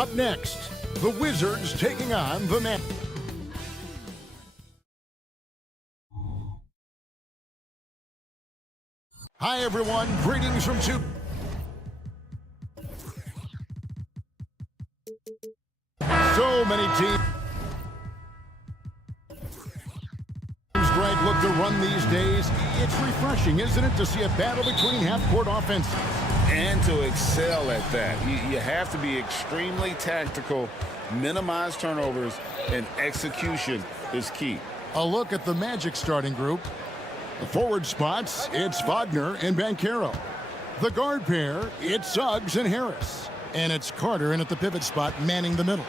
Up next, the Wizards taking on the Magic. Hi, everyone. Greetings from two. So many teams look to run these days. It's refreshing, isn't it, to see a battle between half-court offenses? And to excel at that. You have to be extremely tactical, minimize turnovers, and execution is key. A look at the Magic starting group. The forward spots, it's Wagner and Banchero. The guard pair, it's Suggs and Harris. And it's Carter in at the pivot spot, manning the middle.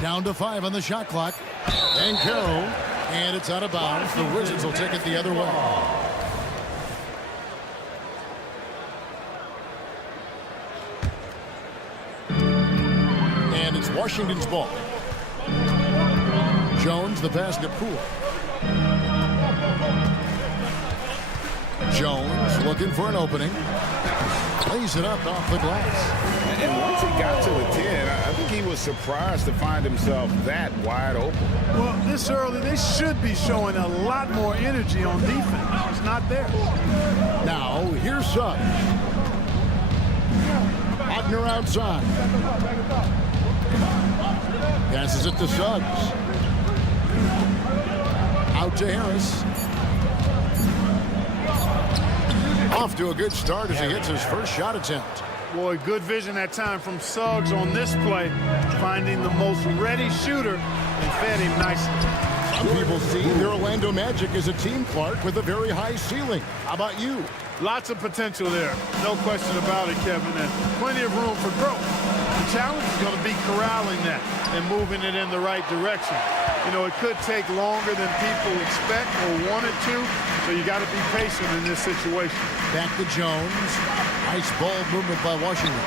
Down to 5 on the shot clock. Banchero, and it's out of bounds. The Wizards will take it the other way. And it's Washington's ball. Jones, the pass to Poole. Jones looking for an opening. Lays it up off the glass. And once he got to the 10, I think he was surprised to find himself that wide open. Well, this early, they should be showing a lot more energy on defense. It's not there. Now, here's Suggs. Wagner outside. Passes it to Suggs. Out to Harris. Off to a good start as he hits his first shot attempt. Boy, good vision that time from Suggs on this play, finding the most ready shooter and fed him nicely. Some people see the Orlando Magic as a team, Clark, with a very high ceiling. How about you? Lots of potential there. No question about it, Kevin, and plenty of room for growth. The challenge is going to be corralling that and moving it in the right direction. You know, it could take longer than people expect or want it to, so you got to be patient in this situation. Back to Jones. Nice ball movement by Washington.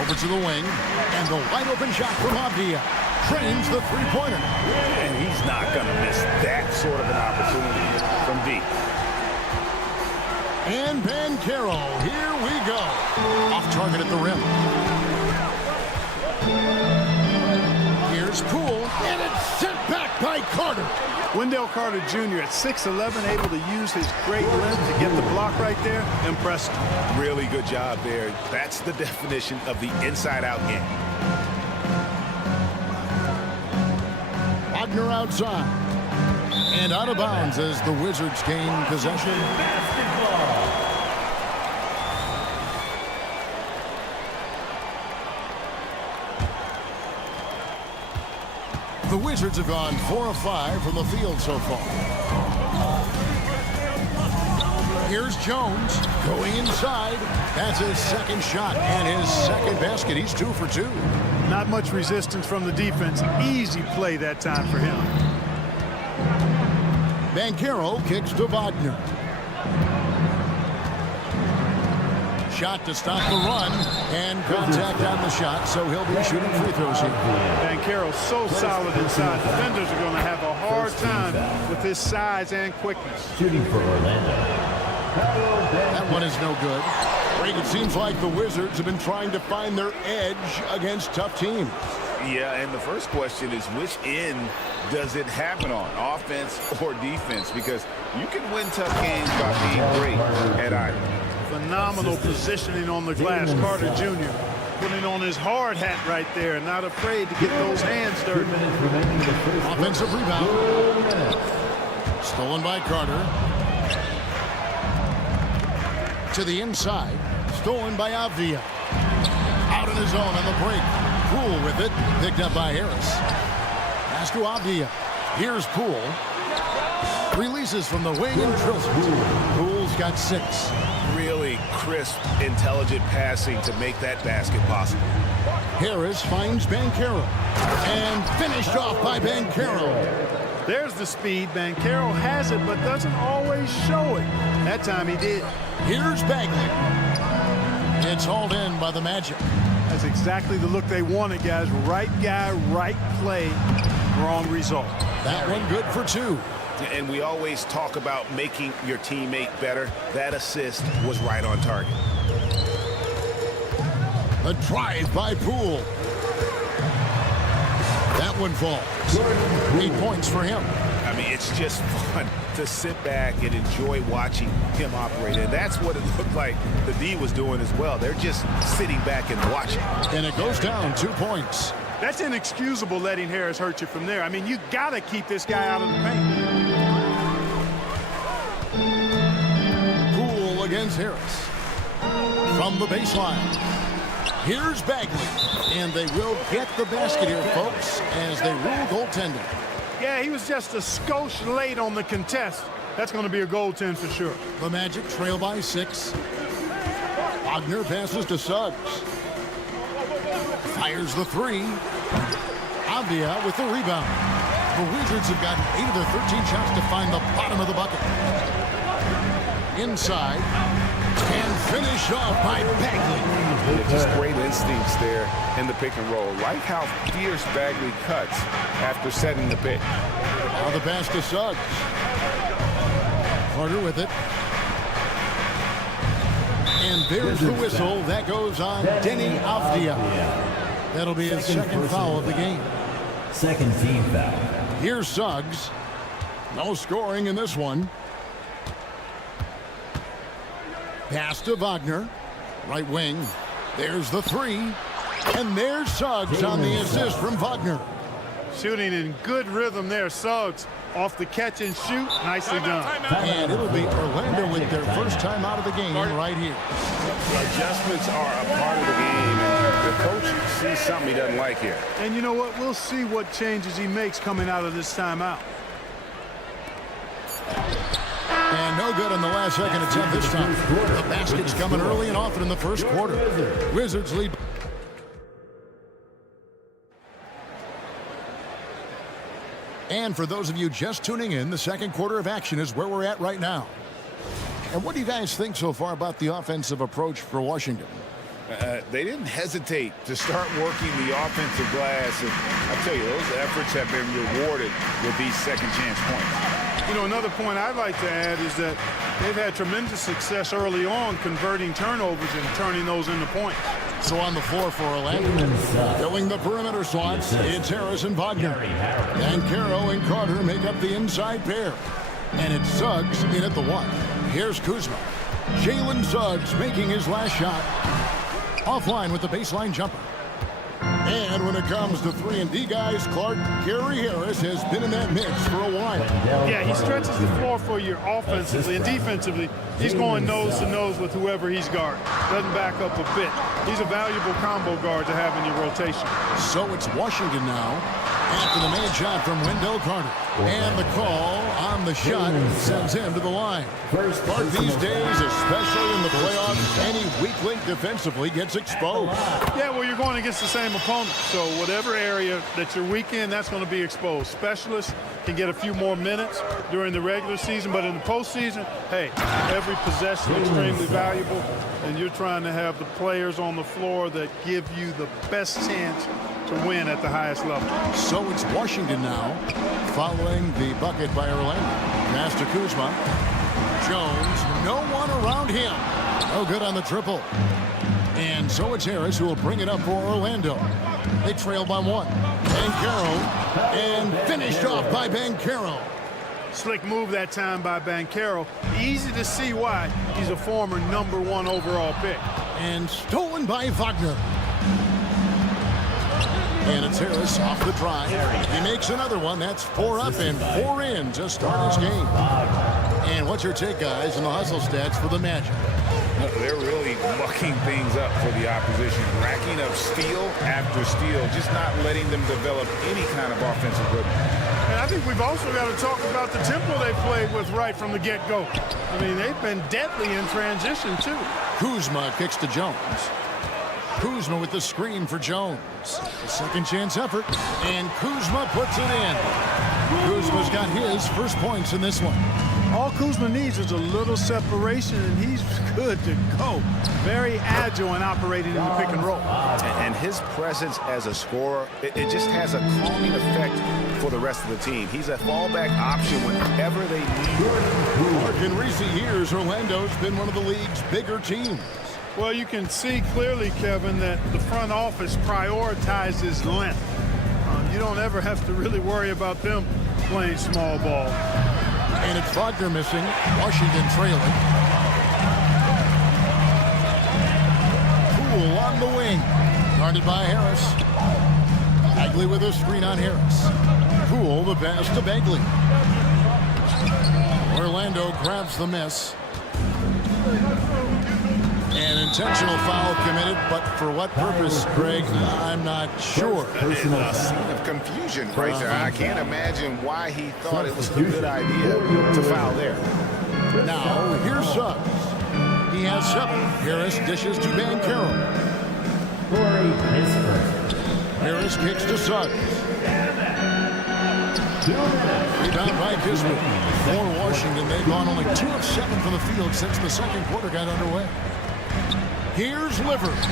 Over to the wing, and the wide open shot from Avdia. Trains the three-pointer. And he's not going to miss that sort of an opportunity from deep. And Banchero, here we go. Off target at the rim. Here's Poole, and it's sent back by Carter. Wendell Carter Jr. at 6'11", able to use his great length to get the block right there. Impressive. Really good job there. That's the definition of the inside-out game. Wagner outside. And out of bounds as the Wizards gain possession. The Wizards have gone 4 of 5 from the field so far. Here's Jones going inside. That's his second shot and his second basket. He's 2 for 2. Not much resistance from the defense. Easy play that time for him. Banchero kicks to Wagner. Shot to stop the run, and contact on the shot, so he'll be shooting free throws here. Banchero's so solid inside. Defenders are going to have a hard time with his size and quickness. Shooting for Orlando. That one is no good. Greg, it seems like the Wizards have been trying to find their edge against tough teams. Yeah, and the first question is, which end does it happen on, offense or defense? Because you can win tough games by being great at either. Phenomenal positioning on the glass. Carter Jr. putting on his hard hat right there, not afraid to get those hands dirty. Offensive rebound. Stolen by Carter. To the inside. Stolen by Avdia. Out in his own on the break. Poole with it. Picked up by Harris. Pass to Avdia. Here's Poole. Releases from the wing and drills it. Poole's got 6. Really crisp, intelligent passing to make that basket possible. Harris finds Banchero. And finished off by Banchero. There's the speed. Banchero has it, but doesn't always show it. That time he did. Here's Bagley. It's hauled in by the Magic. That's exactly the look they wanted, guys. Right guy, right play, wrong result. That one good for 2. And we always talk about making your teammate better. That assist was right on target. A drive by Poole. That one falls. 8 points for him. I mean, it's just fun to sit back and enjoy watching him operate. And that's what it looked like the D was doing as well. They're just sitting back and watching. And it goes down 2 points. That's inexcusable letting Harris hurt you from there. I mean, you got to keep this guy out of the paint. Poole against Harris. From the baseline. Here's Bagley. And they will get the basket here, folks, as they rule goaltending. Yeah, he was just a skosh late on the contest. That's going to be a goaltend for sure. The Magic trail by 6. Wagner passes to Suggs. Fires the 3. Avdia with the rebound. The Wizards have gotten 8 of their 13 shots to find the bottom of the bucket. Inside. And finished off by Bagley. Just great instincts there in the pick and roll. Like how fierce Bagley cuts after setting the pick. Now the pass to Suggs. Carter with it. And there's the whistle. That goes on Denny Avdia. That'll be his second foul of the game. Second team foul. Here's Suggs. No scoring in this one. Pass to Wagner. Right wing. There's the 3. And there's Suggs on the assist from Wagner. Shooting in good rhythm there. Suggs off the catch and shoot. Nicely done. And it'll be Orlando with their first time out of the game right here. Adjustments are a part of the game, and the coach sees something he doesn't like here. And you know what? We'll see what changes he makes coming out of this timeout. And no good on the last second attempt this time. The basket's coming early and often in the first quarter. Wizards lead. And for those of you just tuning in, the second quarter of action is where we're at right now. And what do you guys think so far about the offensive approach for Washington? They didn't hesitate to start working the offensive glass. And I tell you, those efforts have been rewarded with these second chance points. You know, another point I'd like to add is that they've had tremendous success early on converting turnovers and turning those into points. So on the floor for Orlando, filling the perimeter slots, it's Harris and Wagner. And Caro and Carter make up the inside pair. And it's Suggs in at the 1. Here's Kuzma. Jalen Suggs making his last shot. Offline with the baseline jumper. And when it comes to 3-and-D guys, Clark, Gary Harris has been in that mix for a while. Yeah, he stretches the floor for you offensively and defensively. He's going nose to nose with whoever he's guarding. Doesn't back up a bit. He's a valuable combo guard to have in your rotation. So it's Washington now after the made shot from Wendell Carter. And the call on the shot sends him to the line. But these days, especially in the playoffs, any weak link defensively gets exposed. Yeah, well, you're going against the same opponent. So whatever area that you're weak in, that's going to be exposed. Specialists can get a few more minutes during the regular season, but in the postseason, hey, every possession is extremely valuable, and you're trying to have the players on the floor that give you the best chance to win at the highest level. So it's Washington now, following the bucket by Orlando. Pass to Kuzma. Jones, no one around him. No good on the triple. And so it's Harris who will bring it up for Orlando. They trail by 1. Banchero, and finished off by Banchero. Slick move that time by Banchero. Easy to see why. He's a former #1 overall pick. And stolen by Wagner. And it's Harris off the drive. He makes another one. That's 4 up and 4 in to start his game. And what's your take, guys, on the hustle stats for the Magic? They're really mucking things up for the opposition, racking up steal after steal, just not letting them develop any kind of offensive rhythm. And I think we've also got to talk about the tempo they played with right from the get-go. I mean, they've been deadly in transition, too. Kuzma kicks to Jones. Kuzma with the screen for Jones. A second chance effort, and Kuzma puts it in. Kuzma's got his first points in this one. All Kuzma needs is a little separation, and he's good to go. Very agile in operating in the pick and roll. And his presence as a scorer, it just has a calming effect for the rest of the team. He's a fallback option whenever they need him. In recent years, Orlando's been one of the league's bigger teams. Well, you can see clearly, Kevin, that the front office prioritizes length. You don't ever have to really worry about them playing small ball. And it's Wagner missing. Washington trailing. Poole on the wing. Guarded by Harris. Bagley with a screen on Harris. Poole the pass to Bagley. Orlando grabs the miss. An intentional foul committed, but for what purpose, Greg, I'm not sure. A scene of confusion right there. I can't imagine why he thought it was a good idea to foul there. Now, here's Suggs. He has 7. Harris dishes to Banchero. Harris kicks to Suggs. Rebound by Kispert. For Washington, they've gone only 2 of 7 from the field since the second quarter got underway. Here's Livers.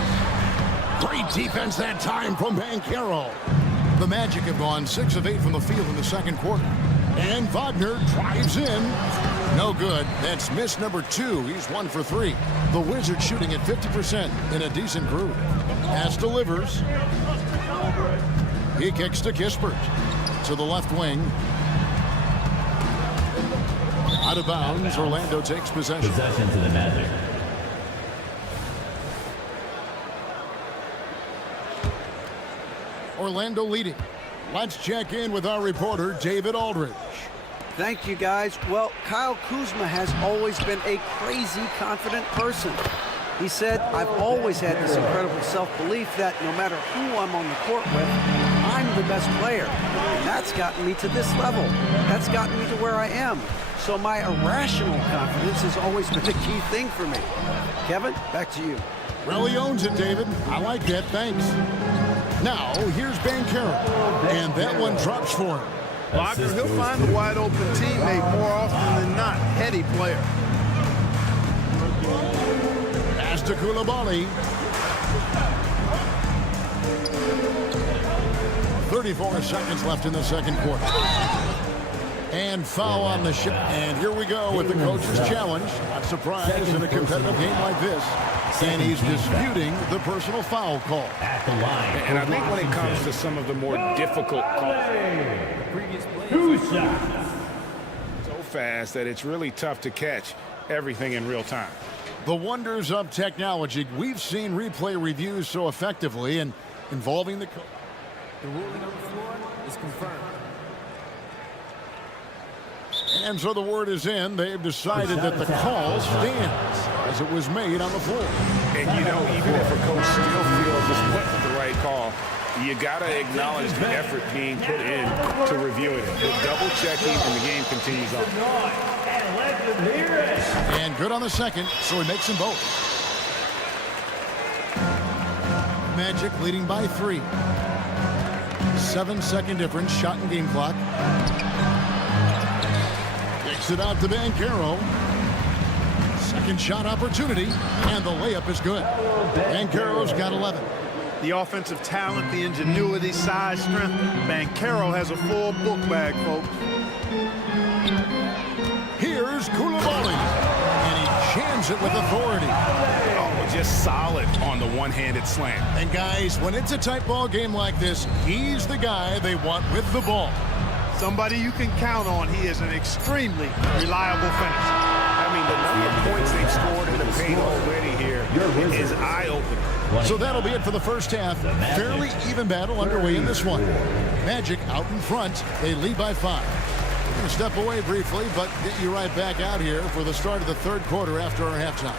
Great defense that time from Banchero. The Magic have gone 6 of 8 from the field in the second quarter. And Wagner drives in. No good. That's miss number 2. He's 1 for 3. The Wizards shooting at 50% in a decent groove. Pass to Livers. He kicks to Kispert. To the left wing. Out of bounds. Orlando takes possession. Possession to the Magic. Orlando leading. Let's check in with our reporter, David Aldridge. Thank you, guys. Well, Kyle Kuzma has always been a crazy confident person. He said, I've always had this incredible self-belief that no matter who I'm on the court with, I'm the best player. And that's gotten me to this level. That's gotten me to where I am. So my irrational confidence has always been a key thing for me. Kevin, back to you. Well, he owns it, David. I like that. Thanks. Now, here's Banchero. And that one drops for him. Wagner, he'll find a wide-open teammate more often than not. Heady player. Pass to Coulibaly. 34 seconds left in the second quarter. And foul on the shot. And here we go with the coach's challenge. Not surprised in a competitive game like this. And he's disputing the personal foul call. At the line. And I think when it comes to some of the more difficult calls, so fast that it's really tough to catch everything in real time. The wonders of technology. We've seen replay reviews so effectively and involving the coach. The ruling on the floor is confirmed. And so the word is in. They've decided that the call stands as it was made on the floor. And, you know, even if a coach still feels this wasn't the right call, you got to acknowledge the effort being put in to reviewing it. The double-checking, and the game continues on. And good on the second, so he makes them both. Magic leading by 3. 7-second difference, shot and game clock. Kicks it out to Banchero. Second shot opportunity, and the layup is good. Banchero's got 11. The offensive talent, the ingenuity, size, strength. Banchero has a full book bag, folks. Here's Coulibaly, and he jams it with authority. Oh, just solid on the one-handed slam. And guys, when it's a tight ball game like this, he's the guy they want with the ball. Somebody you can count on. He is an extremely reliable finisher. I mean, the number of points they've scored in the paint already here is eye-opening. So that'll be it for the first half. Fairly even battle underway in this one. Magic out in front. They lead by 5. We're going to step away briefly, but get you right back out here for the start of the third quarter after our halftime.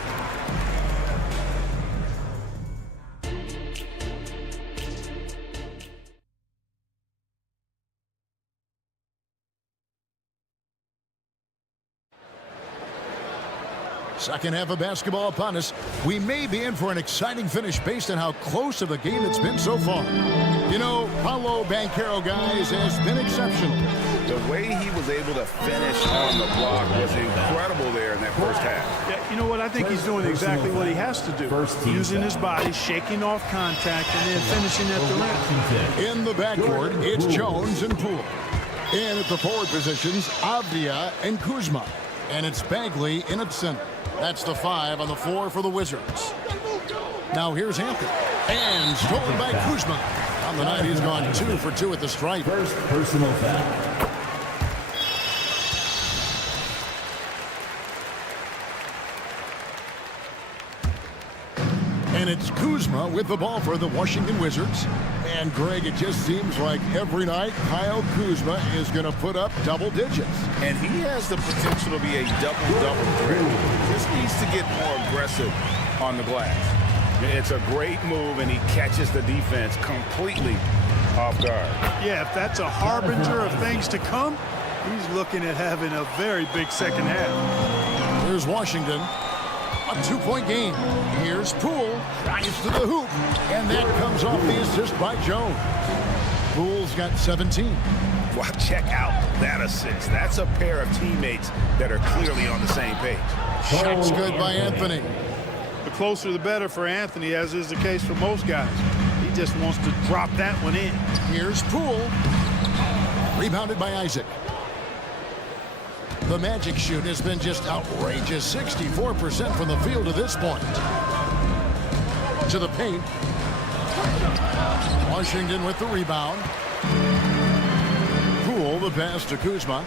Second half of basketball upon us. We may be in for an exciting finish based on how close of a game it's been so far. You know, Paolo Banchero, guys, has been exceptional. The way he was able to finish on the block was incredible there in that first half. Yeah, you know what? I think he's doing exactly what he has to do. Using his body, shaking off contact, and then finishing at the rim. In the backcourt, it's Jones and Poole. In at the forward positions, Avdia and Kuzma. And it's Bagley in at center. That's the 5 on the floor for the Wizards. Now here's Anthony. And stolen by Kuzma. On the night, he's gone 2 for 2 at the stripe. First personal foul. And it's Kuzma with the ball for the Washington Wizards. And, Greg, it just seems like every night Kyle Kuzma is going to put up double digits. And he has the potential to be a double-double threat. Just needs to get more aggressive on the glass. It's a great move, and he catches the defense completely off guard. Yeah, if that's a harbinger of things to come, he's looking at having a very big second half. Here's Washington. A 2-point game. Here's Poole. Drives to the hoop. And that comes off the assist by Jones. Poole's got 17. Wow, check out that assist. That's a pair of teammates that are clearly on the same page. Shot's good by Anthony. The closer the better for Anthony, as is the case for most guys. He just wants to drop that one in. Here's Poole. Rebounded by Isaac. The Magic shoot has been just outrageous. 64% from the field to this point. To the paint. Washington with the rebound. Poole, the pass to Kuzma.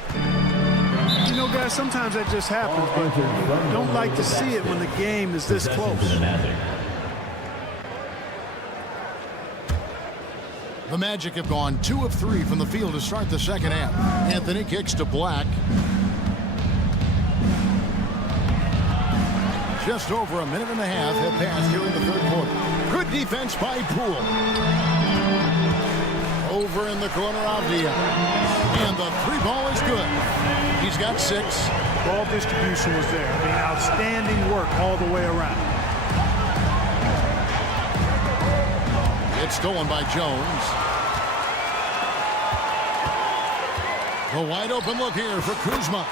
You know, guys, sometimes that just happens, but you don't like to see it when the game is this close. The Magic have gone 2 of 3 from the field to start the second half. Anthony kicks to Black. Just over a minute and a half have passed here in the third quarter. Good defense by Poole. Over in the corner, Avdia. And the 3-ball is good. He's got 6. Ball distribution was there. I mean, outstanding work all the way around. It's stolen by Jones. The wide open look here for Kuzma.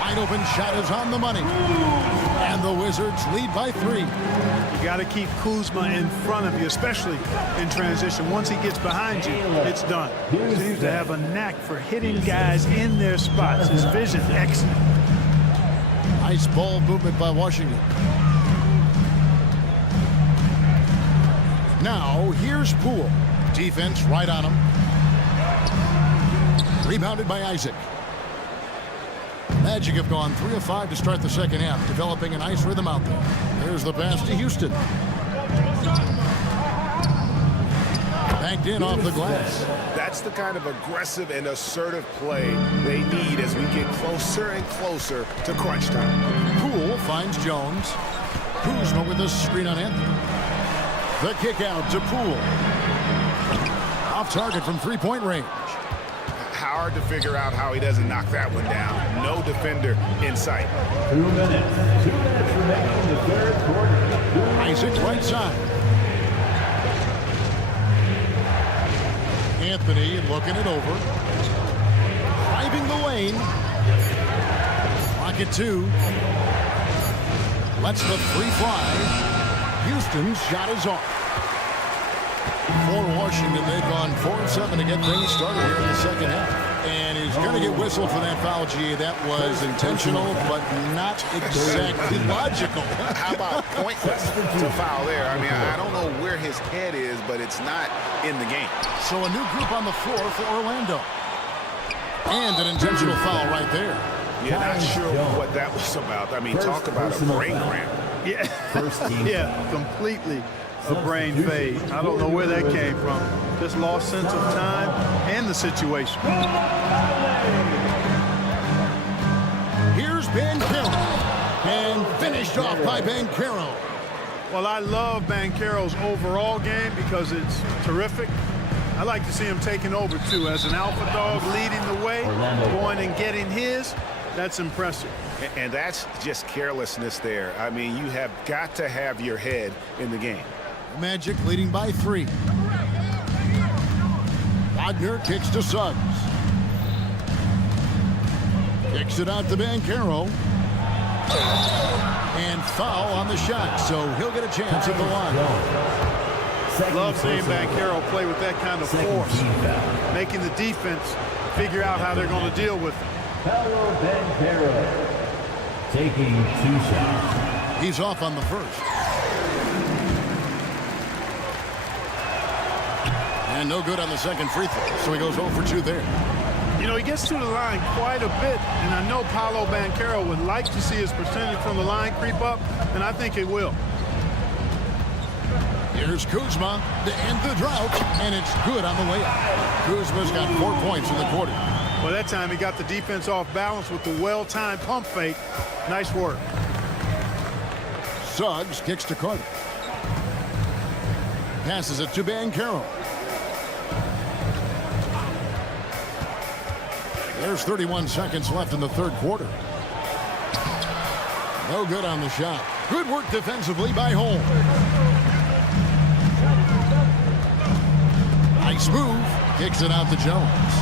Wide open shot is on the money. And the Wizards lead by 3. You got to keep Kuzma in front of you, especially in transition. Once he gets behind you, it's done. He seems to have a knack for hitting guys in their spots. His vision, excellent. Nice ball movement by Washington. Now, here's Poole. Defense right on him. Rebounded by Isaac. Magic have gone 3 of 5 to start the second half, developing a nice rhythm out there. There's the pass to Houston. Banked in off the glass. That's the kind of aggressive and assertive play they need as we get closer and closer to crunch time. Poole finds Jones. Kuzma with a screen on Anthony. The kick out to Poole. Off target from 3-point range. Hard to figure out how he doesn't knock that one down. No defender in sight. 2 minutes. 2 minutes remaining in the third quarter. Isaac right side. Anthony looking it over. Driving the lane. Clock at 2. Lets the 3 fly. Houston's shot is off. For Washington, they've gone 4 of 7 to get things started here in the second half. And he's going to get whistled for that foul, G. That was intentional, but not exactly logical. How about pointless to foul there? I mean, I don't know where his head is, but it's not in the game. So a new group on the floor for Orlando. And an intentional foul right there. Yeah, not sure what that was about. I mean, talk about a brain cramp. Yeah, yeah, completely a brain fade. I don't know where that came from. Just lost sense of time and the situation. Here's Banchero. And finished off by Banchero. Well, I love Banchero's overall game because it's terrific. I like to see him taking over, too. As an alpha dog leading the way, going and getting his, that's impressive. And that's just carelessness there. I mean, you have got to have your head in the game. Magic leading by 3. Wagner kicks to Suggs. Kicks it out to Banchero. And foul on the shot, so he'll get a chance at the line. Love seeing Banchero play with that kind of force, making the defense figure out how they're going to deal with it. Banchero taking 2 shots. He's off on the first. And no good on the second free throw, so he goes 0 for 2 there. You know, he gets to the line quite a bit, and I know Paolo Banchero would like to see his percentage from the line creep up, and I think it will. Here's Kuzma to end the drought, and it's good on the layup. Kuzma's got 4 points in the quarter. Well, that time he got the defense off balance with the well-timed pump fake. Nice work. Suggs kicks to Carter. Passes it to Banchero. There's 31 seconds left in the third quarter. No good on the shot. Good work defensively by Holmes. Nice move. Kicks it out to Jones.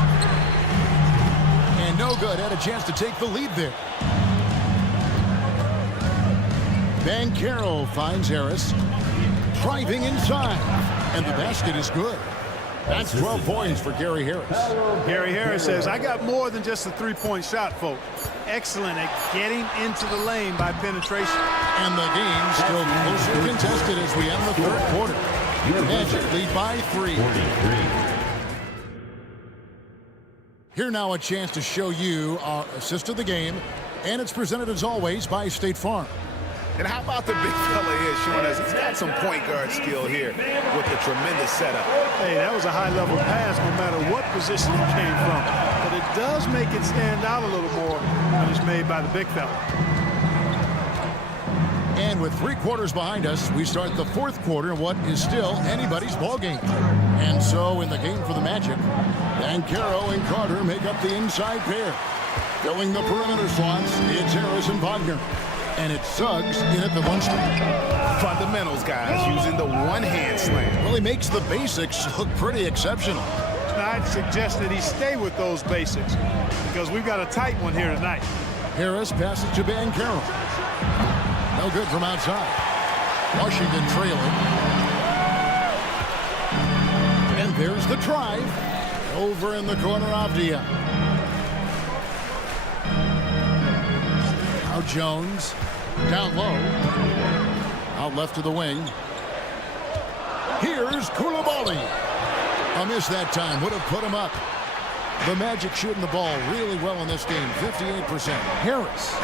And no good. Had a chance to take the lead there. Banchero finds Harris. Driving inside. And the basket is good. That's 12 points for Gary Harris. Gary Harris says, I got more than just a three-point shot, folks. Excellent at getting into the lane by penetration. And the game still closely contested as we end the third quarter. Magic lead by 3. Here now a chance to show you our assist of the game. And it's presented as always by State Farm. And how about the big fella here showing us he's got some point guard skill here with the tremendous setup. Hey, that was a high-level pass no matter what position it came from. But it does make it stand out a little more when it's made by the big fella. And with 3 quarters behind us, we start the fourth quarter in what is still anybody's ball game. And so in the game for the Magic, Banchero and Carter make up the inside pair. Filling the perimeter slots, it's Harris and Wagner. And it's Suggs in at the 1 spot. Fundamentals, guys, using the one-hand slam. Well, he makes the basics look pretty exceptional. Now, I'd suggest that he stay with those basics because we've got a tight one here tonight. Harris passes to Banchero. No good from outside. Washington trailing. And there's the drive. Over in the corner of Dia. Now Jones. Down low. Out left to the wing. Here's Koulibaly. A miss that time. Would have put him up. The Magic shooting the ball really well in this game. 58%. Harris.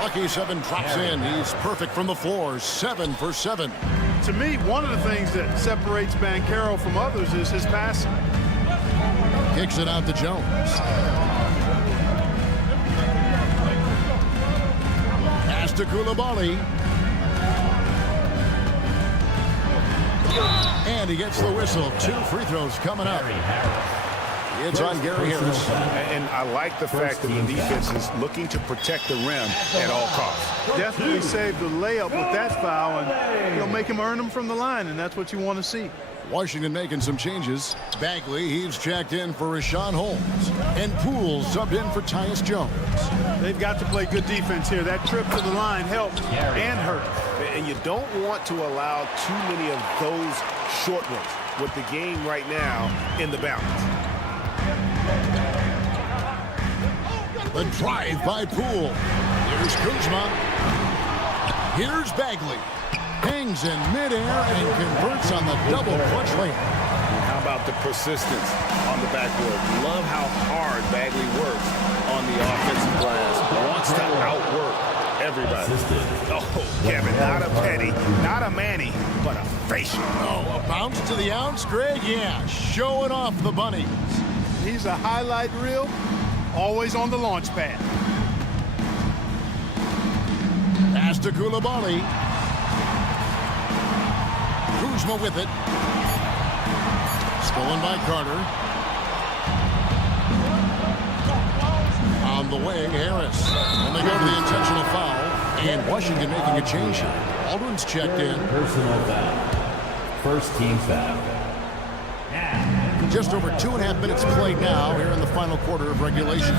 Lucky 7 drops in. He's perfect from the floor. 7 for 7. To me, one of the things that separates Banchero from others is his passing. Kicks it out to Jones. Pass to Koulibaly. And he gets the whistle. 2 free throws coming up. It's on Gary Harris. And I like the fact that the defense is looking to protect the rim at all costs. Definitely saved the layup with that foul and make him earn them from the line, and that's what you want to see. Washington making some changes. Bagley, he's checked in for Rashawn Holmes. And Poole subbed in for Tyus Jones. They've got to play good defense here. That trip to the line helped and hurt. And you don't want to allow too many of those short ones with the game right now in the balance. The drive by Poole. Here's Kuzma. Here's Bagley. Hangs in midair and converts on the double clutch layup. How about the persistence on the backboard? Love how hard Bagley works on the offensive glass. Wants to outwork everybody. Oh, Kevin, not a penny, not a Manny, but a facial. Oh, a bounce to the ounce, Greg? Yeah, showing off the bunnies. He's a highlight reel, always on the launch pad. Pass to Koulibaly. Kuzma with it. Stolen by Carter. On the wing, Harris. And they go to the intentional foul. And Washington making a change here. Aldrin's checked in. Personal foul. First team foul. Just over 2.5 minutes played now here in the final quarter of regulation.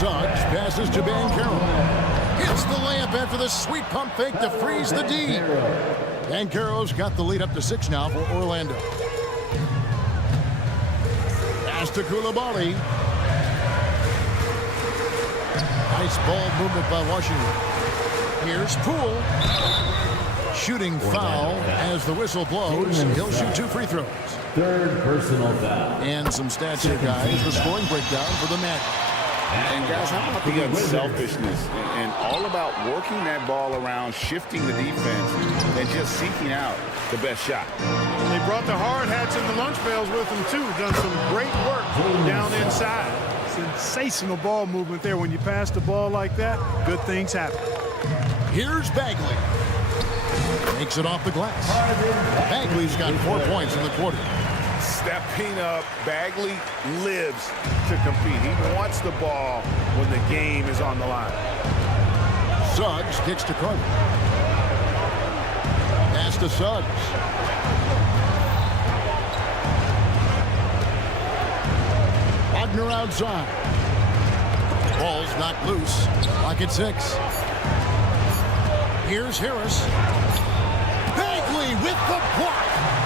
Suggs passes to Banchero. Hits the layup after the sweet pump fake to freeze the D. Banchero's got the lead up to 6 now for Orlando. Pass to Koulibaly. Nice ball movement by Washington. Here's Poole. Shooting foul as the whistle blows. He'll shoot 2 free throws. Third personal foul. And some stats here, guys. The scoring breakdown for the Magic. And guys, how about the unselfishness and all about working that ball around, shifting the defense, and just seeking out the best shot. They brought the hard hats and the lunch pails with them, too. Done some great work down inside. Sensational ball movement there. When you pass the ball like that, good things happen. Here's Bagley. Makes it off the glass. Bagley's got 4 points in the quarter. Stepping up, Bagley lives to compete. He wants the ball when the game is on the line. Suggs kicks to Carter. Pass to Suggs. Wagner outside. Ball's knocked loose. Clock at 6. Here's Harris. Bagley with the block.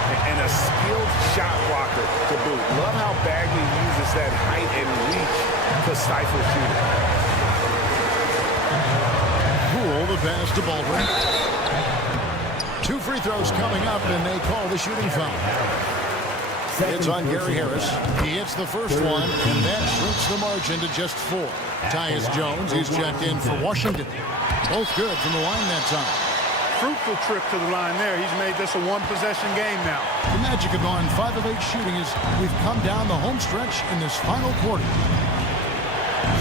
And a skilled shot blocker to boot. Love how Bagley uses that height and reach to stifle shooting. Poole the pass to Baldwin. 2 free throws coming up, and they call the shooting foul. It's on Gary Harris. He hits the first one, and that shrinks the margin to just 4. Tyus Jones, he's checked in for Washington. Both good from the line that time. Fruitful trip to the line there. He's made this a 1-possession game now. The Magic have gone 5 of 8 shooting as we've come down the home stretch in this final quarter.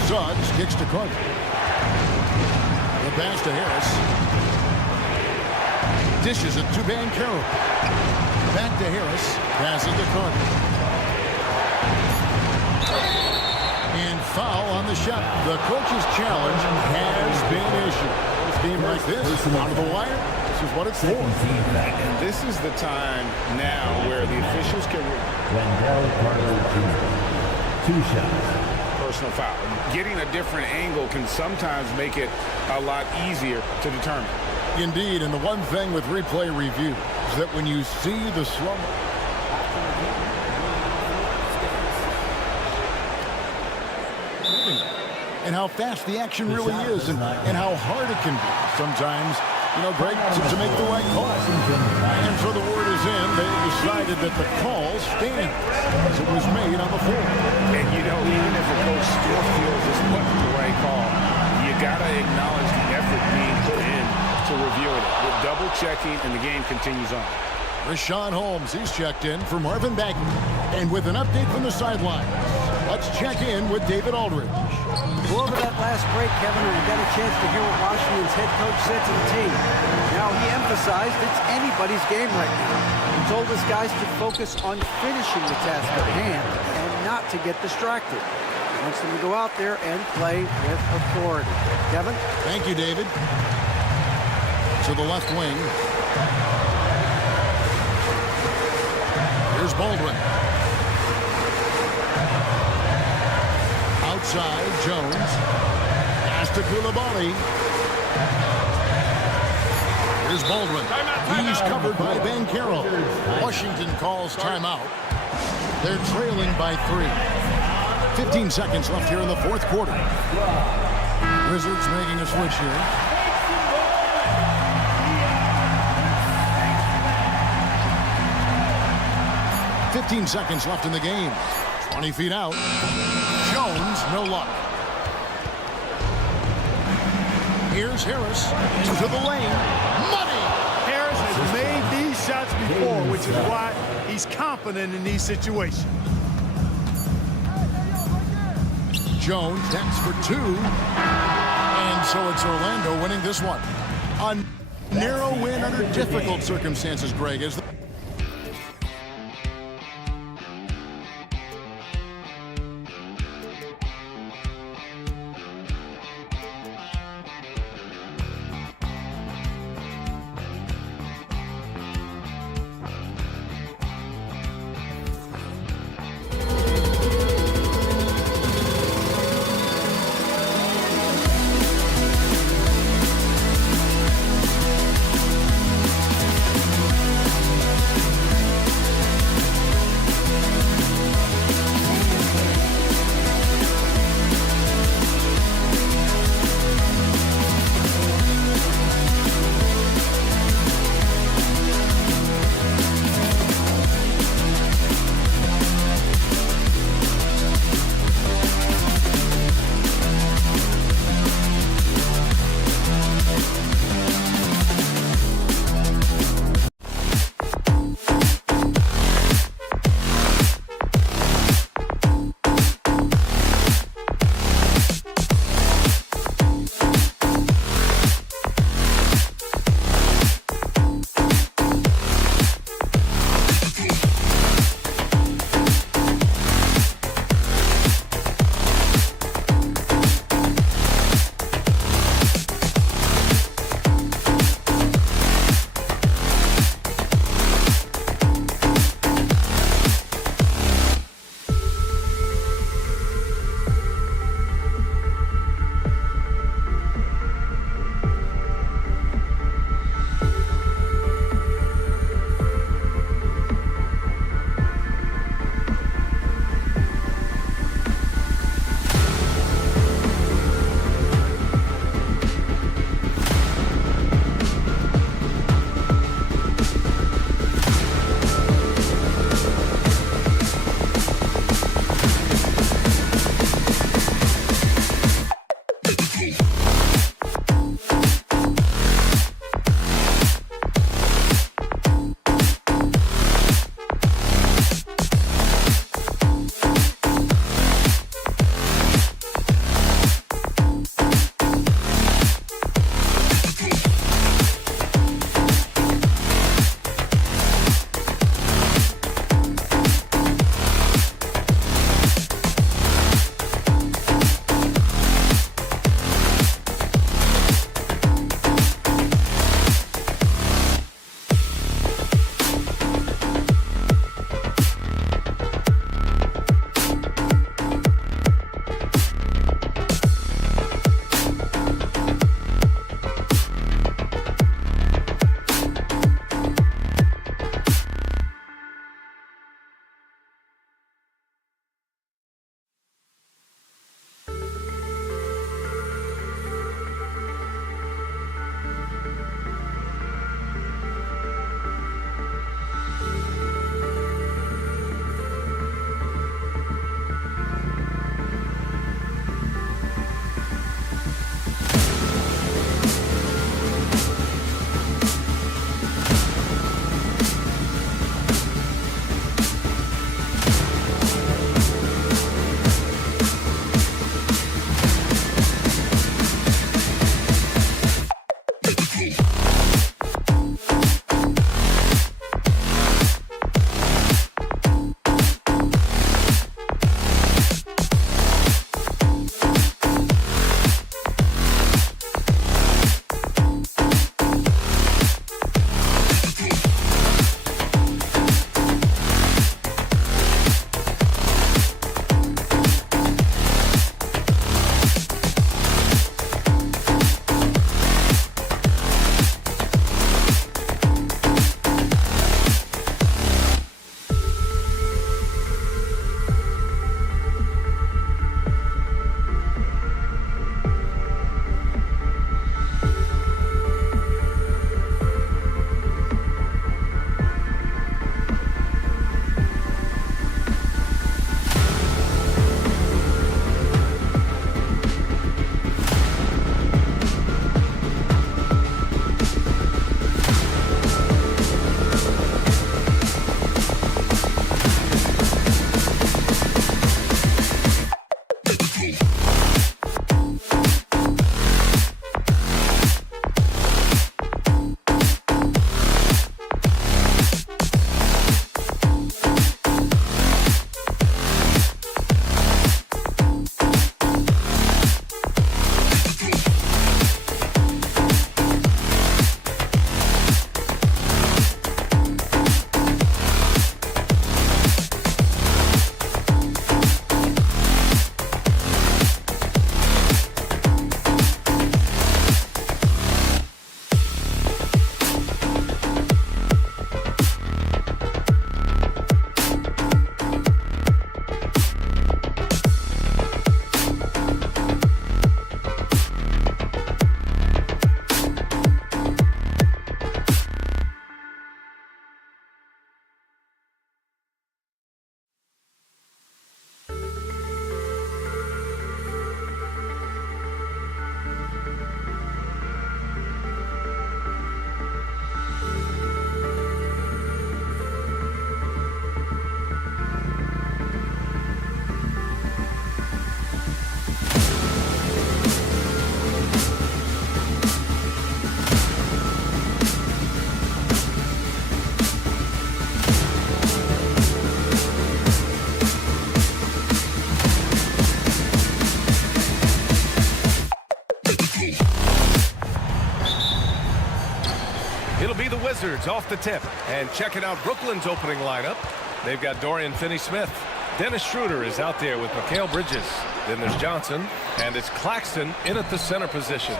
Suggs kicks to Carter. The pass to Harris. Dishes it to Banchero. Back to Harris. Passes to Carter. And foul on the shot. The coach's challenge has been issued. Game like this, out of the wire, this is what it's for. And this is the time now where the officials can... Wendell Carter Jr. 2 shots. Personal foul. Getting a different angle can sometimes make it a lot easier to determine. Indeed, and the one thing with replay review is that when you see the slow... and how fast the action really is and how hard it can be. Sometimes, you know, Greg, to make the right call. And so the word is in. They decided that the call stands as it was made on the floor. And, you know, even if a coach still feels this wasn't the right call, you got to acknowledge the effort being put in to reviewing it. With double checking, and the game continues on. Rashawn Holmes, he's checked in for Marvin Bagley. And with an update from the sidelines, let's check in with David Aldridge. Go over that last break, Kevin, and we got a chance to hear what Washington's head coach said to the team. Now, he emphasized it's anybody's game right now. He told his guys to focus on finishing the task at hand and not to get distracted. He wants them to go out there and play with authority. Kevin? Thank you, David. To the left wing. Here's Baldwin. Outside, Jones. Pass to Coulibaly. Here's Baldwin. He's covered by Banchero. Washington calls timeout. They're trailing by 3. 15 seconds left here in the fourth quarter. Wizards making a switch here. "15 seconds left in the game. 20 feet out. Jones, no luck. Here's Harris into the lane. Money! Harris has made these shots before, which is why he's confident in these situations. Jones, that's for 2. And so it's Orlando winning this one. A narrow win under difficult circumstances, Greg, is the Wizards off the tip. And checking out Brooklyn's opening lineup. They've got Dorian Finney-Smith. Dennis Schroeder is out there with Mikal Bridges. Then there's Johnson, and it's Claxton in at the center position.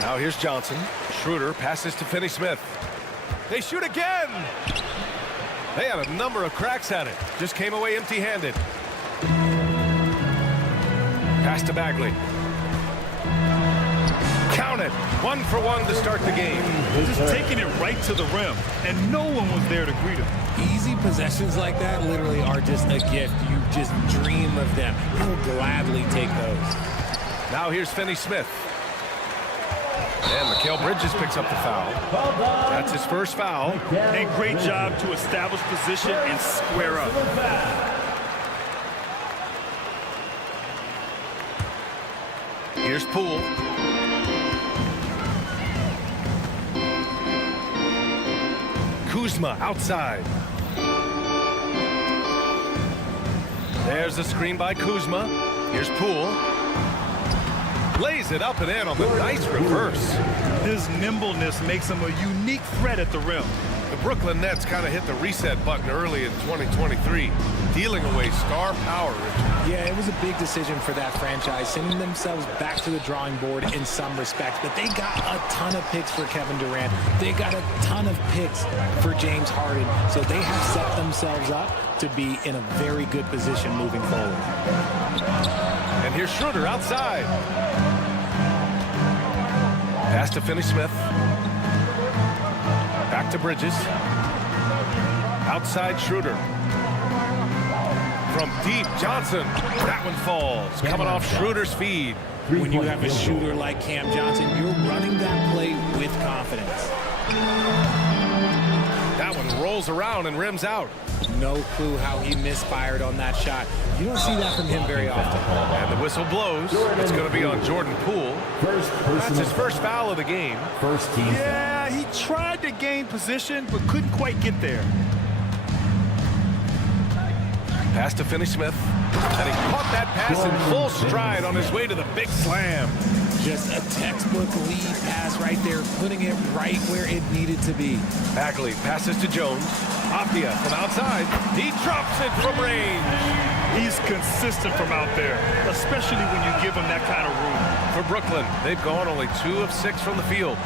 Now here's Johnson. Schroeder passes to Finney-Smith. They shoot again! They had a number of cracks at it. Just came away empty-handed. Pass to Bagley. Count it. 1 for 1 to start the game. Just taking it right to the rim, and no one was there to greet him. Easy possessions like that literally are just a gift. You just dream of them. He'll gladly take those. Now here's Finney-Smith. And Mikal Bridges picks up the foul. That's his first foul. And great job to establish position and square up. Here's Poole. Kuzma outside. There's a screen by Kuzma. Here's Poole. Lays it up and in on the nice reverse. His nimbleness makes him a unique threat at the rim. The Brooklyn Nets kind of hit the reset button early in 2023, dealing away star power. Yeah, it was a big decision for that franchise, sending themselves back to the drawing board in some respects. But they got a ton of picks for Kevin Durant. They got a ton of picks for James Harden. So they have set themselves up to be in a very good position moving forward. And here's Schroeder outside. Pass to Finney-Smith. Back to Bridges. Outside Schroeder. From deep, Johnson. That one falls. Coming off Schroeder's feed. When you have a shooter like Cam Johnson, you're running that play with confidence. That one rolls around and rims out. No clue how he misfired on that shot. You don't see that from him very often. And the whistle blows. It's going to be on Jordan Poole. That's his first foul of the game. First team. Yeah, he tried to gain position, but couldn't quite get there. Pass to Finney-Smith. And he caught that pass in full stride on his way to the big slam. Just a textbook lead pass right there, putting it right where it needed to be. Bagley passes to Jones. Apia from outside. He drops it from range. He's consistent from out there, especially when you give him that kind of room. For Brooklyn, they've gone only 2 of 6 from the field.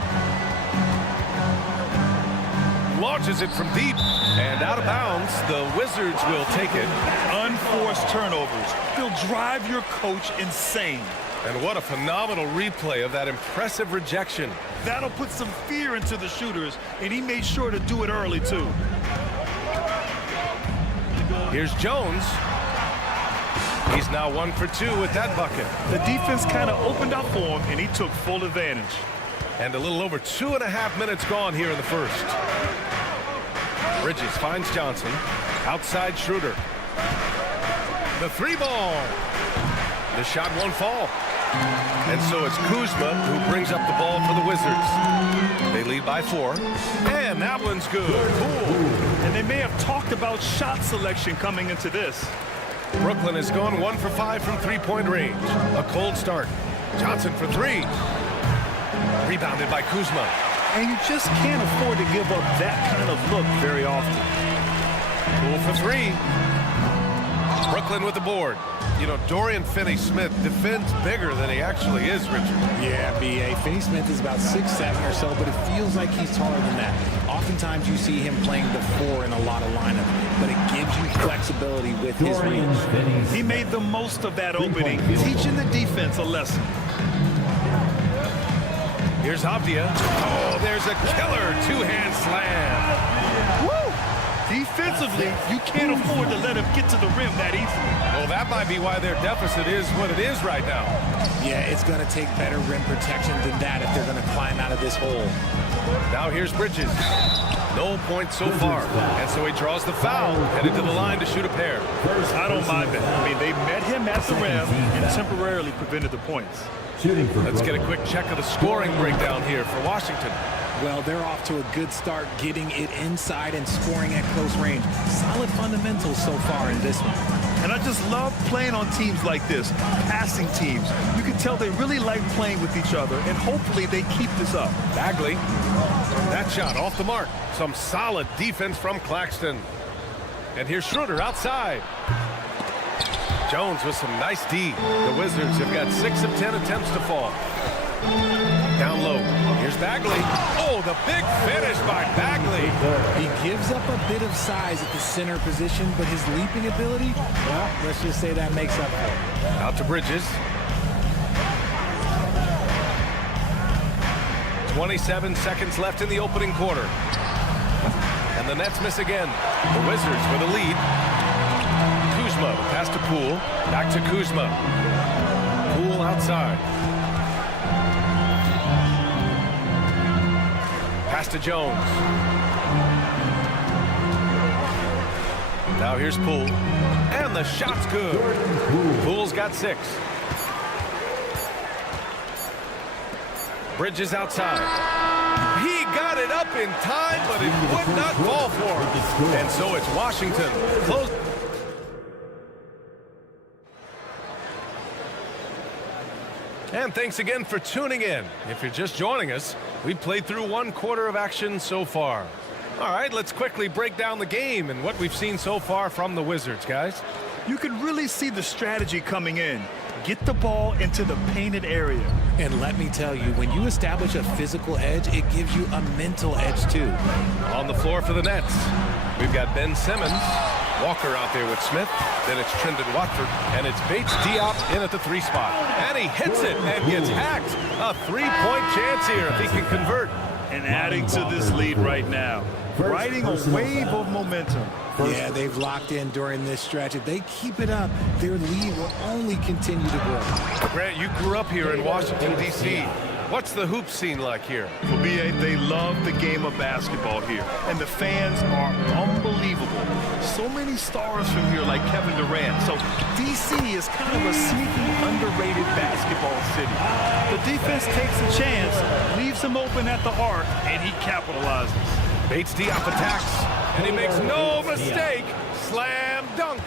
Launches it from deep and out of bounds. The Wizards will take it. Unforced turnovers. They'll drive your coach insane. And what a phenomenal replay of that impressive rejection. That'll put some fear into the shooters, and he made sure to do it early, too. Here's Jones. He's now 1 for 2 with that bucket. The defense kind of opened up for him, and he took full advantage. And a little over 2.5 minutes gone here in the first. Bridges finds Johnson. Outside Schroeder. The 3-ball. The shot won't fall. And so it's Kuzma who brings up the ball for the Wizards. They lead by 4. And that one's good. Cool. And they may have talked about shot selection coming into this. Brooklyn is going 1 for 5 from three-point range. A cold start. Johnson for 3. Rebounded by Kuzma. And you just can't afford to give up that kind of look very often. Poole for 3. Brooklyn with the board. You know, Dorian Finney-Smith defends bigger than he actually is, Richard. Yeah, B.A. Finney-Smith is about 6'7" or so, but it feels like he's taller than that. Oftentimes you see him playing the 4 in a lot of lineups, but it gives you flexibility with his range. He made the most of that opening, teaching the defense a lesson. Here's Avdia. Oh, there's a killer 2-hand slam. Woo! Defensively, you can't afford to let him get to the rim that easily. Well, that might be why their deficit is what it is right now. Yeah, it's going to take better rim protection than that if they're going to climb out of this hole. Now here's Bridges. No points so far. And so he draws the foul, headed to the line to shoot a pair. I don't mind that. I mean, they met him at the rim and temporarily prevented the points. Let's get a quick check of the scoring breakdown here for Washington. Well, they're off to a good start getting it inside and scoring at close range. Solid fundamentals so far in this one. And I just love playing on teams like this, passing teams. You can tell they really like playing with each other, and hopefully they keep this up. Bagley, that shot off the mark. Some solid defense from Claxton. And here's Schroeder outside. Jones with some nice D. The Wizards have got 6 of 10 attempts to fall. Down low. Here's Bagley. Oh, the big finish by Bagley. He gives up a bit of size at the center position, but his leaping ability, well, let's just say that makes up for it. Out to Bridges. 27 seconds left in the opening quarter. And the Nets miss again. The Wizards with a lead. Kuzma pass to Poole. Back to Kuzma. Poole outside. Pass to Jones. Now here's Poole. And the shot's good. Poole's got 6. Bridges outside. He got it up in time, but it would not fall for him. And so it's Washington. Close. And thanks again for tuning in. If you're just joining us, we've played through 1 quarter of action so far. All right, let's quickly break down the game and what we've seen so far from the Wizards, guys. You can really see the strategy coming in. Get the ball into the painted area. And let me tell you, when you establish a physical edge, it gives you a mental edge too. On the floor for the Nets, we've got Ben Simmons, Walker out there with Smith, then it's Trendon Watford, and it's Bates Diop in at the 3 spot. And he hits it and gets hacked. A 3-point chance here if he can convert. And adding to this lead right now. Riding a wave of momentum. Yeah, they've locked in during this stretch. If they keep it up, their lead will only continue to grow. Grant, you grew up here in Washington, D.C. What's the hoop scene like here? For BA, they love the game of basketball here. And the fans are unbelievable. So many stars from here like Kevin Durant. So D.C. is kind of a sneaky, underrated basketball city. The defense takes a chance, leaves him open at the arc, and he capitalizes. Bates Diop attacks, and he makes no mistake. Slam dunk.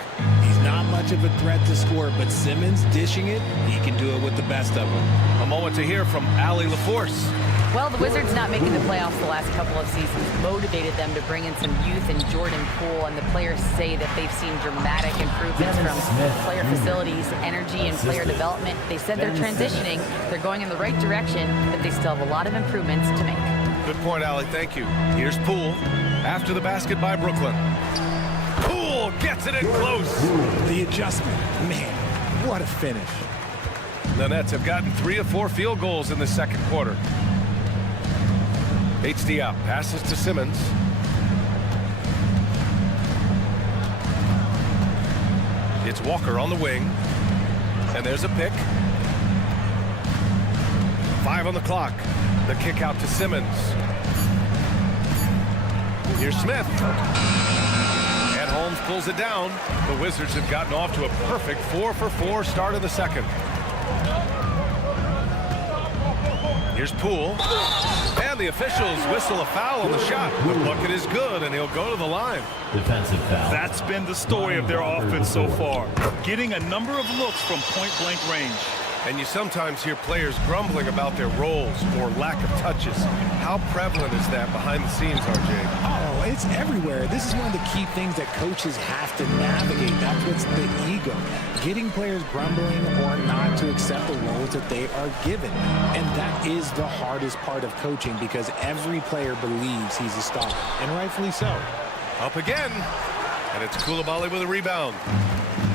He's not much of a threat to score, but Simmons dishing it, he can do it with the best of them. A moment to hear from Allie LaForce. Well, the Wizards not making the playoffs the last couple of seasons motivated them to bring in some youth in Jordan Poole, and the players say that they've seen dramatic improvements from player facilities, energy, and player development. They said they're transitioning, they're going in the right direction, but they still have a lot of improvements to make. Good point, Allie. Thank you. Here's Poole after the basket by Brooklyn. Poole gets it in close. The adjustment, man, what a finish. The Nets have gotten 3 of 4 field goals in the second quarter. Bates Diop passes to Simmons. It's Walker on the wing. And there's a pick. 5 on the clock. The kick out to Simmons. Here's Smith. And Holmes pulls it down. The Wizards have gotten off to a perfect 4-for-4 start of the second. Here's Poole. And the officials whistle a foul on the shot. The bucket is good, and he'll go to the line. Defensive foul. That's been the story of their offense so far. Getting a number of looks from point-blank range. And you sometimes hear players grumbling about their roles or lack of touches. How prevalent is that behind the scenes, RJ? Oh, it's everywhere. This is one of the key things that coaches have to navigate. That's what's the ego. Getting players grumbling or not to accept the roles that they are given. And that is the hardest part of coaching because every player believes he's a star, and rightfully so. Up again. And it's Coulibaly with a rebound.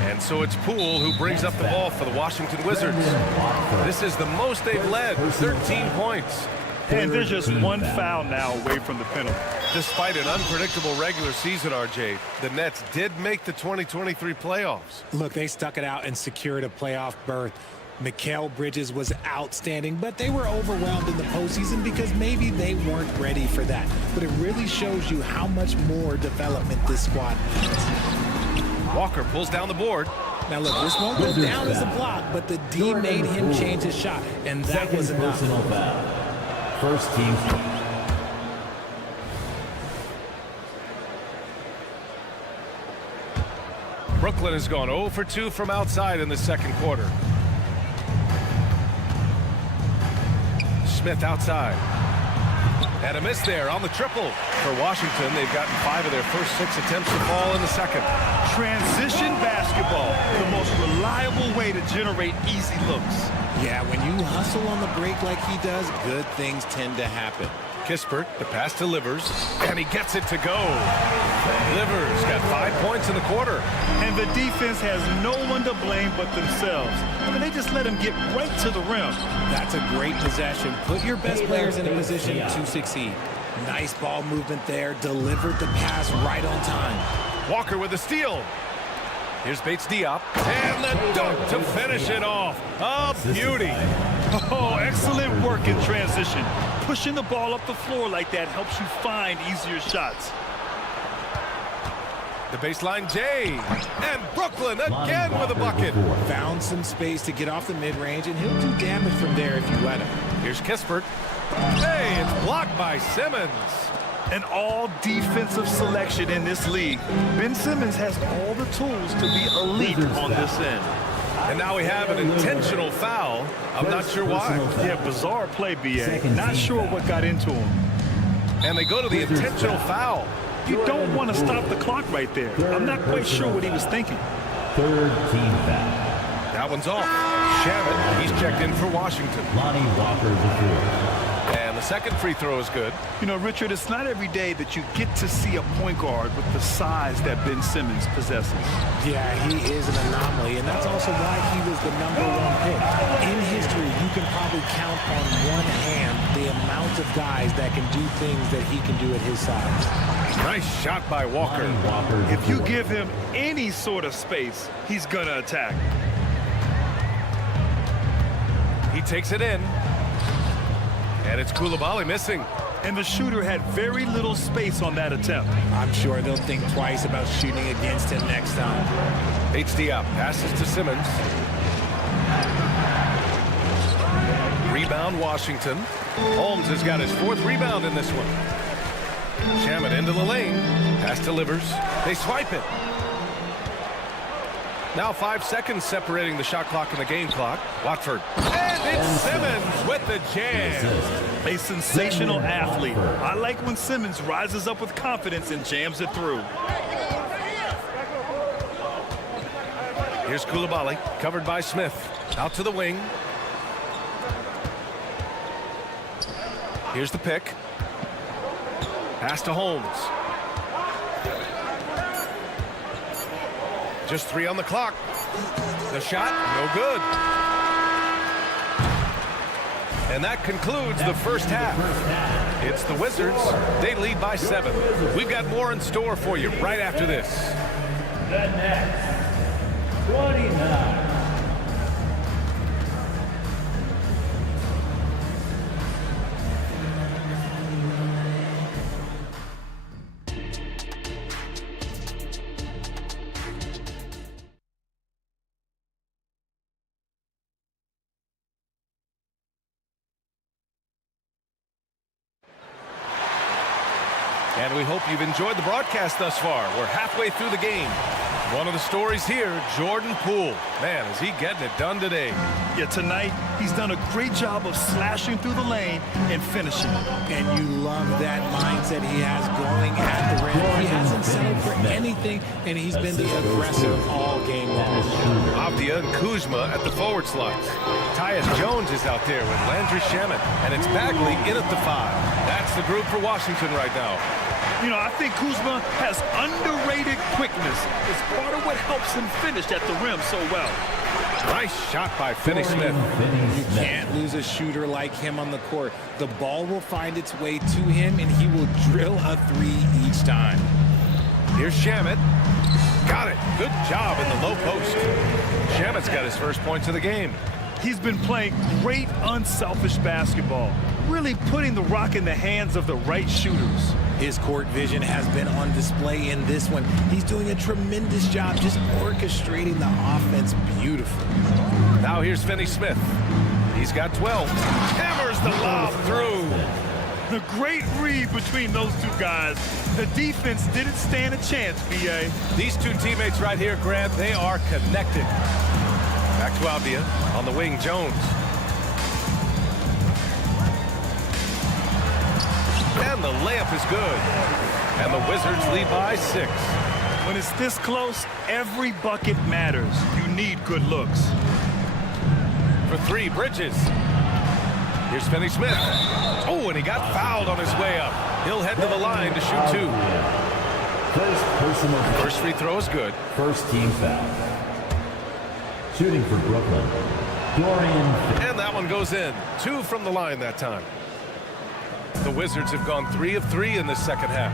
And so it's Poole who brings up the ball for the Washington Wizards. This is the most they've led, 13 points. And there's just one foul now away from the penalty. Despite an unpredictable regular season, RJ, the Nets did make the 2023 playoffs. Look, they stuck it out and secured a playoff berth. Mikal Bridges was outstanding, but they were overwhelmed in the postseason because maybe they weren't ready for that. But it really shows you how much more development this squad needs. Walker pulls down the board. Now look, this won't go down as a block, but the D made him change his shot, and that was enough. Personal foul. First team. Brooklyn has gone 0 for 2 from outside in the second quarter. Smith outside. And a miss there on the triple. For Washington, they've gotten 5 of their first 6 attempts to fall in the second. Transition basketball, the most reliable way to generate easy looks. Yeah, when you hustle on the break like he does, good things tend to happen. Kispert, the pass to Livers, and he gets it to go. Livers got 5 points in the quarter. And the defense has no one to blame but themselves. I mean, they just let him get right to the rim. That's a great possession. Put your best players in a position to succeed. Nice ball movement there. Delivered the pass right on time. Walker with a steal. Here's Bates Diop. And the dunk to finish it off. A beauty. Oh, excellent work in transition. Pushing the ball up the floor like that helps you find easier shots. The baseline Jay. And Brooklyn again with a bucket. Found some space to get off the mid-range, and he'll do damage from there if you let him. Here's Kispert. Hey, it's blocked by Simmons. An all-defensive selection in this league. Ben Simmons has all the tools to be elite on this end. And now we have an intentional foul. I'm not sure why. Yeah, bizarre play, B.A. Not sure what got into him. And they go to the intentional foul. You don't want to stop the clock right there. I'm not quite sure what he was thinking. Third team foul. That one's off. Shamit, he's checked in for Washington. Lonnie Walker, the fourth. And the second free throw is good. You know, Richard, it's not every day that you get to see a point guard with the size that Ben Simmons possesses. Yeah, he is an anomaly, and that's also why he was the #1 pick. In history, you can probably count on one hand the amount of guys that can do things that he can do at his size. Nice shot by Walker. If you give him any sort of space, he's going to attack. He takes it in. And it's Coulibaly missing. And the shooter had very little space on that attempt. I'm sure they'll think twice about shooting against him next time. Bates Diop passes to Simmons. Rebound Washington. Holmes has got his 4th rebound in this one. Shamit into the lane. Pass to Livers. They swipe it. Now 5 seconds separating the shot clock and the game clock. Watford. And it's Simmons with the jam. A sensational athlete. I like when Simmons rises up with confidence and jams it through. Here's Coulibaly, covered by Smith. Out to the wing. Here's the pick. Pass to Holmes. Just 3 on the clock. The shot, no good. And that concludes the first half. It's the Wizards. They lead by 7. We've got more in store for you right after this. The next 29. And we hope you've enjoyed the broadcast thus far. We're halfway through the game. One of the stories here, Jordan Poole. Man, is he getting it done today. Yeah, tonight, he's done a great job of slashing through the lane and finishing. And you love that mindset he has going at the rim. He hasn't settled for anything, and he's been the aggressor all game long. Avdia and Kuzma at the forward slots. Tyus Jones is out there with Landry Shamit. And it's Bagley in at the 5. That's the group for Washington right now. You know, I think Kuzma has underrated quickness. It's part of what helps him finish at the rim so well. Nice shot by Finney Smith. You can't lose a shooter like him on the court. The ball will find its way to him, and he will drill a 3 each time. Here's Shamit. Got it. Good job in the low post. Shamit's got his first points of the game. He's been playing great, unselfish basketball, really putting the rock in the hands of the right shooters. His court vision has been on display in this one. He's doing a tremendous job just orchestrating the offense beautifully. Now here's Finney Smith. He's got 12. Hammers the lob through. A great read between those two guys. The defense didn't stand a chance, B.A. These two teammates right here, Grant, they are connected. Back to Avdia. On the wing, Jones. And the layup is good. And the Wizards lead by 6. When it's this close, every bucket matters. You need good looks. For 3, Bridges. Here's Finney Smith. Oh, and he got fouled on his way up. He'll head to the line to shoot 2. First free throw is good. First team foul. Shooting for Brooklyn, Dorian. And that one goes in. 2 from the line that time. The Wizards have gone 3 of 3 in this second half.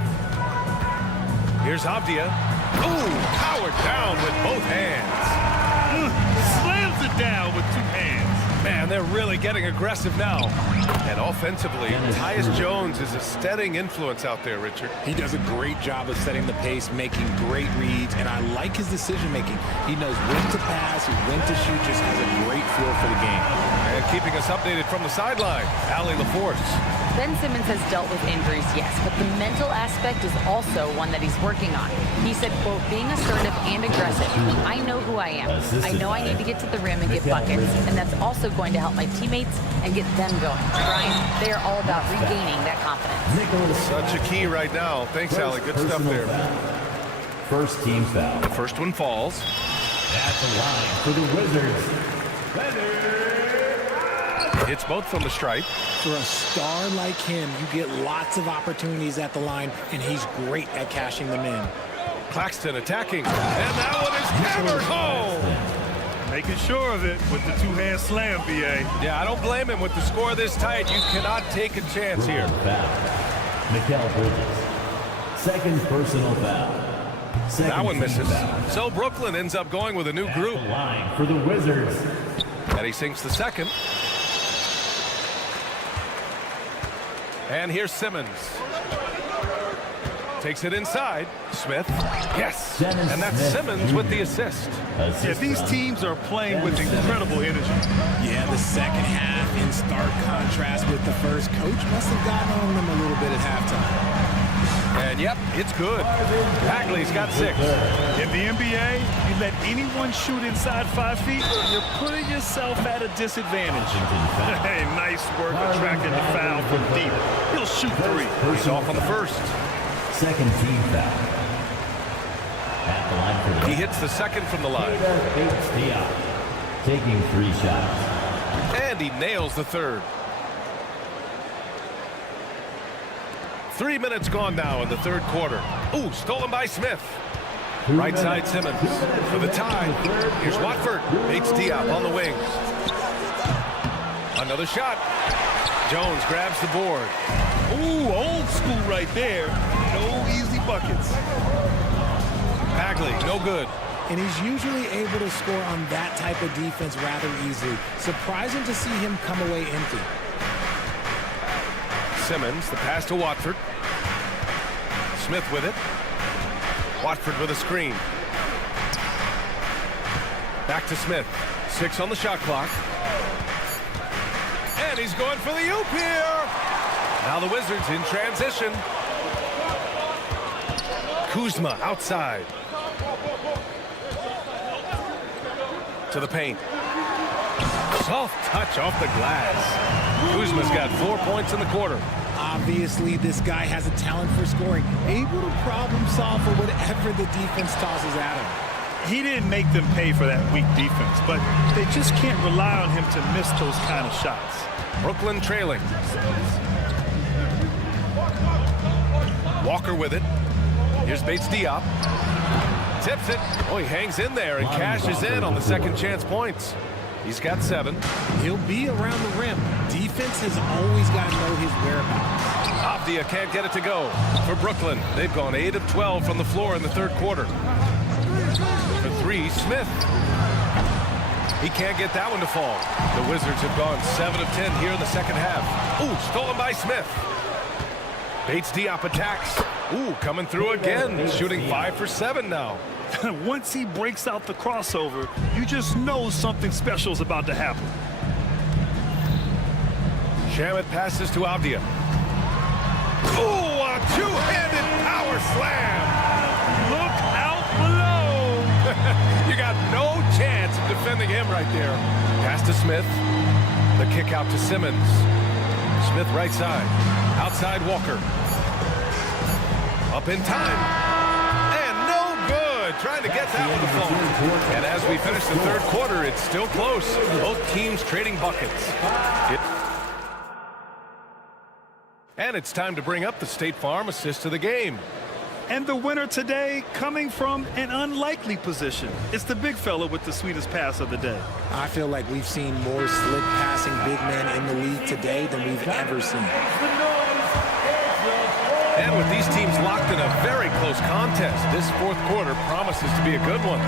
Here's Avdia. Oh, powered down with both hands. Slams it down with 2 hands. Man, they're really getting aggressive now. And offensively, Tyus Jones is a steadying influence out there, Richard. He does a great job of setting the pace, making great reads, and I like his decision-making. He knows when to pass, when to shoot, just has a great feel for the game. And keeping us updated from the sideline, Allie LaForce. Ben Simmons has dealt with injuries, yes, but the mental aspect is also one that he's working on. He said, quote, being assertive and aggressive. I know who I am. I know I need to get to the rim and get buckets, and that's also going to help my teammates and get them going. Brian, they are all about regaining that confidence. Such a key right now. Thanks, Allie. Good stuff there. First team foul. The first one falls. At the line for the Wizards. Hits both from the stripe. For a star like him, you get lots of opportunities at the line, and he's great at cashing them in. Claxton attacking. And that one is hammered home. Making sure of it with the 2-hand slam, B.A. Yeah, I don't blame him with the score this tight. You cannot take a chance here. Mikal Bridges. Second personal foul. That one misses. So Brooklyn ends up going with a new group. At the line for the Wizards. And he sinks the second. And here's Simmons. Takes it inside. Smith. Yes. And that's Simmons with the assist. Yeah, these teams are playing with incredible energy. Yeah, the second half in stark contrast with the first. Coach must have gotten on them a little bit at halftime. And yep, it's good. Bagley's got 6. In the NBA, you let anyone shoot inside 5 feet, you're putting yourself at a disadvantage. Hey, nice work attracting the foul from deep. He'll shoot 3. He's off on the first. Second team foul. At the line for he hits the second from the line. Taking 3 shots. And he nails the third. 3 minutes gone now in the third quarter. Ooh, stolen by Smith. Right side Simmons for the tie. Here's Watford. Bates Diop on the wing. Another shot. Jones grabs the board. Ooh, old school right there. No easy buckets. Bagley, no good. And he's usually able to score on that type of defense rather easily. Surprising to see him come away empty. Simmons, the pass to Watford. Smith with it. Watford with a screen. Back to Smith. 6 on the shot clock. And he's going for the oop here. Now the Wizards in transition. Kuzma outside. To the paint. Soft touch off the glass. Kuzma's got 4 points in the quarter. Obviously, this guy has a talent for scoring, able to problem solve for whatever the defense tosses at him. He didn't make them pay for that weak defense, but they just can't rely on him to miss those kind of shots. Brooklyn trailing. Walker with it. Here's Bates Diop. Tips it. Oh, he hangs in there and cashes in on the second chance points. He's got 7. He'll be around the rim. Defense has always got to know his whereabouts. Avdia can't get it to go. For Brooklyn, they've gone 8 of 12 from the floor in the third quarter. For 3, Smith. He can't get that one to fall. The Wizards have gone 7 of 10 here in the second half. Ooh, stolen by Smith. Bates Diop attacks. Ooh, coming through again. Shooting 5 for 7 now. Once he breaks out the crossover, you just know something special is about to happen. Shamet passes to Avdia. Ooh, a two-handed power slam. Look out below. You got no chance of defending him right there. Pass to Smith. The kick out to Simmons. Smith right side. Outside Walker. Up in time. And no good. Trying to get that one to fall. And as we finish the third quarter, it's still close. Both teams trading buckets. And it's time to bring up the State Farm assist of the game. And the winner today coming from an unlikely position. It's the big fella with the sweetest pass of the day. I feel like we've seen more slick passing big men in the league today than we've ever seen. And with these teams locked in a very close contest, this fourth quarter promises to be a good one.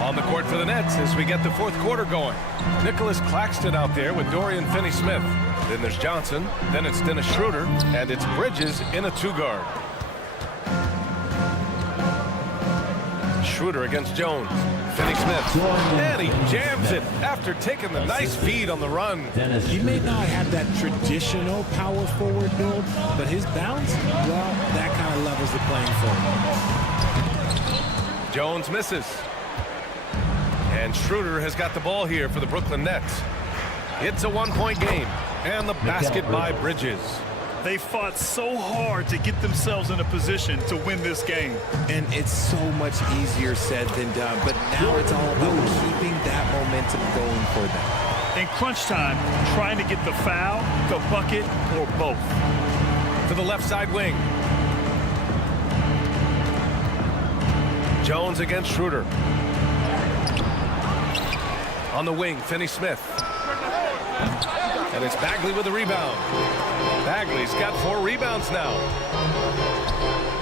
On the court for the Nets as we get the fourth quarter going. Nicholas Claxton out there with Dorian Finney-Smith. Then there's Johnson, then it's Dennis Schroeder, and it's Bridges in a two-guard. Schroeder against Jones. Finney-Smith. And he jams it after taking the nice feed on the run. He may not have that traditional power forward build, but his bounce, well, that kind of levels the playing field. Jones misses. And Schroeder has got the ball here for the Brooklyn Nets. It's a one-point game. And the basket by Bridges. They fought so hard to get themselves in a position to win this game. And it's so much easier said than done, but now it's all about keeping that momentum going for them. In crunch time, trying to get the foul, the bucket, or both. To the left side wing. Jones against Schroeder. On the wing, Finney-Smith. And it's Bagley with the rebound. Bagley's got 4 rebounds now.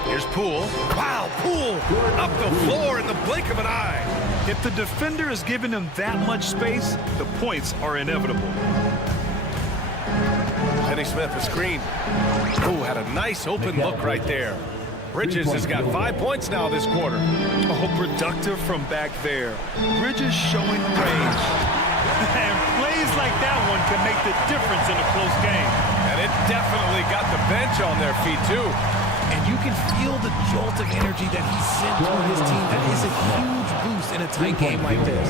Here's Poole. Wow, Poole up the floor in the blink of an eye. If the defender is giving him that much space, the points are inevitable. Finney-Smith, a screen. Ooh, had a nice open look right there. Bridges has got 5 points now this quarter. Oh, productive from back there. Bridges showing range. And plays like that one can make the difference in a close game. And it definitely got the bench on their feet, too. And you can feel the jolt of energy that he sent through his team. That is a huge boost in a tight game like this.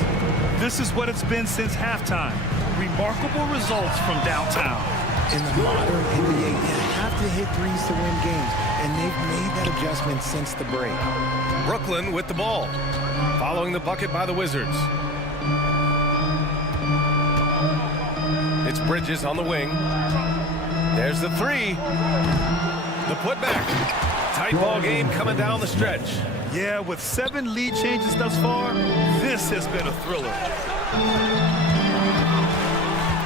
This is what it's been since halftime. Remarkable results from downtown. In the modern NBA, you have to hit threes to win games, and they've made that adjustment since the break. Brooklyn with the ball, following the bucket by the Wizards. It's Bridges on the wing. There's the three. The putback. Tight ball game coming down the stretch. Yeah, with 7 lead changes thus far, this has been a thriller.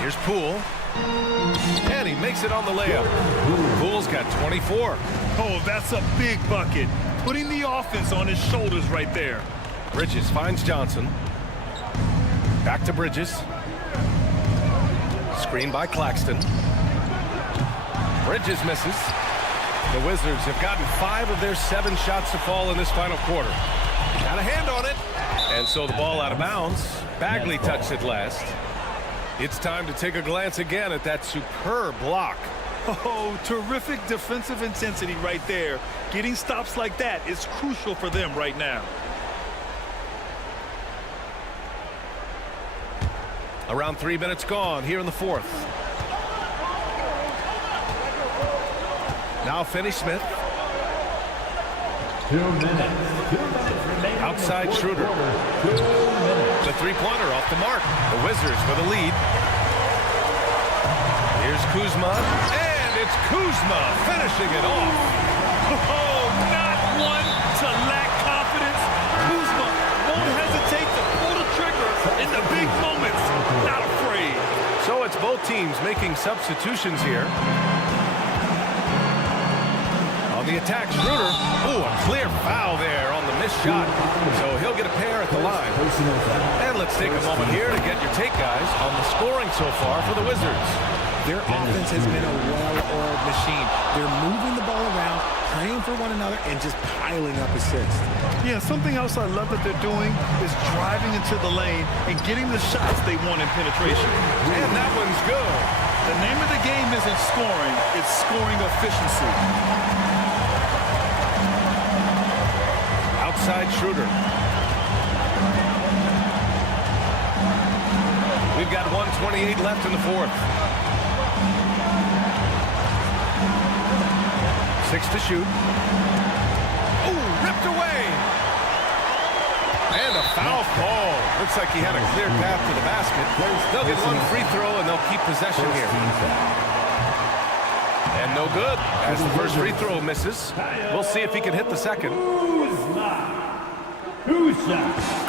Here's Poole. And he makes it on the layup. Poole's got 24. Oh, that's a big bucket. Putting the offense on his shoulders right there. Bridges finds Johnson. Back to Bridges. Screen by Claxton. Bridges misses. The Wizards have gotten 5 of their 7 shots to fall in this final quarter. Got a hand on it. And so the ball out of bounds. Bagley touched it last. It's time to take a glance again at that superb block. Oh, terrific defensive intensity right there. Getting stops like that is crucial for them right now. Around 3 minutes gone here in the fourth. Now Finney-Smith. 2 minutes. 2 minutes remaining. Outside Schroeder. 2 minutes. The three-pointer off the mark. The Wizards with a lead. Here's Kuzma. And it's Kuzma finishing it off. Oh, not one to lack confidence. Kuzma won't hesitate to pull the trigger in the big moments. Not afraid. So it's both teams making substitutions here. On the attack, Schroeder. Ooh, a clear foul there on the missed shot. So he'll get a pair at the line. And let's take a moment here to get your take, guys, on the scoring so far for the Wizards. Their offense has been a well-oiled machine. They're moving the ball around, playing for one another, and just piling up assists. Yeah, something else I love that they're doing is driving into the lane and getting the shots they want in penetration. And that one's good. The name of the game isn't scoring, it's scoring efficiency. Outside Schroeder. We've got 1:28 left in the fourth. 6 to shoot. Ooh, ripped away. And a foul call. Looks like he had a clear path to the basket. They'll get one free throw and they'll keep possession here. And no good as the first free throw misses. We'll see if he can hit the second.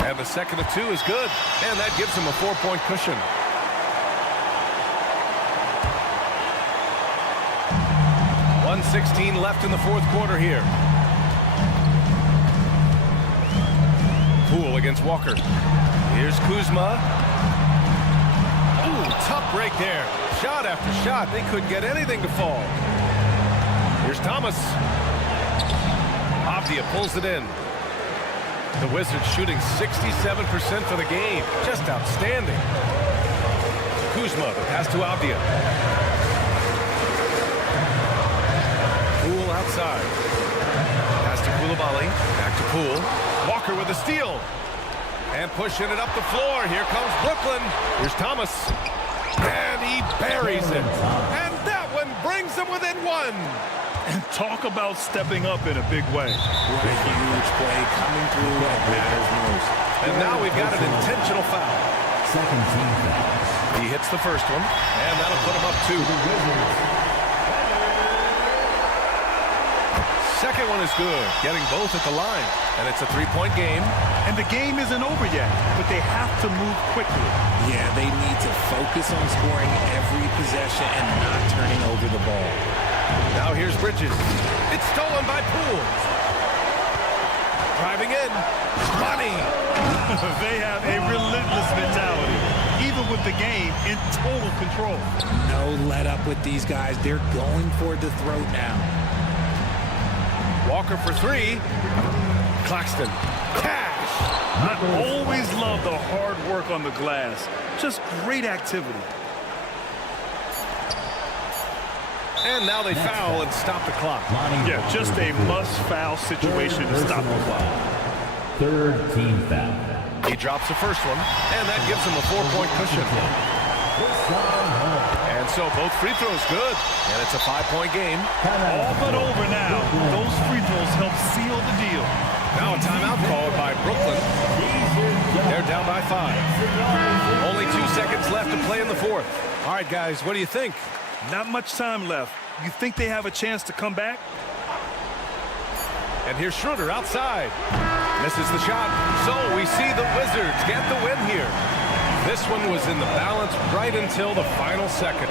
And the second of 2 is good. And that gives him a 4-point cushion. .16 left in the fourth quarter here. Poole against Walker. Here's Kuzma. Ooh, tough break there. Shot after shot. They couldn't get anything to fall. Here's Thomas. Avdia pulls it in. The Wizards shooting 67% for the game. Just outstanding. Kuzma, the pass to Avdia. Poole outside. Pass to Koulibaly. Back to Poole. Walker with a steal. And pushing it up the floor. Here comes Brooklyn. Here's Thomas. And he buries it. And that one brings them within 1. And talk about stepping up in a big way. What a huge play coming through when it matters most. And now we've got an intentional foul. Second team foul. He hits the first one. And that'll put him up 2. Second one is good, getting both at the line. And it's a 3-point game. And the game isn't over yet, but they have to move quickly. Yeah, they need to focus on scoring every possession and not turning over the ball. Now here's Bridges. It's stolen by Poole. Driving in. Money. They have a relentless mentality, even with the game in total control. No let up with these guys. They're going for the throat now. Walker for 3. Claxton. Cash. I always love the hard work on the glass. Just great activity. And now they foul and stop the clock. Yeah, just a must-foul situation to stop the clock. Third team foul. He drops the first one, and that gives him a 4-point cushion. And so both free throws good, and it's a 5-point game. All but over now. Those free throws help seal the deal. Now a timeout called by Brooklyn. They're down by 5. Only 2 seconds left to play in the fourth. All right, guys, what do you think? Not much time left. You think they have a chance to come back? And here's Schroeder outside. Misses the shot. So we see the Wizards get the win here. This one was in the balance right until the final second.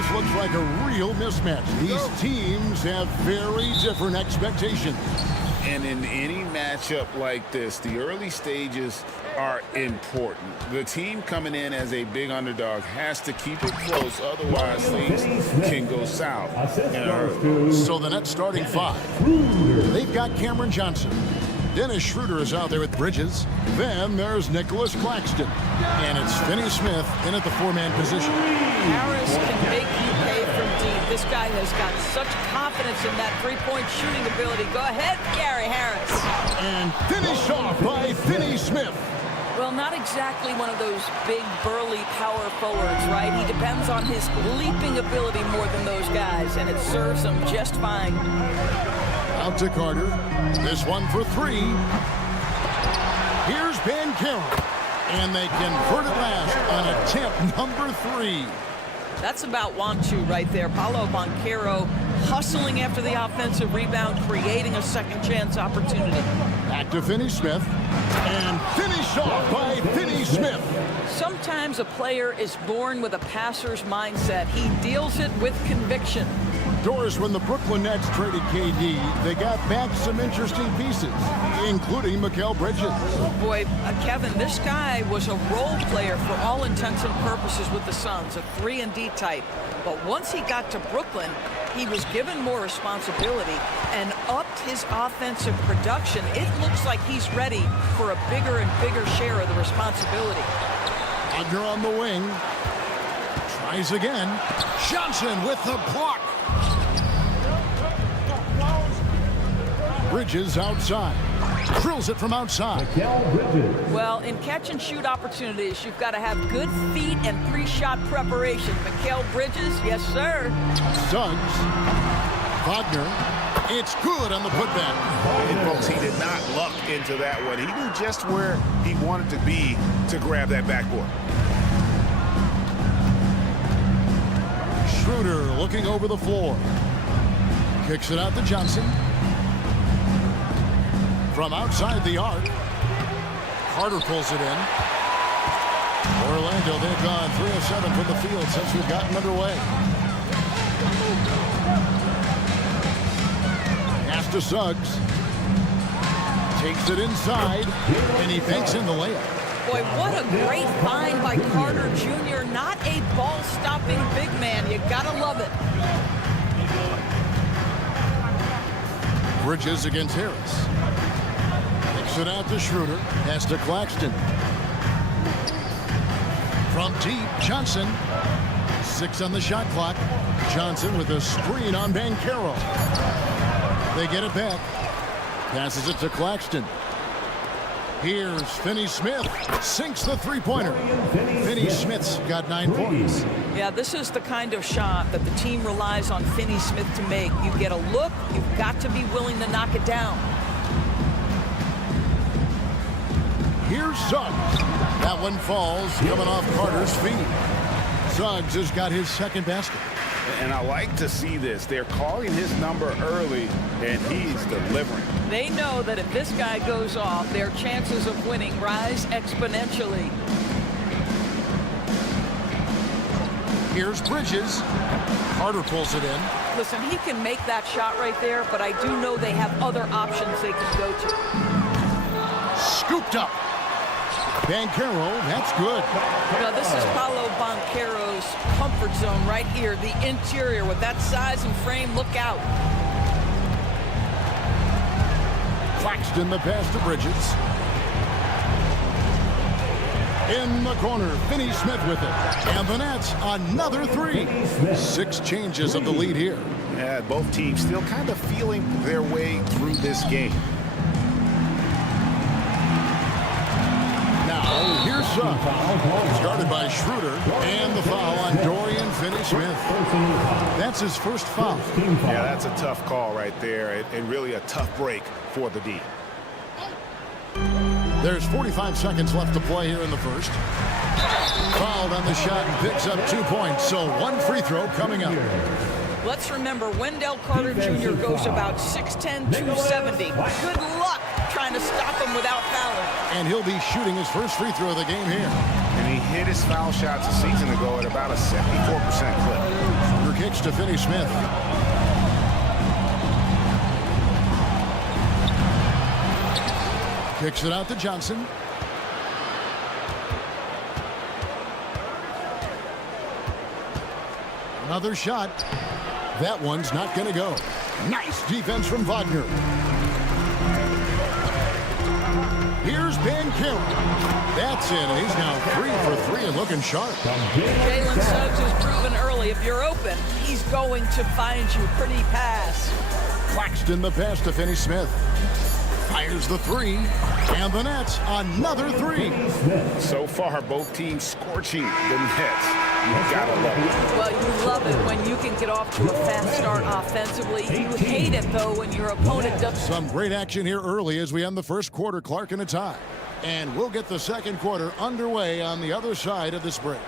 This looks like a real mismatch. These teams have very different expectations. And in any matchup like this, the early stages are important. The team coming in as a big underdog has to keep it close, otherwise things can go south in a hurry. So the Nets starting five. They've got Cameron Johnson. Dennis Schroeder is out there with Bridges. Then there's Nicholas Claxton. And it's Finney Smith in at the four-man position. Harris can make you pay from deep. This guy has got such confidence in that three-point shooting ability. Go ahead, Gary Harris. And finished off by Finney Smith. Well, not exactly one of those big, burly power forwards, right? He depends on his leaping ability more than those guys, and it serves him just fine. Out to Carter. This one for three. Here's Banchero. And they convert it last on attempt number three. That's about 1-2 right there. Paolo Banchero hustling after the offensive rebound, creating a second chance opportunity. Back to Finney Smith. And finished off by Finney Smith. Sometimes a player is born with a passer's mindset. He deals it with conviction. Doris, when the Brooklyn Nets traded KD, they got back some interesting pieces, including Mikal Bridges. Oh boy, Kevin, this guy was a role player for all intents and purposes with the Suns, a 3-and-D type. But once he got to Brooklyn, he was given more responsibility and upped his offensive production. It looks like he's ready for a bigger and bigger share of the responsibility. Wagner on the wing. Tries again. Johnson with the block. Bridges outside. Drills it from outside. Well, in catch-and-shoot opportunities, you've got to have good feet and pre-shot preparation. Mikal Bridges, yes, sir. Suggs. Wagner. It's good on the putback. And folks, he did not luck into that one. He knew just where he wanted to be to grab that backboard. Schroeder looking over the floor. Kicks it out to Johnson. From outside the arc. Carter pulls it in. Orlando, they've gone 3 of 7 from the field since we've gotten underway. Pass to Suggs. Takes it inside, and he banks in the layup. Boy, what a great find by Carter Jr. Not a ball-stopping big man. You gotta love it. Bridges against Harris. Kicks it out to Schroeder. Pass to Claxton. From deep, Johnson. 6 on the shot clock. Johnson with a screen on Banchero. They get it back. Passes it to Claxton. Here's Finney Smith. Sinks the three-pointer. Finney Smith's got 9 points. Yeah, this is the kind of shot that the team relies on Finney Smith to make. You get a look, you've got to be willing to knock it down. Here's Suggs. That one falls, coming off Carter's feet. Suggs has got his second basket. And I like to see this. They're calling his number early, and he's delivering. They know that if this guy goes off, their chances of winning rise exponentially. Here's Bridges. Carter pulls it in. Listen, he can make that shot right there, but I do know they have other options they can go to. Scooped up. Banchero, that's good. Now, this is Paolo Banchero's comfort zone right here, the interior with that size and frame. Look out. Claxton the pass to Bridges. In the corner, Finney Smith with it. And the Nets, another 3. 6 changes of the lead here. Yeah, both teams still kind of feeling their way through this game. Now, here's Suggs. Started by Schroeder. And the foul on Dorian Finney-Smith. That's his first foul. Yeah, that's a tough call right there. And really a tough break for the D. There's 45 seconds left to play here in the first. Fouled on the shot and picks up 2 points. So 1 free throw coming up. Let's remember, Wendell Carter Jr. goes about 6'10", 270. Good luck trying to stop him without fouling. And he'll be shooting his first free throw of the game here. And he hit his foul shots a season ago at about a 74% clip. kicks to Finney-Smith. Kicks it out to Johnson. Another shot. That one's not going to go. Nice defense from Wagner. Here's Bancaro. That's it. He's now 3 for 3 and looking sharp. Jalen Suggs has proven early, if you're open, he's going to find you. Pretty pass. Claxton the pass to Finney-Smith. Fires the 3, and the Nets another 3. So far, both teams scorching the Nets. You gotta love it. Well, you love it when you can get off to a fast start offensively. You hate it, though, when your opponent does. Some great action here early as we end the first quarter. Clark in a tie. And we'll get the second quarter underway on the other side of this break.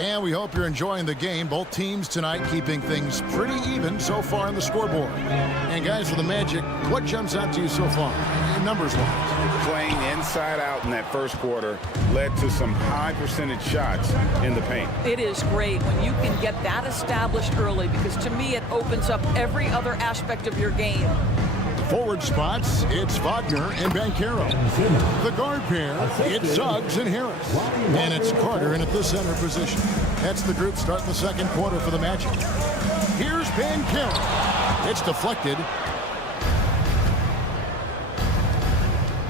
And we hope you're enjoying the game. Both teams tonight keeping things pretty even so far on the scoreboard. And guys, for the Magic, what jumps out to you so far, numbers-wise? Playing inside out in that first quarter led to some high percentage shots in the paint. It is great when you can get that established early, because to me it opens up every other aspect of your game. Forward spots, it's Wagner and Bancaro. The guard pair, it's Suggs and Harris. And it's Carter in at the center position. That's the group starting the second quarter for the Magic. Here's Bancaro. It's deflected.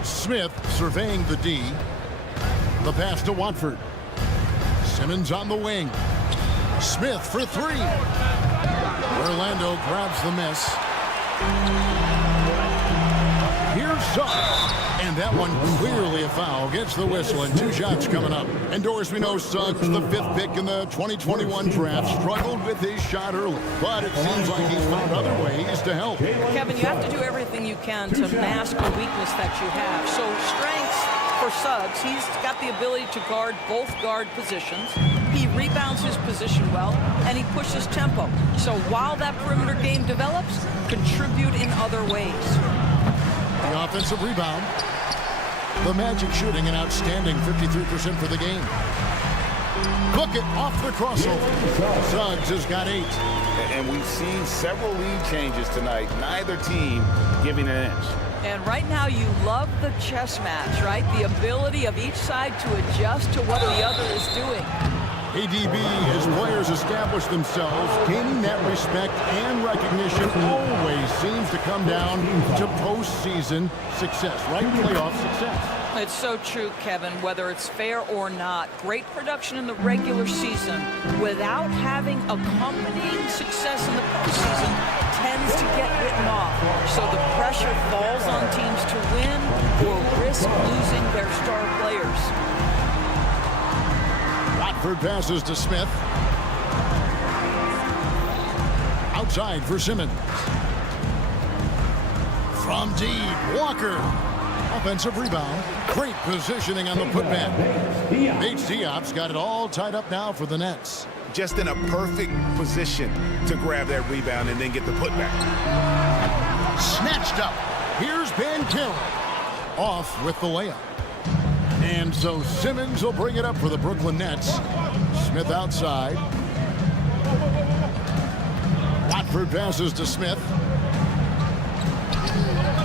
Smith surveying the D. The pass to Watford. Simmons on the wing. Smith for 3. Orlando grabs the miss. Here's Suggs, and that one clearly a foul. Gets the whistle, and 2 shots coming up. And Doris, we know Suggs, the 5th pick in the 2021 draft, struggled with his shot early, but it seems like he's found other ways to help. Kevin, you have to do everything you can to mask a weakness that you have. So strengths for Suggs, he's got the ability to guard both guard positions. He rebounds his position well, and he pushes tempo. So while that perimeter game develops, contribute in other ways. The offensive rebound. The Magic shooting an outstanding 53% for the game. Look it off the crossover. Suggs has got 8. And we've seen several lead changes tonight. Neither team giving an inch. And right now you love the chess match, right? The ability of each side to adjust to what the other is doing. ADB, as players establish themselves, gaining that respect and recognition always seems to come down to postseason success, right? Playoff success. It's so true, Kevin, whether it's fair or not. Great production in the regular season without having accompanying success in the postseason tends to get written off. So the pressure falls on teams to win or risk losing their star players. Watford passes to Smith. Outside for Simmons. From deep, Walker. Offensive rebound. Great positioning on the putback. Diop's got it all tied up now for the Nets. Just in a perfect position to grab that rebound and then get the putback. Snatched up. Here's Bancaro. Off with the layup. And so Simmons will bring it up for the Brooklyn Nets. Smith outside. Watford passes to Smith.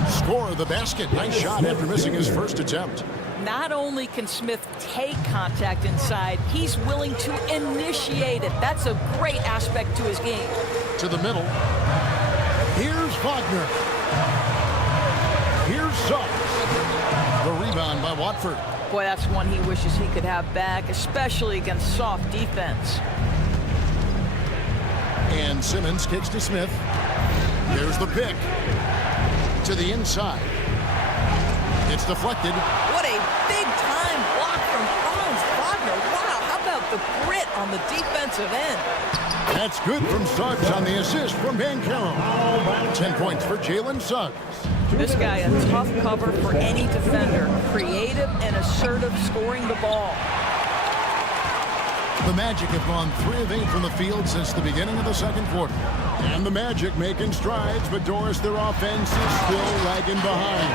Score the basket. Nice shot after missing his first attempt. Not only can Smith take contact inside, he's willing to initiate it. That's a great aspect to his game. To the middle. Here's Wagner. Here's Suggs. The rebound by Watford. Boy, that's one he wishes he could have back, especially against soft defense. And Simmons kicks to Smith. There's the pick. To the inside. It's deflected. What a big-time block from Franz Wagner. Wow, how about the grit on the defensive end? That's good from Suggs on the assist from Bancaro. 10 points for Jalen Suggs. This guy, a tough cover for any defender. Creative and assertive scoring the ball. The Magic have gone 3 of 8 from the field since the beginning of the second quarter. And the Magic making strides, but Doris, their offense is still lagging behind.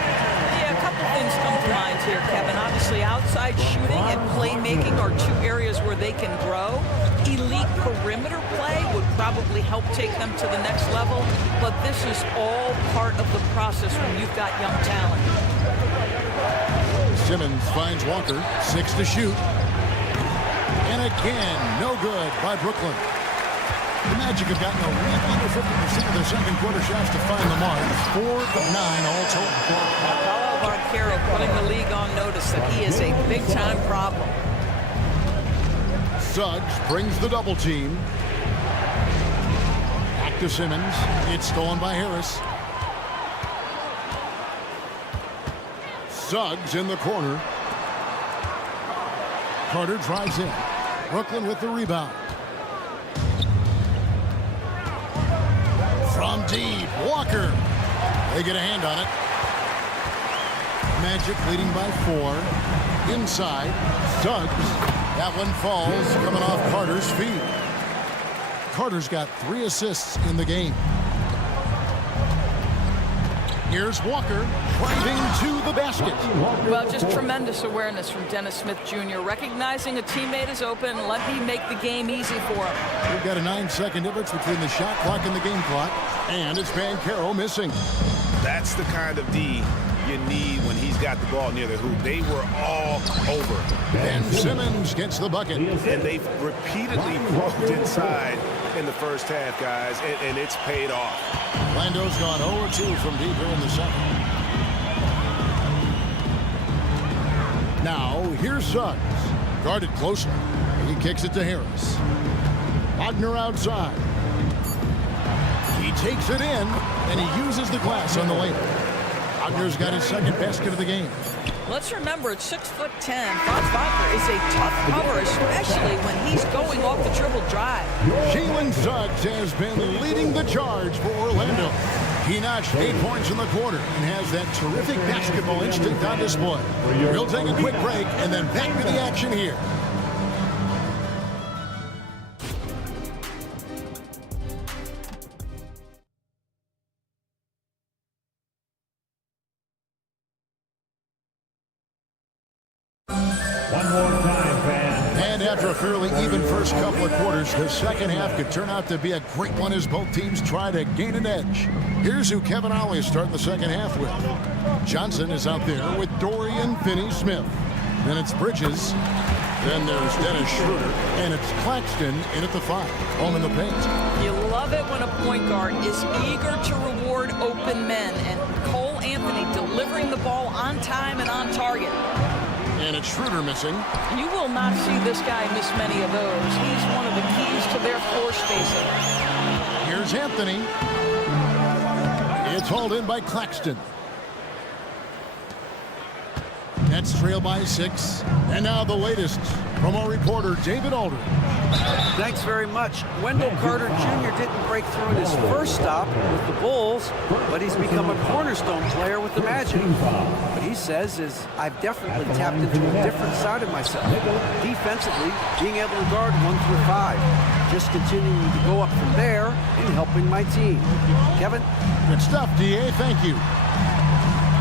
Yeah, a couple couple things come to mind here, Kevin. Obviously, outside shooting and playmaking are two areas where they can grow. Elite perimeter play would probably help take them to the next level, but this is all part of the process when you've got young talent. Simmons finds Walker, 6 to shoot. And again, no good by Brooklyn. The Magic have gotten a little under 50% of their second quarter shots to find the mark. 4 of 9 all total. Paolo Banchero putting the league on notice that he is a big-time problem. Suggs brings the double team. Back to Simmons. It's stolen by Harris. Suggs in the corner. Carter drives in. Brooklyn with the rebound. From deep, Walker. They get a hand on it. Magic leading by 4. Inside, Suggs. That one falls, coming off Carter's feet. Carter's got 3 assists in the game. Here's Walker driving to the basket. Well, just tremendous awareness from Dennis Smith Jr. Recognizing a teammate is open, let me make the game easy for him. We've got a 9-second difference between the shot clock and the game clock. And it's Banchero missing. That's the kind of D you need when he's got the ball near the hoop. They were all over. And Simmons gets the bucket. And they've repeatedly broke inside in the first half, guys, and it's paid off. Orlando's gone 0-2 from deep here in the second. Now, here's Suggs. Guarded closer. He kicks it to Harris. Wagner outside. He takes it in, and he uses the glass on the lane. Wagner's got his second basket of the game. Let's remember, at 6'10", Franz Wagner is a tough cover, especially when he's going off the dribble drive. Jalen Suggs has been leading the charge for Orlando. He notched 8 points in the quarter and has that terrific basketball instinct on display. We'll take a quick break and then back to the action here. After a fairly even first couple of quarters, the second half could turn out to be a great one as both teams try to gain an edge. Here's who Kevin Ollie is starting the second half with. Johnson is out there with Dorian Finney-Smith. Then it's Bridges. Then there's Dennis Schroeder. And it's Claxton in at the 5, home in the paint. You love it when a point guard is eager to reward open men. And Cole Anthony delivering the ball on time and on target. And it's Schroeder missing. You will not see this guy miss many of those. He's one of the keys to their floor spacing. Here's Anthony. It's hauled in by Claxton. Nets trail by 6. And now the latest from our reporter, David Aldridge. Thanks very much. Wendell Carter Jr. didn't break through in his first stop with the Bulls, but he's become a cornerstone player with the Magic. What he says is, I've definitely tapped into a different side of myself. Defensively, being able to guard 1 through 5. Just continuing to go up from there and helping my team. Kevin? Good stuff, D.A. Thank you.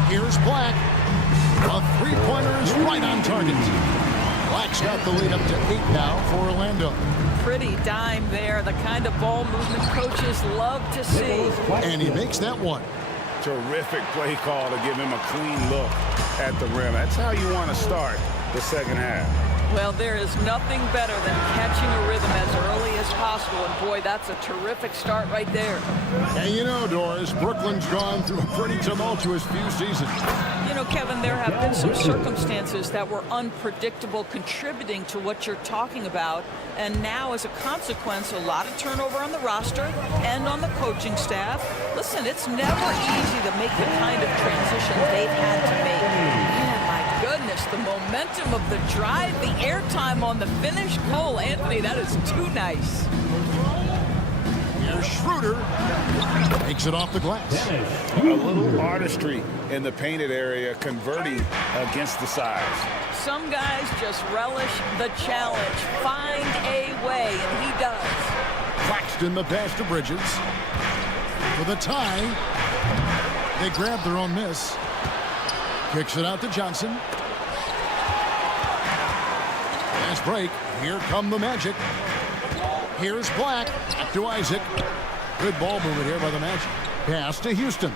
Here's Black. A three-pointer is right on target. Black's got the lead up to 8 now for Orlando. Pretty dime there, the kind of ball movement coaches love to see. And he makes that one. Terrific play call to give him a clean look at the rim. That's how you want to start the second half. Well, there is nothing better than catching a rhythm as early as possible. And boy, that's a terrific start right there. And you know, Doris, Brooklyn's gone through a pretty tumultuous few seasons. You know, Kevin, there have been some circumstances that were unpredictable contributing to what you're talking about. And now, as a consequence, a lot of turnover on the roster and on the coaching staff. Listen, it's never easy to make the kind of transition they've had to make. Man, my goodness, the momentum of the drive, the airtime on the finish. Cole Anthony, that is too nice. Here's Schroeder. Takes it off the glass. A little artistry in the painted area, converting against the size. Some guys just relish the challenge. Find a way, and he does. Claxton the pass to Bridges. For the tie, they grab their own miss. Kicks it out to Johnson. Fast break. Here come the Magic. Here's Black. Back to Isaac. Good ball movement here by the Magic. Pass to Houston.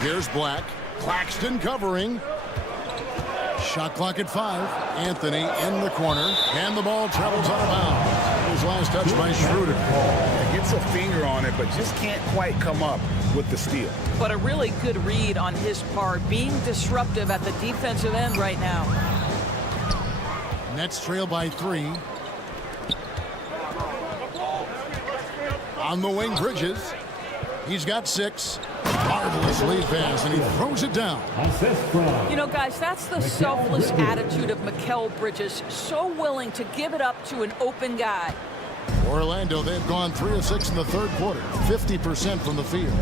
Here's Black. Claxton covering. Shot clock at 5. Anthony in the corner. And the ball travels out of bounds. His last touch by Schroeder. Gets a finger on it, but just can't quite come up with the steal. But a really good read on his part, being disruptive at the defensive end right now. Nets trail by 3. On the wing, Bridges. He's got 6. Marvelous lead pass, and he throws it down. You know, guys, that's the selfless attitude of Mikal Bridges. So willing to give it up to an open guy. Orlando, they've gone 3 of 6 in the third quarter. 50% from the field.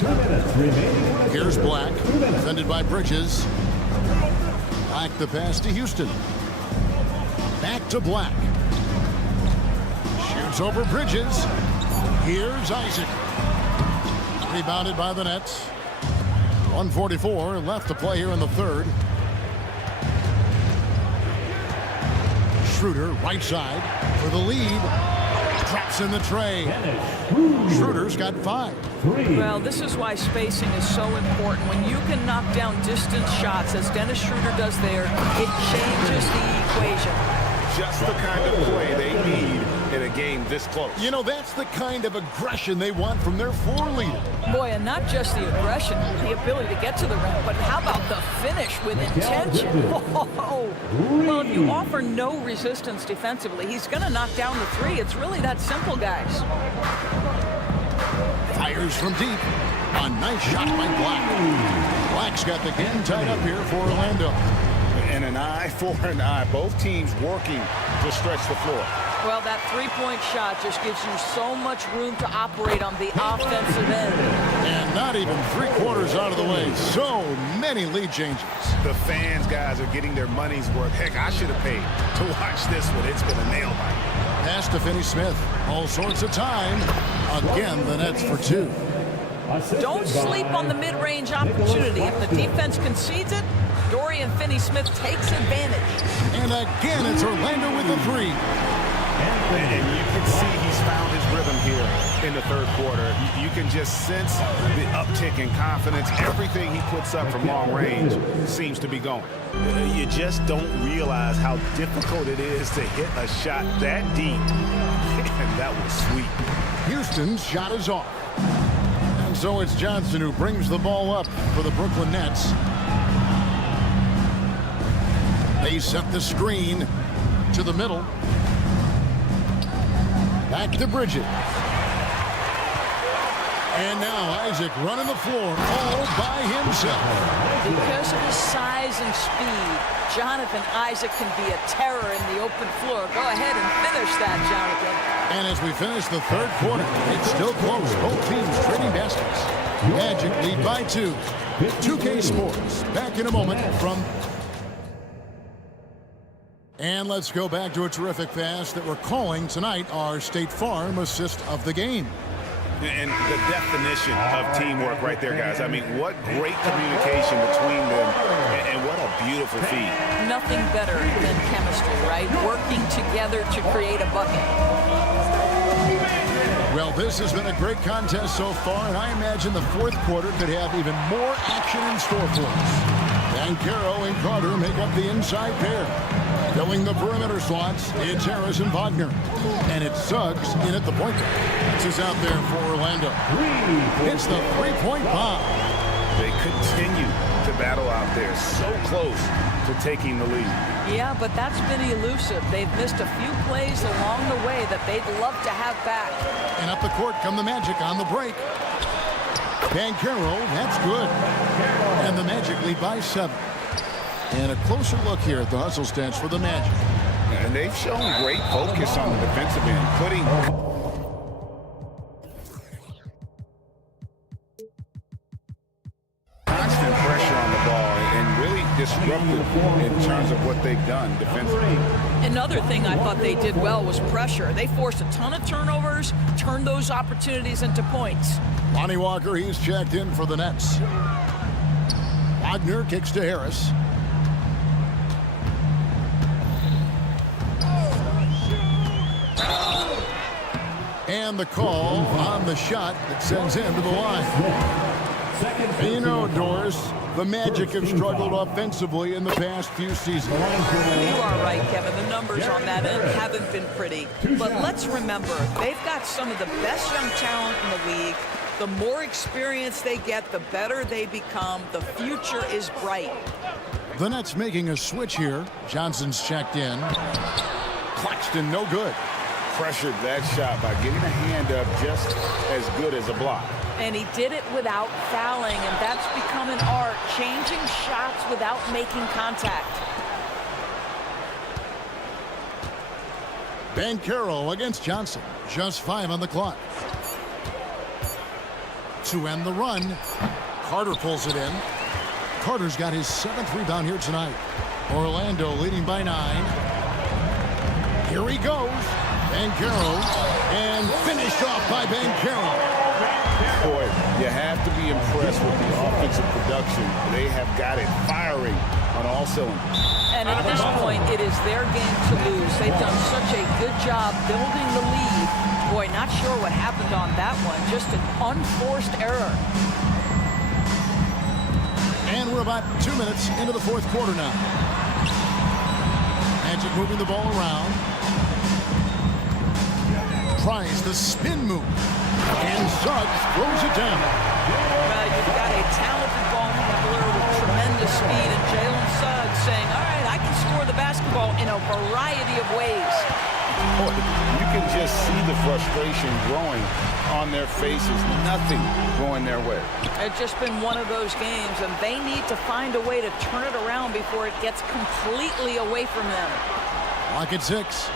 2 minutes remaining. Here's Black. Defended by Bridges. Black the pass to Houston. Back to Black. Shoots over Bridges. Here's Isaac. Rebounded by the Nets. 1:44 left to play here in the third. Schroeder, right side for the lead. Drops in the tray. Schroeder's got 5. Well, this is why spacing is so important. When you can knock down distance shots, as Dennis Schroeder does there, it changes the equation. Just the kind of play they need in a game this close. You know, that's the kind of aggression they want from their floor leader. Boy, and not just the aggression, the ability to get to the rim, but how about the finish with intention? Oh, well, if you offer no resistance defensively, he's going to knock down the 3. It's really that simple, guys. Fires from deep. A nice shot by Black. Black's got the game tied up here for Orlando. And an eye for an eye. Both teams working to stretch the floor. Well, that three-point shot just gives you so much room to operate on the offensive end. And not even 3/4 out of the way. So many lead changes. The fans, guys, are getting their money's worth. Heck, I should have paid to watch this one. It's been a nail biter. Pass to Finney-Smith. All sorts of time. Again, the Nets for 2. Don't sleep on the mid-range opportunity. If the defense concedes it, Dorian Finney-Smith takes advantage. And again, it's Orlando with the 3. And you can see he's found his rhythm here in the third quarter. You can just sense the uptick in confidence. Everything he puts up from long range seems to be going. You just don't realize how difficult it is to hit a shot that deep. And that was sweet. Houston's shot is off. And so it's Johnson who brings the ball up for the Brooklyn Nets. They set the screen to the middle. Back to Bridges. And now Isaac running the floor all by himself. Because of his size and speed, Jonathan Isaac can be a terror in the open floor. Go ahead and finish that, Jonathan. And as we finish the third quarter, it's still close. Both teams trading baskets. Magic lead by 2. 2K Sports. Back in a moment from... And let's go back to a terrific pass that we're calling tonight our State Farm assist of the game. And the definition of teamwork right there, guys. I mean, what great communication between them, and what a beautiful feed. Nothing better than chemistry, right? Working together to create a bucket. Well, this has been a great contest so far, and I imagine the fourth quarter could have even more action in store for us. Banchero and Carter make up the inside pair. Filling the perimeter slots, it's Harris and Wagner. And it's Suggs in at the point guard. This is out there for Orlando. It's the three-point bomb. They continue to battle out there, so close to taking the lead. Yeah, but that's been elusive. They've missed a few plays along the way that they'd love to have back. And up the court come the Magic on the break. Banchero, that's good. And the Magic lead by 7. And a closer look here at the hustle stats for the Magic. And they've shown great focus on the defensive end, putting constant pressure on the ball and really disruptive in terms of what they've done defensively. Another thing I thought they did well was pressure. They forced a ton of turnovers, turned those opportunities into points. Lonnie Walker, he's checked in for the Nets. Wagner kicks to Harris. And the call on the shot that sends him to the line. And you know, Doris, the Magic have struggled offensively in the past few seasons. You are right, Kevin. The numbers on that end haven't been pretty. But let's remember, they've got some of the best young talent in the league. The more experience they get, the better they become. The future is bright. The Nets making a switch here. Johnson's checked in. Claxton, no good. Pressured that shot by getting a hand up just as good as a block. And he did it without fouling, and that's become an art, changing shots without making contact. Banchero against Johnson. Just 5 on the clock. To end the run, Carter pulls it in. Carter's got his 7th rebound here tonight. Orlando leading by 9. Here he goes. Banchero, and finished off by Banchero. Boy, you have to be impressed with the offensive production. They have got it firing on all cylinders. And at this point, it is their game to lose. They've done such a good job building the lead. Boy, not sure what happened on that one. Just an unforced error. And we're about 2 minutes into the 4th quarter now. Magic moving the ball around. Tries the spin move. And Suggs throws it down. You've got a talented ball handler with tremendous speed, and Jalen Suggs saying, all right, I can score the basketball in a variety of ways. Boy, you can just see the frustration growing on their faces. Nothing going their way. It's just been one of those games, and they need to find a way to turn it around before it gets completely away from them. Lock at 6.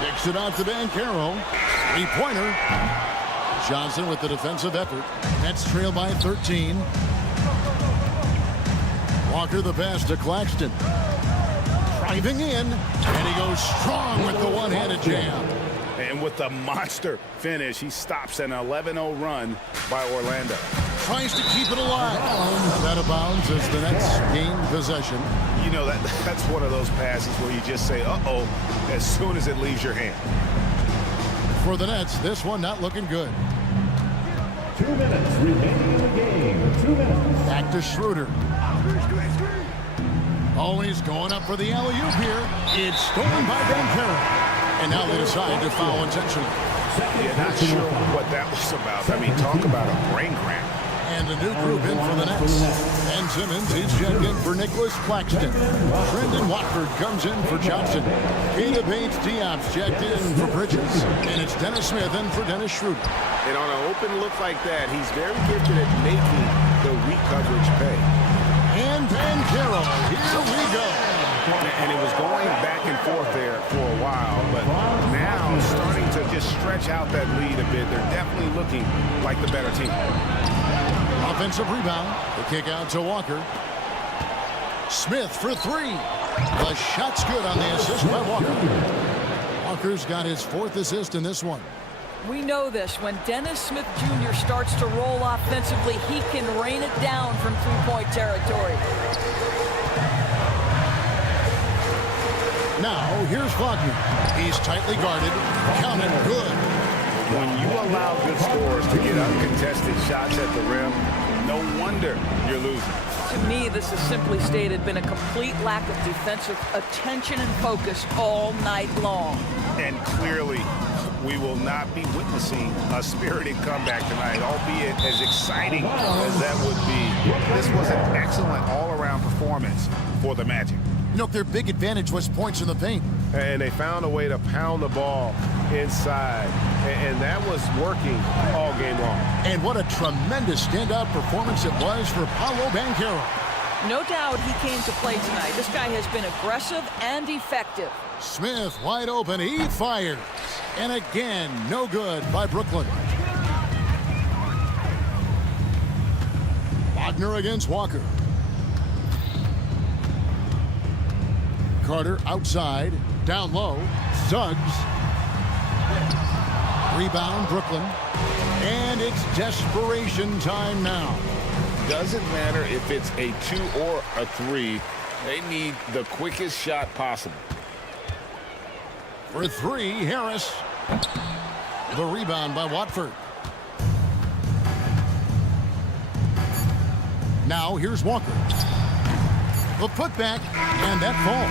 Kicks it out to Banchero. 3-pointer. Johnson with the defensive effort. Nets trail by 13. Walker the pass to Claxton. Driving in. And he goes strong with the one-handed jam. And with the monster finish, he stops an 11-0 run by Orlando. Tries to keep it alive. Out of bounds as the Nets gain possession. You know, that's one of those passes where you just say, uh-oh, as soon as it leaves your hand. For the Nets, this one not looking good. 2 minutes remaining in the game. 2 minutes. Back to Schroeder. Always going up for the alley-oop here. It's stolen by Banchero. And now they decide to foul intentionally. Yeah, not sure what that was about. I mean, talk about a brain cramp. And a new group in for the Nets. Ben Simmons is checked in for Nicholas Claxton. Brendan Watford comes in for Johnson. Keita Bates-Diop's checked in for Bridges. And it's Dennis Smith in for Dennis Schroeder. And on an open look like that, he's very gifted at making the weak coverage pay. And Banchero, here we go. And it was going back and forth there for a while, but now starting to just stretch out that lead a bit. They're definitely looking like the better team. Offensive rebound. The kick out to Walker. Smith for 3. The shot's good on the assist by Walker. Walker's got his 4th assist in this one. We know this. When Dennis Smith Jr. starts to roll offensively, he can rain it down from three-point territory. Now, here's Wagner. He's tightly guarded. Counted good. When you allow good scorers to get uncontested shots at the rim, no wonder you're losing. To me, this is simply stated been a complete lack of defensive attention and focus all night long. And clearly, we will not be witnessing a spirited comeback tonight, albeit as exciting as that would be. This was an excellent all-around performance for the Magic. You know, their big advantage was points in the paint. And they found a way to pound the ball inside. And that was working all game long. And what a tremendous standout performance it was for Paolo Banchero. No doubt he came to play tonight. This guy has been aggressive and effective. Smith wide open. He fires. And again, no good by Brooklyn. Wagner against Walker. Carter outside, down low, Suggs. Rebound, Brooklyn. And it's desperation time now. Doesn't matter if it's a 2 or a 3. They need the quickest shot possible. For 3, Harris. The rebound by Watford. Now here's Walker. The putback, and that falls.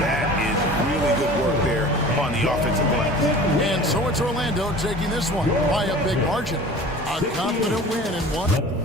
That is really good work there on the offensive glass. And so it's Orlando taking this one by a big margin. A confident win in one.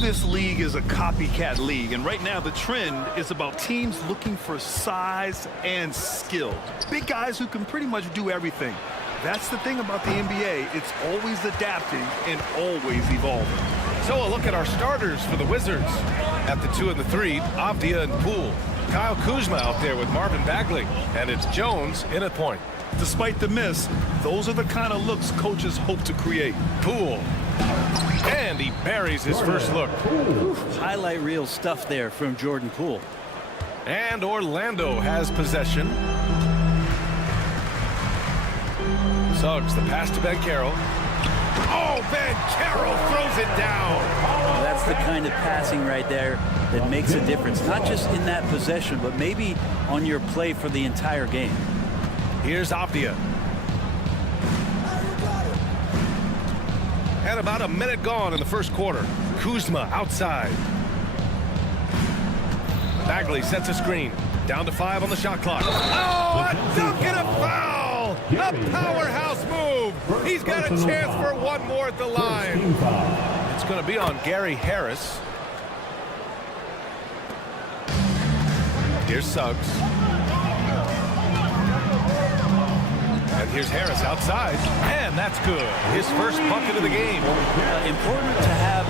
This league is a copycat league, and right now the trend is about teams looking for size and skill. Big guys who can pretty much do everything. That's the thing about the NBA. It's always adapting and always evolving. So a look at our starters for the Wizards. At the 2 and the 3, Avdia and Poole. Kyle Kuzma out there with Marvin Bagley. And it's Jones in at point. Despite the miss, those are the kind of looks coaches hope to create. Poole. And he buries his first look. Highlight reel stuff there from Jordan Poole. And Orlando has possession. Suggs, the pass to Banchero. Oh, Banchero throws it down. Well, that's the kind of passing right there that makes a difference. Not just in that possession, but maybe on your play for the entire game. Here's Avdia. And about a minute gone in the first quarter. Kuzma outside. Bagley sets a screen. Down to 5 on the shot clock. Oh, a dunk and a foul! A powerhouse move! He's got a chance for one more at the line. It's going to be on Gary Harris. Here's Suggs. And here's Harris outside, and that's good. His first bucket of the game. Important to have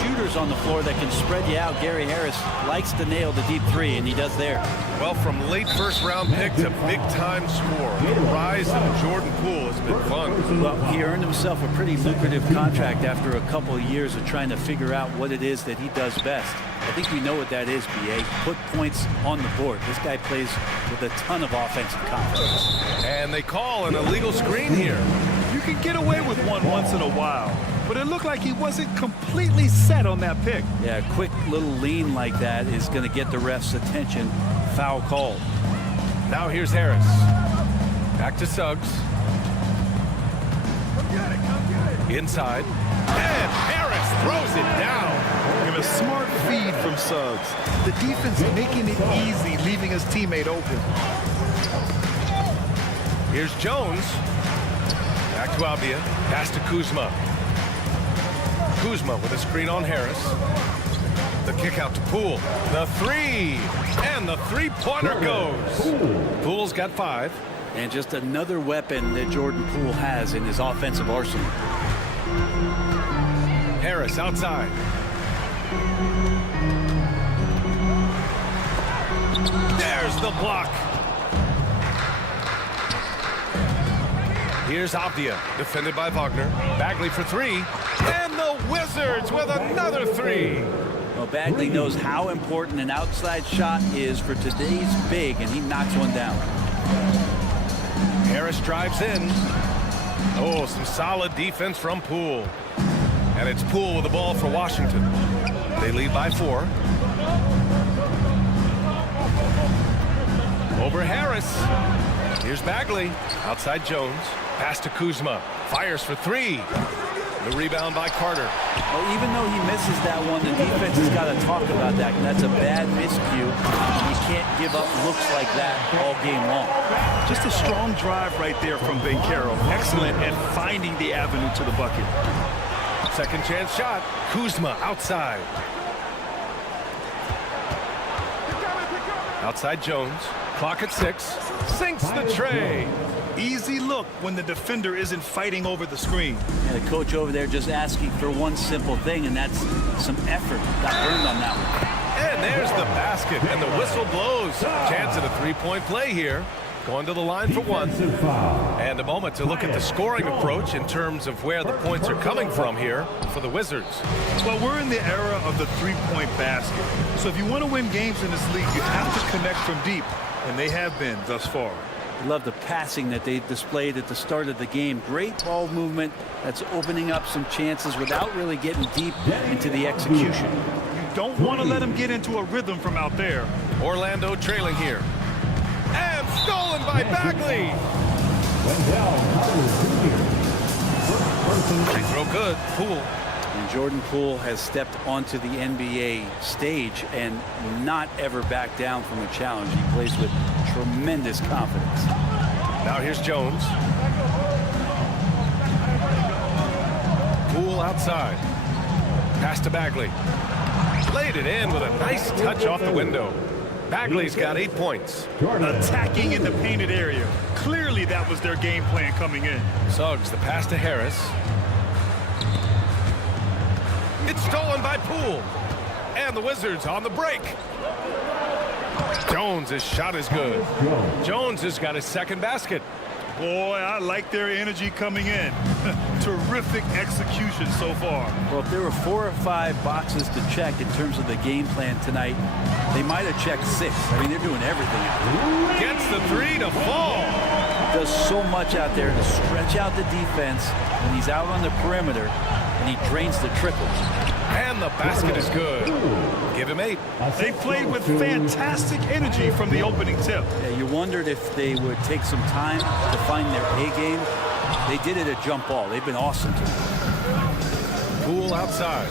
shooters on the floor that can spread you out. Gary Harris likes to nail the deep three, and he does there. Well, from late first-round pick to big-time scorer, the rise of Jordan Poole has been fun. Well, he earned himself a pretty lucrative contract after a couple of years of trying to figure out what it is that he does best. I think we know what that is, B.A. Put points on the board. This guy plays with a ton of offensive confidence. And they call an illegal screen here. You can get away with one once in a while, but it looked like he wasn't completely set on that pick. Yeah, a quick little lean like that is going to get the ref's attention. Foul called. Now here's Harris. Back to Suggs. Inside. And Harris throws it down. And a smart feed from Suggs. The defense making it easy, leaving his teammate open. Here's Jones. Back to Avdia. Pass to Kuzma. Kuzma with a screen on Harris. The kick out to Poole. The three. And the three-pointer goes. Poole's got 5. And just another weapon that Jordan Poole has in his offensive arsenal. Harris outside. There's the block. Here's Avdia, defended by Wagner. Bagley for 3. And the Wizards with another 3. Well, Bagley knows how important an outside shot is for today's big, and he knocks one down. Harris drives in. Oh, some solid defense from Poole. And it's Poole with the ball for Washington. They lead by 4. Over Harris. Here's Bagley. Outside Jones. Pass to Kuzma. Fires for 3. The rebound by Carter. Well, even though he misses that one, the defense has got to talk about that. And that's a bad miscue. You can't give up looks like that all game long. Just a strong drive right there from Banchero. Excellent at finding the avenue to the bucket. Second chance shot. Kuzma outside. Outside Jones. Clock at 6. Sinks the tray. Easy look when the defender isn't fighting over the screen. And the coach over there just asking for one simple thing, and that's some effort. Got burned on that one. And there's the basket, and the whistle blows. Chance at a three-point play here. Going to the line for 1. And a moment to look at the scoring approach in terms of where the points are coming from here for the Wizards. Well, we're in the era of the three-point basket. So if you want to win games in this league, you have to connect from deep. And they have been thus far. Love the passing that they displayed at the start of the game. Great ball movement that's opening up some chances without really getting deep into the execution. You don't want to let them get into a rhythm from out there. Orlando trailing here. And stolen by Bagley. Free throw good. Poole. And Jordan Poole has stepped onto the NBA stage and not ever backed down from a challenge. He plays with tremendous confidence. Now here's Jones. Poole outside. Pass to Bagley. Laid it in with a nice touch off the window. Bagley's got 8 points. Attacking in the painted area. Clearly that was their game plan coming in. Suggs the pass to Harris. It's stolen by Poole. And the Wizards on the break. Jones' shot is good. Jones has got his second basket. Boy, I like their energy coming in. Terrific execution so far. Well, if there were 4 or 5 boxes to check in terms of the game plan tonight, they might have checked 6. I mean, they're doing everything out there. Gets the 3 to fall. Does so much out there to stretch out the defense when he's out on the perimeter, and he drains the triples. And the basket is good. Give him 8. They played with fantastic energy from the opening tip. Yeah, you wondered if they would take some time to find their A game. They did it at jump ball. They've been awesome tonight. Poole outside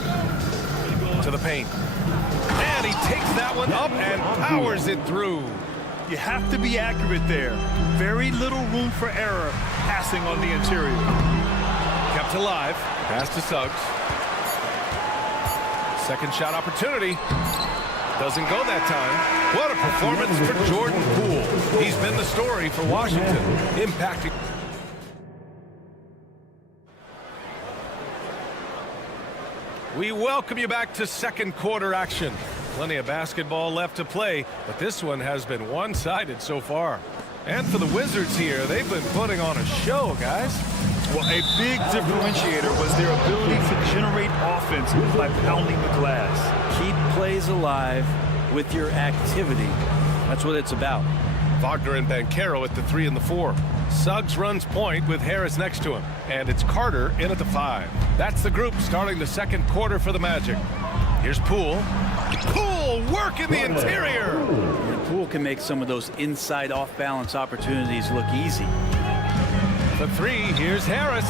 to the paint. And he takes that one up and powers it through. You have to be accurate there. Very little room for error passing on the interior. Kept alive. Pass to Suggs. Second shot opportunity. Doesn't go that time. What a performance for Jordan Poole. He's been the story for Washington, impacting. We welcome you back to second quarter action. Plenty of basketball left to play, but this one has been one-sided so far. And for the Wizards here, they've been putting on a show, guys. Well, a big differentiator was their ability to generate offense by pounding the glass. Keep plays alive with your activity. That's what it's about. Wagner and Banchero at the 3 and the 4. Suggs runs point with Harris next to him. And it's Carter in at the 5. That's the group starting the second quarter for the Magic. Here's Poole. Poole working the interior. And Poole can make some of those inside off-balance opportunities look easy. The 3, here's Harris.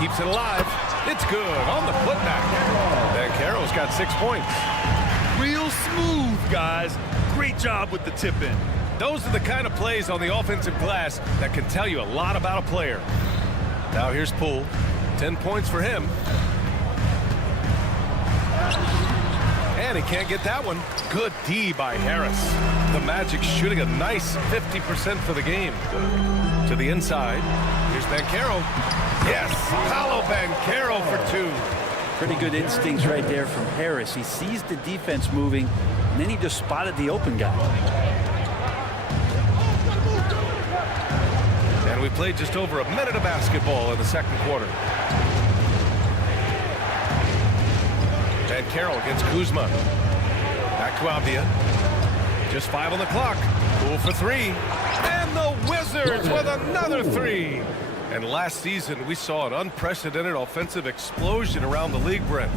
Keeps it alive. It's good on the putback. Banchero's got 6 points. Real smooth, guys. Great job with the tip-in. Those are the kind of plays on the offensive glass that can tell you a lot about a player. Now here's Poole. 10 points for him. And he can't get that one. Good D by Harris. The Magic shooting a nice 50% for the game. To the inside. Here's Banchero. Yes, Paolo Banchero for 2. Pretty good instincts right there from Harris. He sees the defense moving, and then he just spotted the open guy. And we played just over a minute of basketball in the second quarter. Banchero against Kuzma. Back to Avdia. Just 5 on the clock. Poole for 3. And the Wizards with another 3. And last season, we saw an unprecedented offensive explosion around the league, Brent.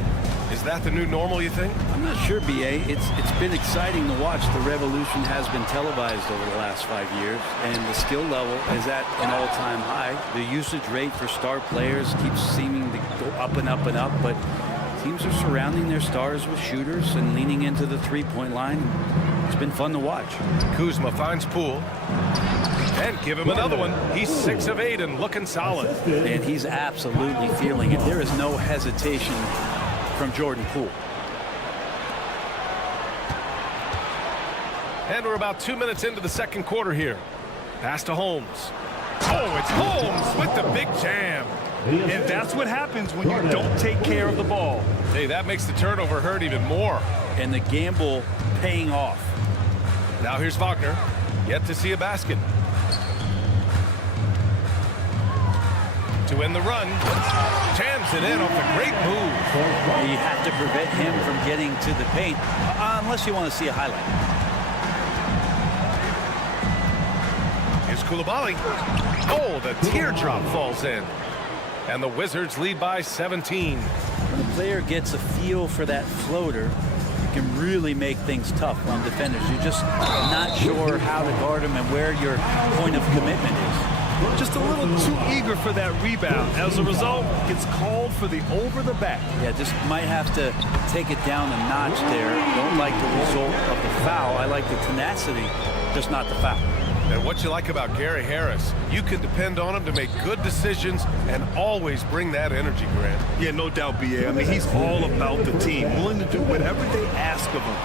Is that the new normal, you think? I'm not sure, B.A. It's been exciting to watch. The revolution has been televised over the last 5 years, and the skill level is at an all-time high. The usage rate for star players keeps seeming to go up and up and up, but teams are surrounding their stars with shooters and leaning into the three-point line. It's been fun to watch. Kuzma finds Poole. And give him another one. He's 6 of 8 and looking solid. And he's absolutely feeling it. There is no hesitation from Jordan Poole. And we're about 2 minutes into the second quarter here. Pass to Holmes. Oh, it's Holmes with the big jam. And that's what happens when you don't take care of the ball. Hey, that makes the turnover hurt even more. And the gamble paying off. Now here's Wagner. Yet to see a basket. To win the run. Jams it in off a great move. You have to prevent him from getting to the paint, unless you want to see a highlight. Here's Coulibaly. Oh, the teardrop falls in. And the Wizards lead by 17. When a player gets a feel for that floater, you can really make things tough on defenders. You're just not sure how to guard them and where your point of commitment is. Just a little too eager for that rebound. As a result, gets called for the over the back. Yeah, just might have to take it down a notch there. Don't like the result of the foul. I like the tenacity, just not the foul. And what you like about Gary Harris, you can depend on him to make good decisions and always bring that energy, Grant. Yeah, no doubt, B.A. I mean, he's all about the team, willing to do whatever they ask of him.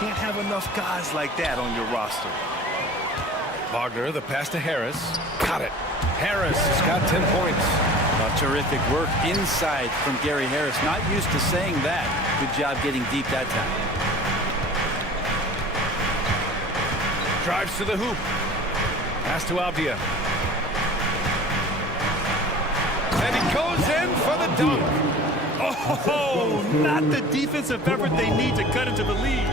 Can't have enough guys like that on your roster. Wagner, the pass to Harris. Got it. Harris has got 10 points. Terrific work inside from Gary Harris. Not used to saying that. Good job getting deep that time. Drives to the hoop. Pass to Avdia. And he goes in for the dunk. Oh, not the defensive effort they need to cut into the lead.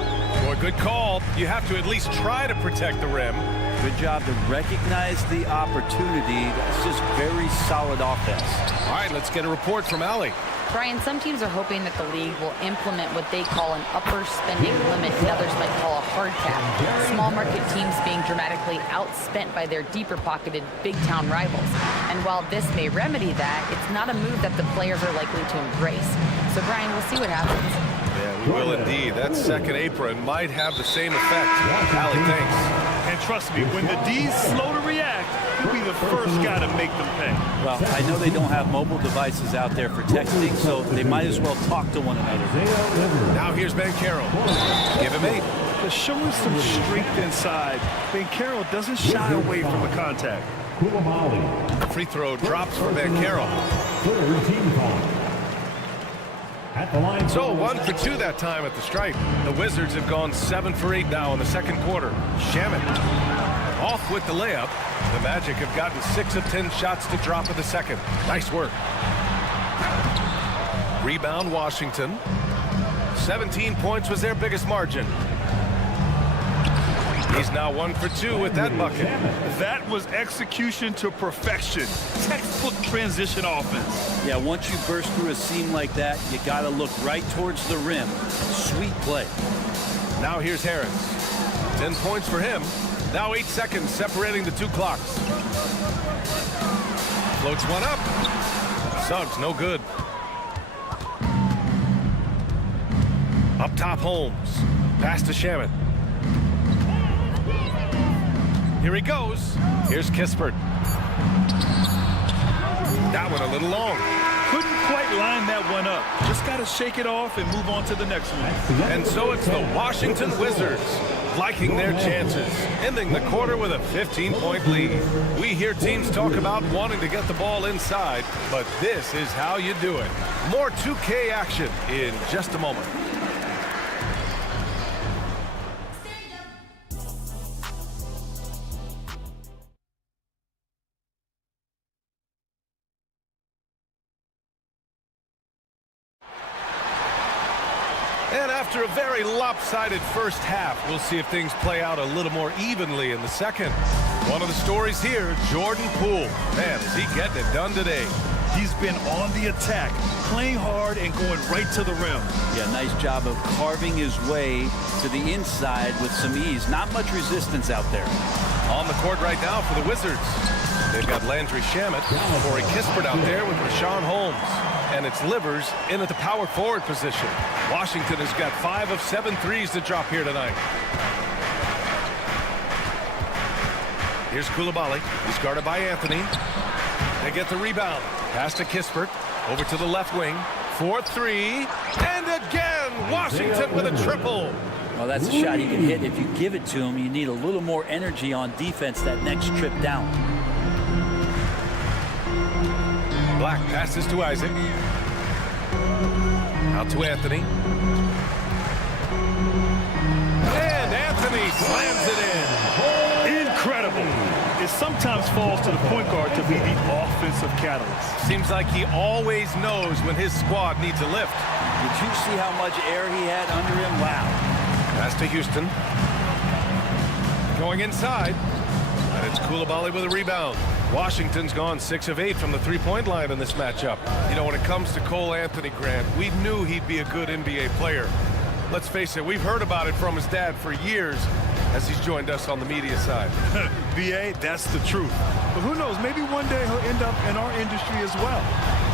Boy, good call. You have to at least try to protect the rim. Good job to recognize the opportunity. That's just very solid offense. All right, let's get a report from Allie. Brian, some teams are hoping that the league will implement what they call an upper spending limit and others might call a hard cap. Small market teams being dramatically outspent by their deeper pocketed big town rivals. And while this may remedy that, it's not a move that the players are likely to embrace. So Brian, we'll see what happens. Yeah, we will indeed. That second apron might have the same effect. Allie thinks. And trust me, when the D's slow to react, you'll be the first guy to make them pay. Well, I know they don't have mobile devices out there for texting, so they might as well talk to one another. Now here's Banchero. Give him 8. But showing some strength inside, Banchero doesn't shy away from the contact. Free throw drops for Banchero. So 1 for 2 that time at the stripe. The Wizards have gone 7 for 8 now in the second quarter. Shamet off with the layup. The Magic have gotten 6 of 10 shots to drop in the second. Nice work. Rebound Washington. 17 points was their biggest margin. He's now 1 for 2 with that bucket. That was execution to perfection. Textbook transition offense. Yeah, once you burst through a seam like that, you got to look right towards the rim. Sweet play. Now here's Harris. 10 points for him. Now 8 seconds separating the two clocks. Floats one up. Suggs, no good. Up top, Holmes. Pass to Shamet. Here he goes. Here's Kispert. That one a little long. Couldn't quite line that one up. Just got to shake it off and move on to the next one. And so it's the Washington Wizards liking their chances, ending the quarter with a 15-point lead. We hear teams talk about wanting to get the ball inside, but this is how you do it. More 2K action in just a moment. And after a very lopsided first half, we'll see if things play out a little more evenly in the second. One of the stories here, Jordan Poole. Man, is he getting it done today. He's been on the attack, playing hard and going right to the rim. Yeah, nice job of carving his way to the inside with some ease. Not much resistance out there. On the court right now for the Wizards. They've got Landry Shamet, Corey Kispert out there with Rashawn Holmes. And it's Livers in at the power forward position. Washington has got 5 of 7 threes to drop here tonight. Here's Coulibaly. He's guarded by Anthony. They get the rebound. Pass to Kispert. Over to the left wing. 4-3. And again, Washington with a triple. Well, that's a shot he can hit. If you give it to him, you need a little more energy on defense that next trip down. Black passes to Isaac. Out to Anthony. And Anthony slams it in. Incredible. It sometimes falls to the point guard to be the offensive catalyst. Seems like he always knows when his squad needs a lift. Did you see how much air he had under him? Wow. Pass to Houston. Going inside. And it's Coulibaly with a rebound. Washington's gone 6 of 8 from the three-point line in this matchup. You know, when it comes to Cole Anthony, Grant, we knew he'd be a good NBA player. Let's face it, we've heard about it from his dad for years as he's joined us on the media side. BA, that's the truth. But who knows, maybe one day he'll end up in our industry as well.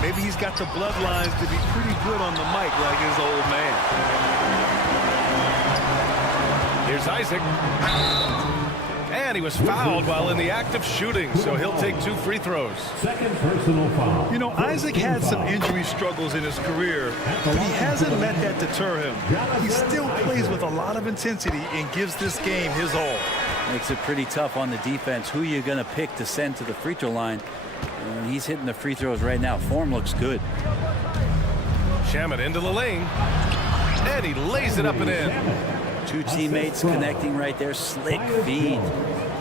Maybe he's got the bloodlines to be pretty good on the mic like his old man. Here's Isaac. And he was fouled while in the act of shooting, so he'll take 2 free throws. Second personal foul. You know, Isaac had some injury struggles in his career, but he hasn't let that deter him. He still plays with a lot of intensity and gives this game his all. Makes it pretty tough on the defense. Who you're going to pick to send to the free throw line. And he's hitting the free throws right now. Form looks good. Shamet into the lane. And he lays it up and in. 2 teammates connecting right there. Slick feed.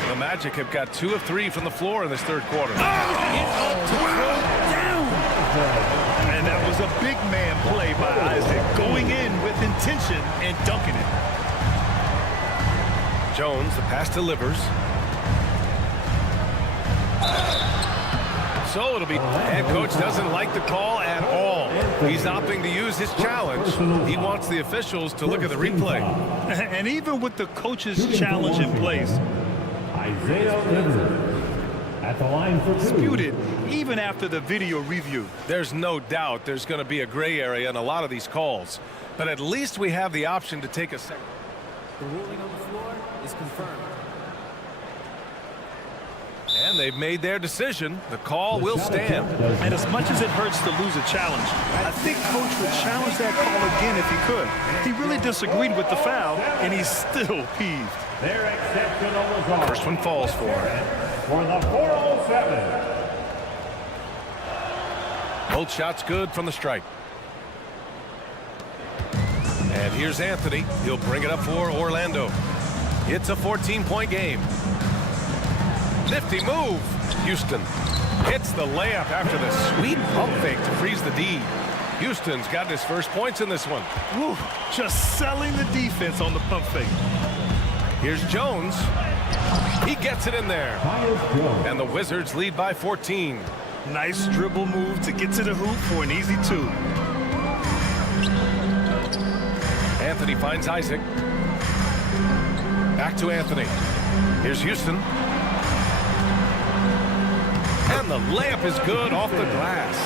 The Magic have got 2 of 3 from the floor in this third quarter. And that was a big man play by Isaac, going in with intention and dunking it. Jones, the pass delivers. So it'll be, head coach doesn't like the call at all. He's opting to use his challenge. He wants the officials to look at the replay. And even with the coach's challenge in place, Isaiah Livers at the line for 2. disputed even after the video review. There's no doubt there's going to be a gray area in a lot of these calls. But at least we have the option to take a second. The ruling on the floor is confirmed. And they've made their decision. The call will stand. And as much as it hurts to lose a challenge, I think Coach would challenge that call again if he could. He really disagreed with the foul, and he's still peeved. Their exceptional result. First one falls for him. For the 407. Both shots good from the stripe. And here's Anthony. He'll bring it up for Orlando. It's a 14-point game. Nifty move. Houston hits the layup after the sweet pump fake to freeze the D. Houston's got his first points in this one. Woo, just selling the defense on the pump fake. Here's Jones. He gets it in there. And the Wizards lead by 14. Nice dribble move to get to the hoop for an easy 2. Anthony finds Isaac. Back to Anthony. Here's Houston. And the layup is good off the glass.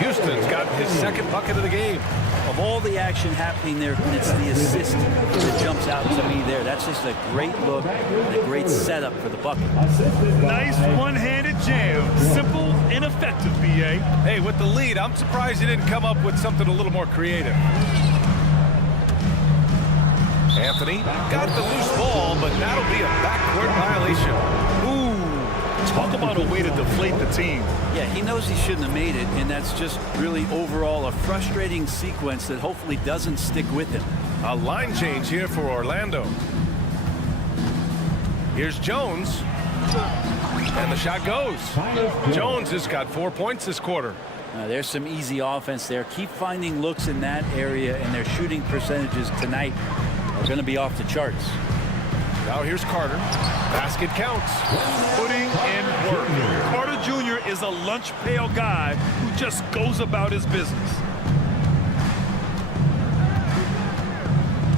Houston's gotten his second bucket of the game. Of all the action happening there, it's the assist that jumps out to me there. That's just a great look and a great setup for the bucket. Nice one-handed jam. Simple and effective, B.A. Hey, with the lead, I'm surprised he didn't come up with something a little more creative. Anthony got the loose ball, but that'll be a backcourt violation. Ooh, talk about a way to deflate the team. Yeah, he knows he shouldn't have made it, and that's just really overall a frustrating sequence that hopefully doesn't stick with him. A line change here for Orlando. Here's Jones. And the shot goes. Jones has got 4 points this quarter. There's some easy offense there. Keep finding looks in that area, and their shooting percentages tonight are going to be off the charts. Now here's Carter. Basket counts. Putting in work. Carter Jr. is a lunch pail guy who just goes about his business.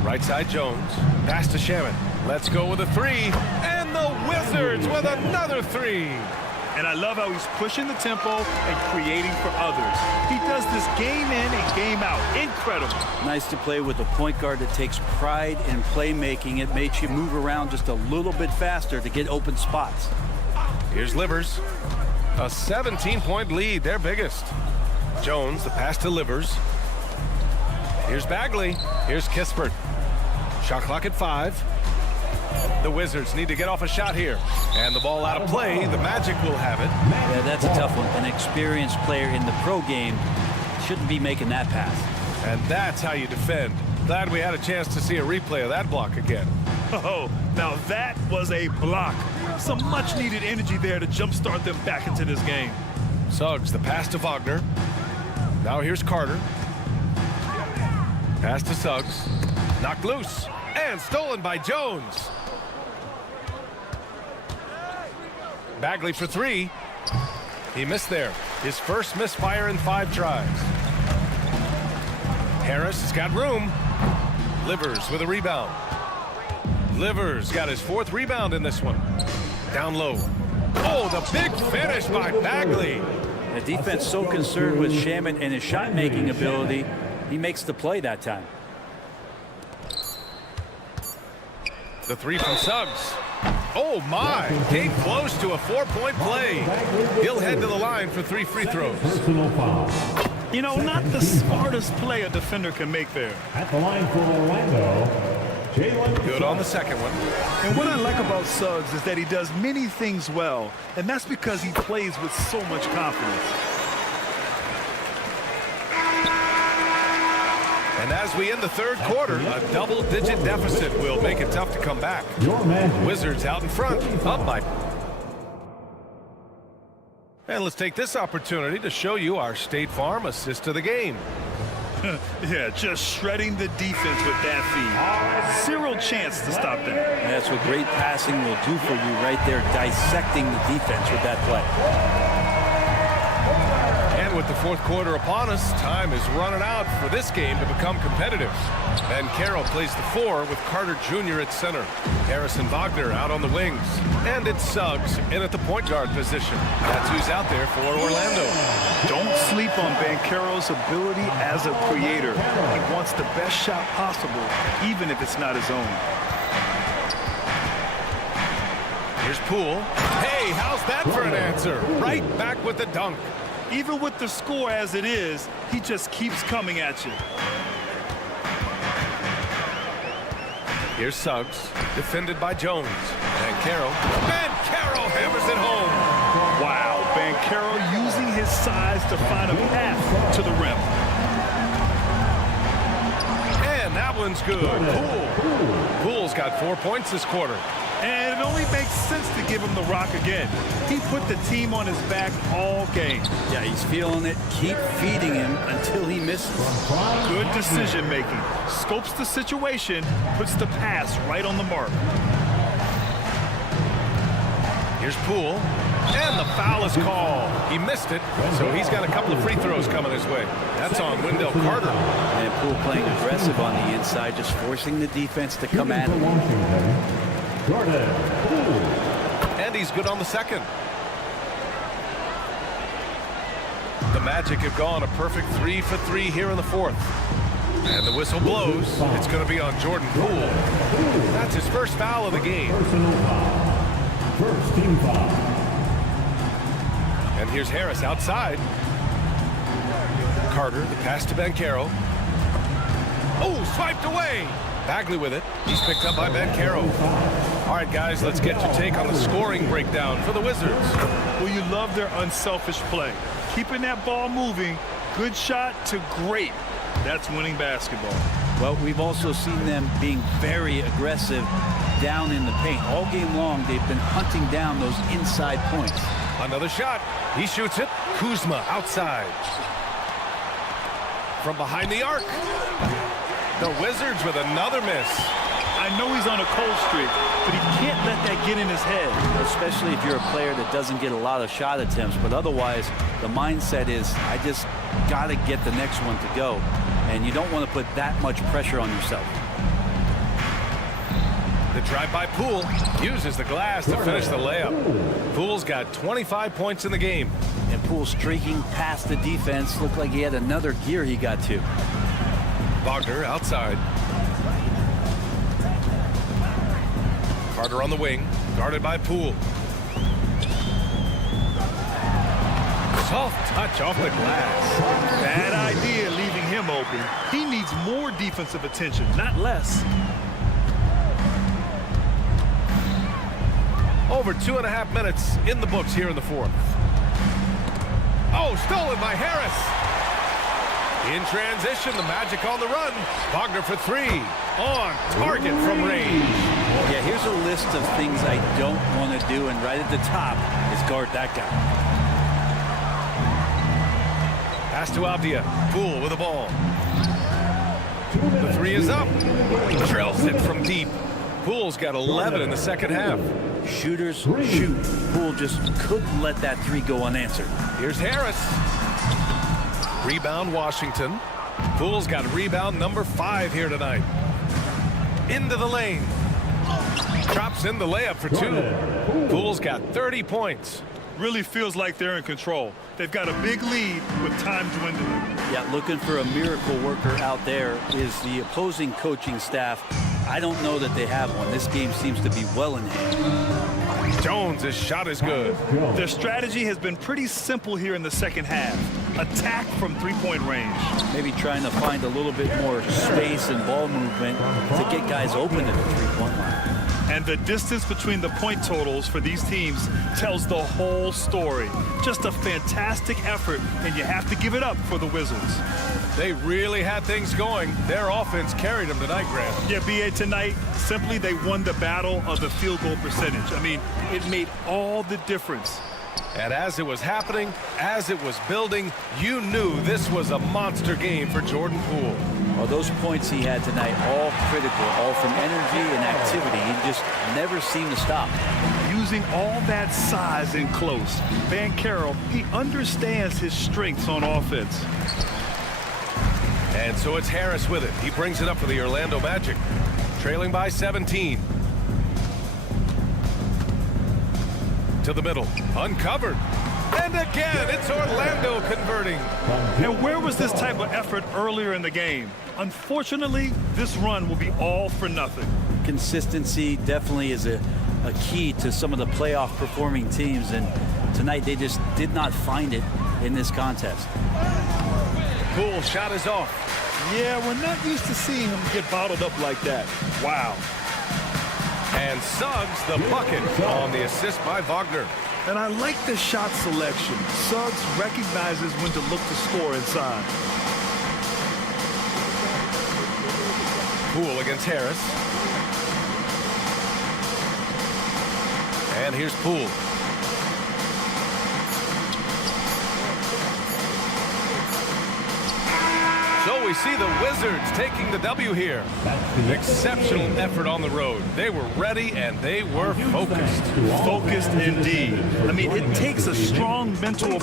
Right side Jones. Pass to Shaman. Let's go with a three. And the Wizards with another three. And I love how he's pushing the tempo and creating for others. He does this game in and game out. Incredible. Nice to play with a point guard that takes pride in playmaking. It makes you move around just a little bit faster to get open spots. Here's Livers. A 17-point lead, their biggest. Jones, the pass to Livers. Here's Bagley. Here's Kispert. Shot clock at 5. The Wizards need to get off a shot here. And the ball out of play. The Magic will have it. Yeah, that's a tough one. An experienced player in the pro game shouldn't be making that pass. And that's how you defend. Glad we had a chance to see a replay of that block again. Oh, now that was a block. Some much-needed energy there to jumpstart them back into this game. Suggs, the pass to Wagner. Now here's Carter. Pass to Suggs. Knocked loose. And stolen by Jones. Bagley for 3. He missed there. His first misfire in 5 tries. Harris has got room. Livers with a rebound. Livers got his 4th rebound in this one. Down low. Oh, the big finish by Bagley. The defense so concerned with Shaman and his shot-making ability, he makes the play that time. The 3 from Suggs. Oh, my. Came close to a 4-point play. He'll head to the line for 3 free throws. You know, not the smartest play a defender can make there. At the line for Orlando, Good on the second one. And what I like about Suggs is that he does many things well, and that's because he plays with so much confidence. And as we end the 3rd quarter, a double-digit deficit will make it tough to come back. Wizards out in front, up by. And let's take this opportunity to show you our State Farm assist of the game. Yeah, just shredding the defense with that feed. Zero chance to stop that. And that's what great passing will do for you right there, dissecting the defense with that play. And with the 4th quarter upon us, time is running out for this game to become competitive. And Carroll plays the 4 with Carter Jr. at center. Harrison Wagner out on the wings. And it's Suggs in at the point guard position. That's who's out there for Orlando. Don't sleep on Banchero's ability as a creator. He wants the best shot possible, even if it's not his own. Here's Poole. Hey, how's that for an answer? Right back with the dunk. Even with the score as it is, he just keeps coming at you. Here's Suggs, defended by Jones. And Carroll hammers it home. Wow, Banchero using his size to find a path to the rim. And that one's good. Poole's got 4 points this quarter. And it only makes sense to give him the rock again. He put the team on his back all game. Yeah, he's feeling it. Keep feeding him until he misses. Good decision making. Scopes the situation, puts the pass right on the mark. Here's Poole. And the foul is called. He missed it, so he's got a couple of free throws coming his way. That's on Wendell Carter. And Poole playing aggressive on the inside, just forcing the defense to come at him. And he's good on the second. The Magic have gone a perfect 3 for 3 here in the fourth. And the whistle blows. It's going to be on Jordan Poole. That's his first foul of the game. Personal foul. First team foul. And here's Harris outside. Carter, the pass to Banchero. Oh, swiped away. Bagley with it. He's picked up by Banchero. All right, guys, let's get your take on the scoring breakdown for the Wizards. Well, you love their unselfish play. Keeping that ball moving, good shot to great. That's winning basketball. Well, we've also seen them being very aggressive down in the paint. All game long, they've been hunting down those inside points. Another shot. He shoots it. Kuzma outside. From behind the arc. The Wizards with another miss. I know he's on a cold streak, but he can't let that get in his head. Especially if you're a player that doesn't get a lot of shot attempts. But otherwise, the mindset is, I just got to get the next one to go. And you don't want to put that much pressure on yourself. The drive by Poole uses the glass to finish the layup. Poole's got 25 points in the game. And Poole streaking past the defense. Looked like he had another gear he got to. Wagner outside. Carter on the wing, guarded by Poole. Soft touch off the glass. Bad idea leaving him open. He needs more defensive attention, not less. Over 2.5 minutes in the books here in the fourth. Oh, stolen by Harris. In transition, the Magic on the run. Wagner for three. On target from range. Yeah, here's a list of things I don't want to do, and right at the top is guard that guy. Pass to Avdia. Poole with the ball. The three is up. Drills it from deep. Poole's got 11 in the second half. Shooters shoot. Poole just couldn't let that three go unanswered. Here's Harris. Rebound Washington. Poole's got rebound number 5 here tonight. Into the lane. Drops in the layup for 2. Poole's got 30 points. Really feels like they're in control. They've got a big lead with time dwindling. Yeah, looking for a miracle worker out there is the opposing coaching staff. I don't know that they have one. This game seems to be well in hand. Jones' shot is good. Their strategy has been pretty simple here in the second half. Attack from three-point range. Maybe trying to find a little bit more space and ball movement to get guys open at the three-point line. And the distance between the point totals for these teams tells the whole story. Just a fantastic effort, and you have to give it up for the Wizards. They really had things going. Their offense carried them tonight, Grant. Yeah, B.A., tonight, simply they won the battle of the field goal percentage. I mean, it made all the difference. And as it was happening, as it was building, you knew this was a monster game for Jordan Poole. Well, those points he had tonight, all critical, all from energy and activity. He just never seemed to stop. Using all that size and close, Banchero, he understands his strengths on offense. And so it's Harris with it. He brings it up for the Orlando Magic, trailing by 17. To the middle, uncovered. And again, it's Orlando converting. And where was this type of effort earlier in the game? Unfortunately, this run will be all for nothing. Consistency definitely is a key to some of the playoff performing teams, and tonight they just did not find it in this contest. Poole shot is off. Yeah, we're not used to seeing him get bottled up like that. Wow. And Suggs the bucket on the assist by Wagner. And I like the shot selection. Suggs recognizes when to look to score inside. Poole against Harris. And here's Poole. So we see the Wizards taking the W here. Exceptional effort on the road. They were ready and they were focused. Focused indeed. I mean, it takes a strong mental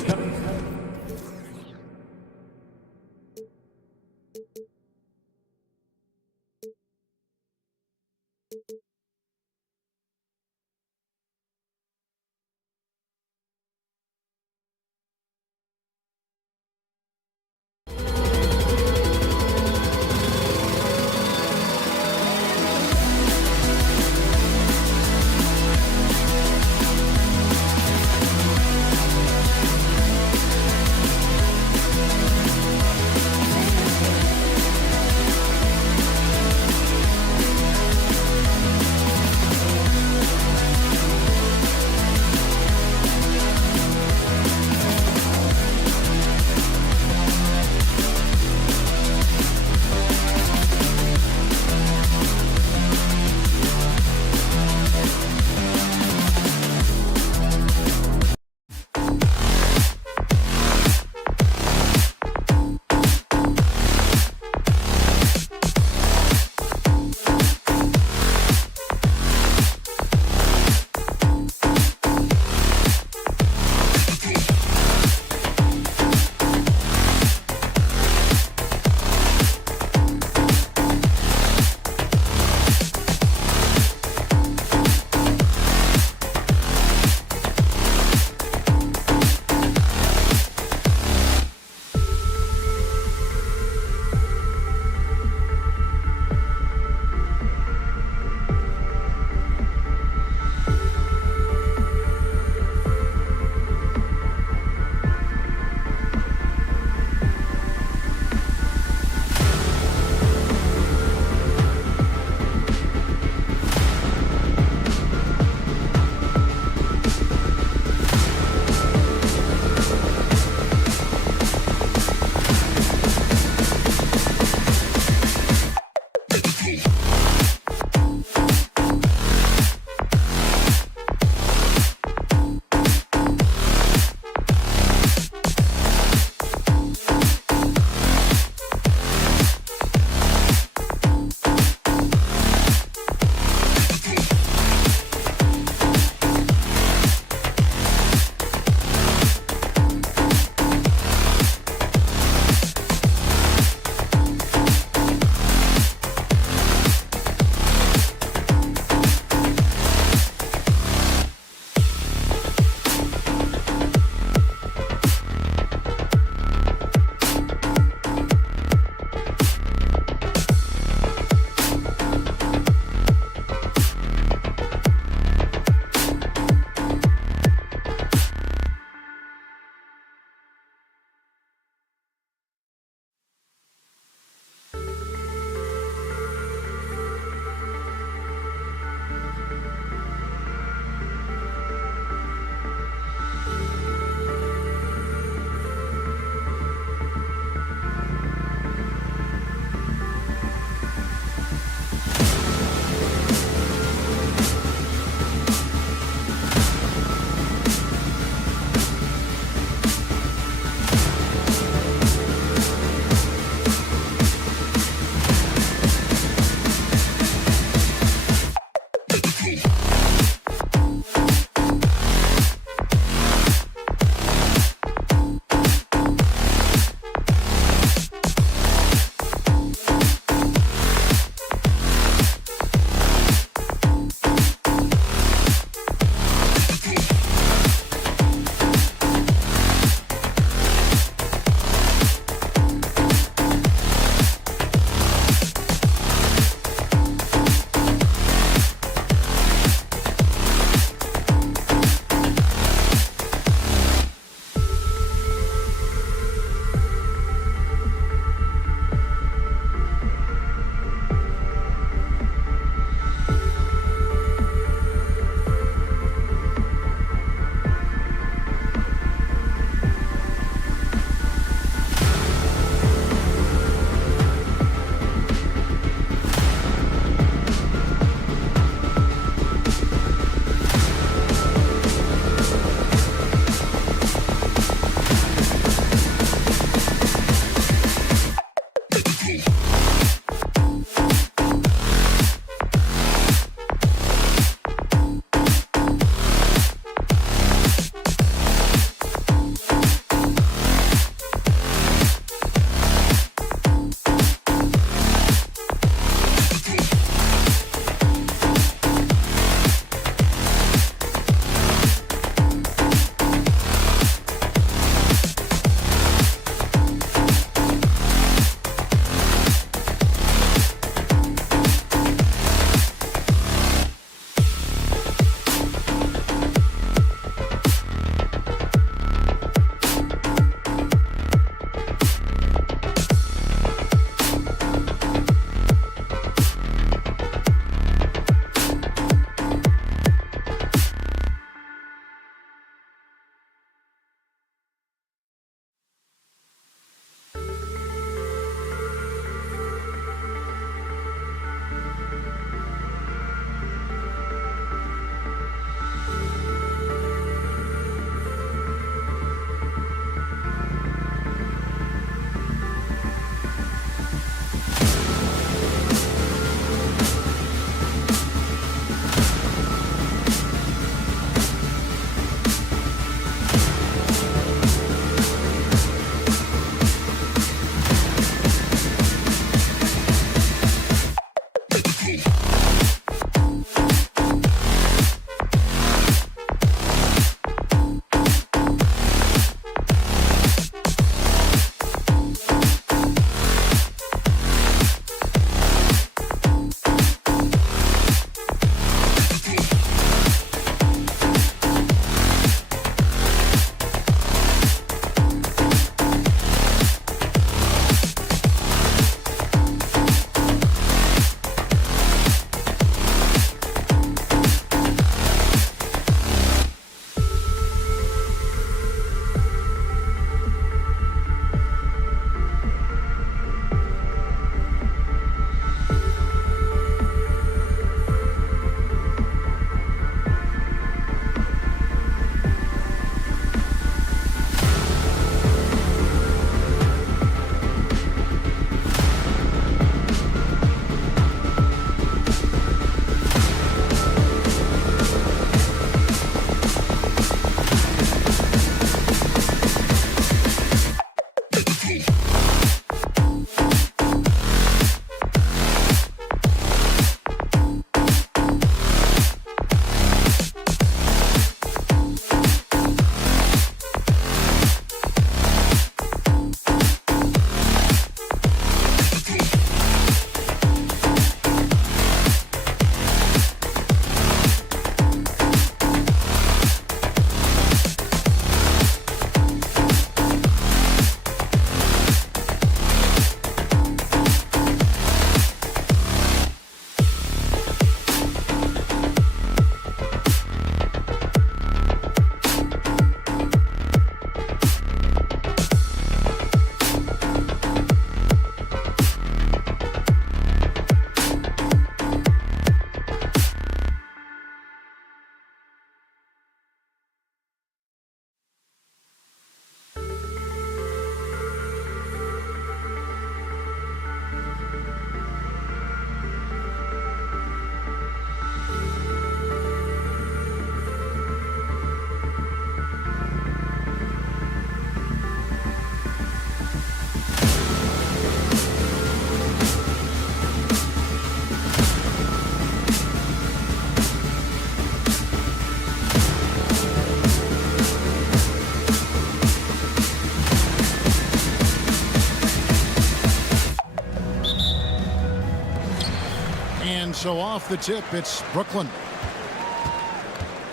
So off the tip, it's Brooklyn.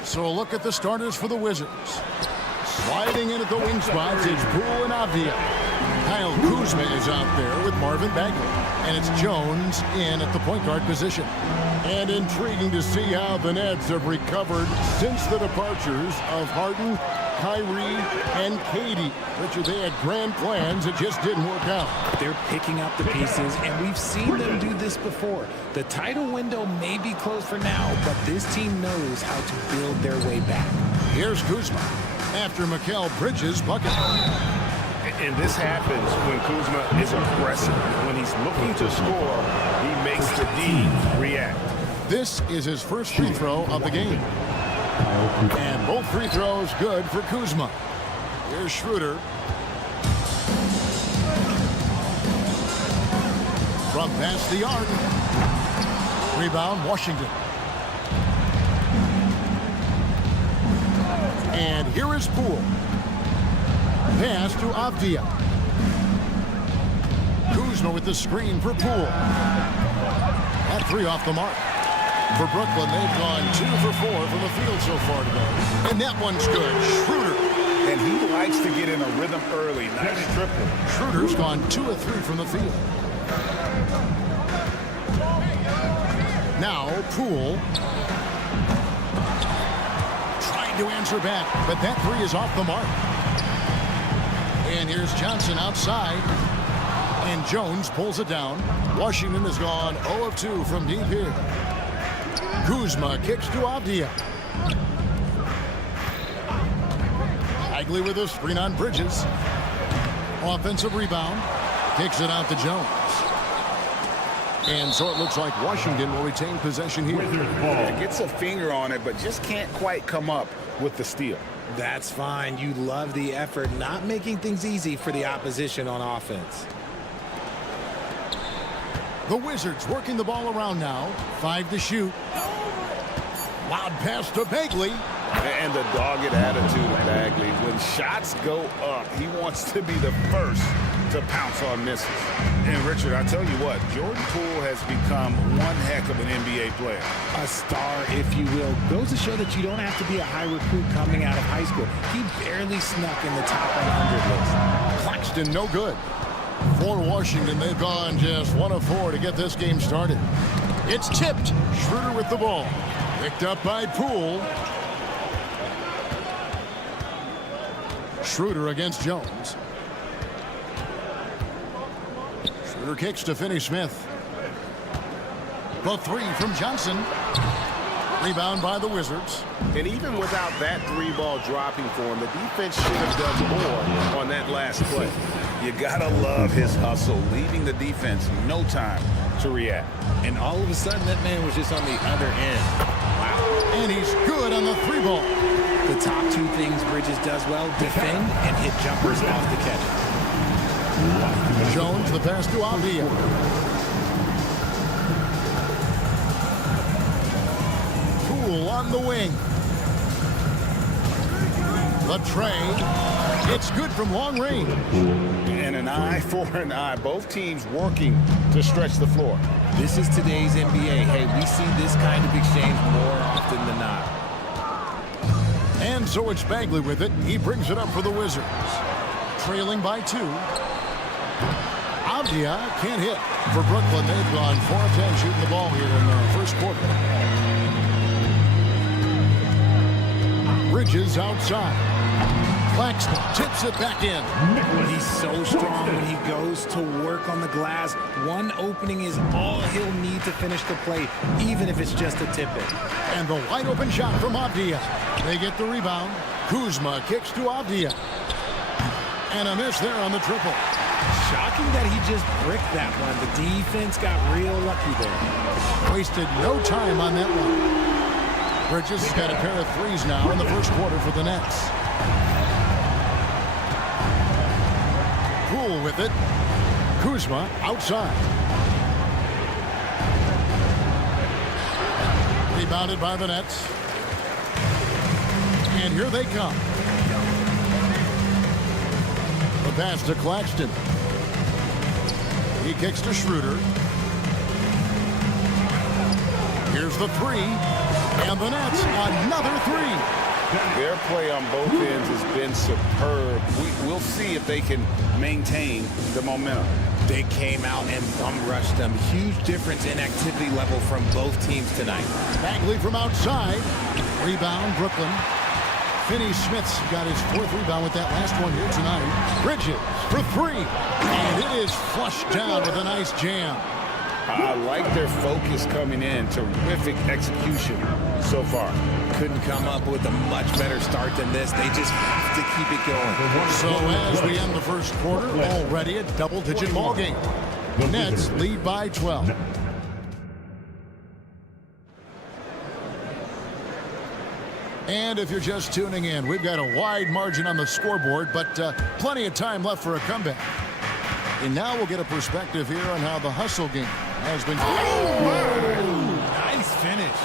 So a look at the starters for the Wizards. Sliding in at the wing spots, it's Poole and Avdia. Kyle Kuzma is out there with Marvin Bagley. And it's Jones in at the point guard position. And intriguing to see how the Nets have recovered since the departures of Harden, Kyrie, and KD. Richard, they had grand plans. It just didn't work out. They're picking up the pieces, and we've seen them do this before. The title window may be closed for now, but this team knows how to build their way back. Here's Kuzma after Mikal Bridges' bucket. And this happens when Kuzma is aggressive. When he's looking to score, he makes the D react. This is his first free throw of the game. And both free throws good for Kuzma. Here's Schroeder. From past the arc. Rebound, Washington. And here is Poole. Pass to Avdia. Kuzma with the screen for Poole. That three off the mark. For Brooklyn, they've gone 2 for 4 from the field so far today. And that one's good. Schroeder. And he likes to get in a rhythm early. Nice triple. Schroeder's gone 2 of 3 from the field. Now, Poole. Trying to answer back, but that three is off the mark. And here's Johnson outside. And Jones pulls it down. Washington has gone 0 of 2 from deep here. Kuzma kicks to Avdia. Bagley with a screen on Bridges. Offensive rebound. Kicks it out to Jones. And so it looks like Washington will retain possession here. Gets a finger on it, but just can't quite come up with the steal. That's fine. You love the effort, not making things easy for the opposition on offense. The Wizards working the ball around now. 5 to shoot. Loud pass to Bagley. And the dogged attitude of Bagley. When shots go up, he wants to be the first to pounce on misses. And Richard, I tell you what, Jordan Poole has become one heck of an NBA player. A star, if you will. Goes to show that you don't have to be a high recruit coming out of high school. He barely snuck in the top 100 list. Claxton no good. For Washington, they've gone just 1 of 4 to get this game started. It's tipped. Schroeder with the ball. Picked up by Poole. Schroeder against Jones. Schroeder kicks to Finney-Smith. The three from Johnson. Rebound by the Wizards. And even without that 3-ball dropping for him, the defense should have done more on that last play. You gotta love his hustle, leaving the defense no time to react. And all of a sudden, that man was just on the other end. Wow. And he's good on the 3-ball. The top 2 things Bridges does well, defend and hit jumpers off the catch. Jones, the pass to Avdia. Poole on the wing. The trade. It's good from long range. And an eye for an eye. Both teams working to stretch the floor. This is today's NBA. Hey, we see this kind of exchange more often than not. And so it's Bagley with it. He brings it up for the Wizards. Trailing by 2. Avdia can't hit. For Brooklyn, they've gone 4 of 10 shooting the ball here in the first quarter. Bridges outside. Claxton tips it back in. He's so strong when he goes to work on the glass. One opening is all he'll need to finish the play, even if it's just a tip-in. And the wide open shot from Avdia. They get the rebound. Kuzma kicks to Avdia. And a miss there on the triple. Shocking that he just bricked that one. The defense got real lucky there. Wasted no time on that one. Bridges has got a pair of threes now in the first quarter for the Nets. Poole with it. Kuzma outside. Rebounded by the Nets. And here they come. The pass to Claxton. He kicks to Schroeder. Here's the three. And the Nets, another three. Their play on both ends has been superb. We'll see if they can maintain the momentum. They came out and bum-rushed them. Huge difference in activity level from both teams tonight. Bagley from outside. Rebound, Brooklyn. Finney Smith's got his 4th rebound with that last one here tonight. Bridges for 3. And it is flushed down with a nice jam. I like their focus coming in. Terrific execution so far. Couldn't come up with a much better start than this. They just have to keep it going. So as we end the first quarter, already a double-digit ball game. The Nets lead by 12. And if you're just tuning in, we've got a wide margin on the scoreboard, but plenty of time left for a comeback. And now we'll get a perspective here on how the hustle game has been. Nice finish.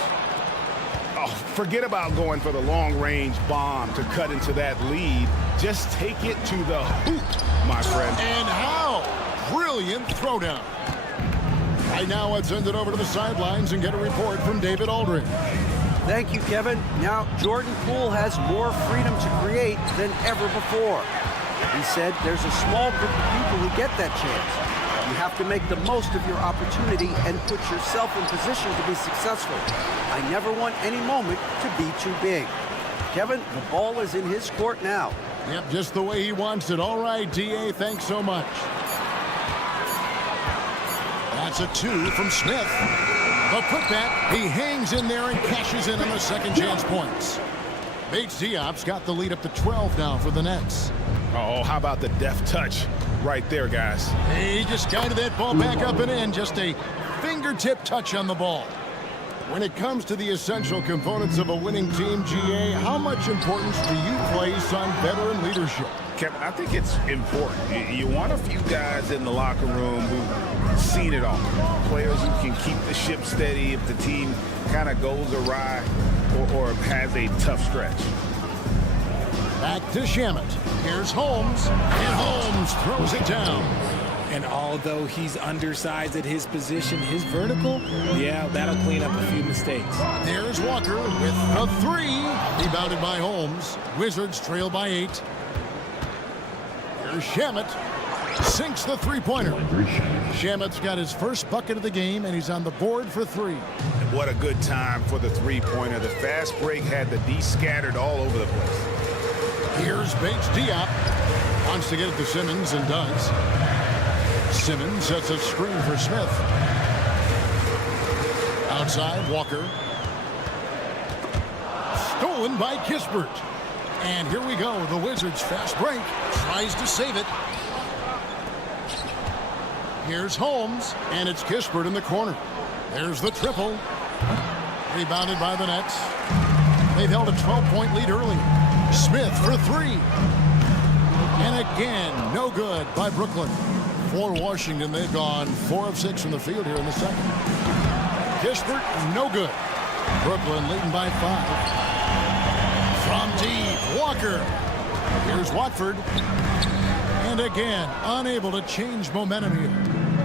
Oh, forget about going for the long-range bomb to cut into that lead. Just take it to the hoop, my friend. And how brilliant throwdown. Right now, let's send it over to the sidelines and get a report from David Aldridge. Thank you, Kevin. Now, Jordan Poole has more freedom to create than ever before. He said there's a small group of people who get that chance. You have to make the most of your opportunity and put yourself in position to be successful. I never want any moment to be too big. Kevin, the ball is in his court now. Yep, just the way he wants it. All right, D.A., thanks so much. That's a 2 from Smith. The putback, he hangs in there and cashes in on the second chance points. Bates Diop's got the lead up to 12 now for the Nets. Oh, how about the deft touch right there, guys? He just guided that ball back up and in. Just a fingertip touch on the ball. When it comes to the essential components of a winning team, GA, how much importance do you place on veteran leadership? Kevin, I think it's important. You want a few guys in the locker room who've seen it all. Players who can keep the ship steady if the team kind of goes awry or has a tough stretch. Back to Shamet. Here's Holmes. And Holmes throws it down. And although he's undersized at his position, his vertical, yeah, that'll clean up a few mistakes. There's Walker with a 3. Rebounded by Holmes. Wizards trail by 8. Here's Shamet. Sinks the three-pointer. Shamet's got his first bucket of the game, and he's on the board for 3. What a good time for the three-pointer. The fast break had the D scattered all over the place. Here's Bates Diop. Wants to get it to Simmons and does. Simmons sets a screen for Smith. Outside, Walker. Stolen by Kispert. And here we go. The Wizards fast break. Tries to save it. Here's Holmes. And it's Kispert in the corner. There's the triple. Rebounded by the Nets. They've held a 12-point lead early. Smith for 3. And again, no good by Brooklyn. For Washington, they've gone 4 of 6 from the field here in the second. Kispert, no good. Brooklyn leading by 5. From deep, Walker. Here's Watford. And again, unable to change momentum here.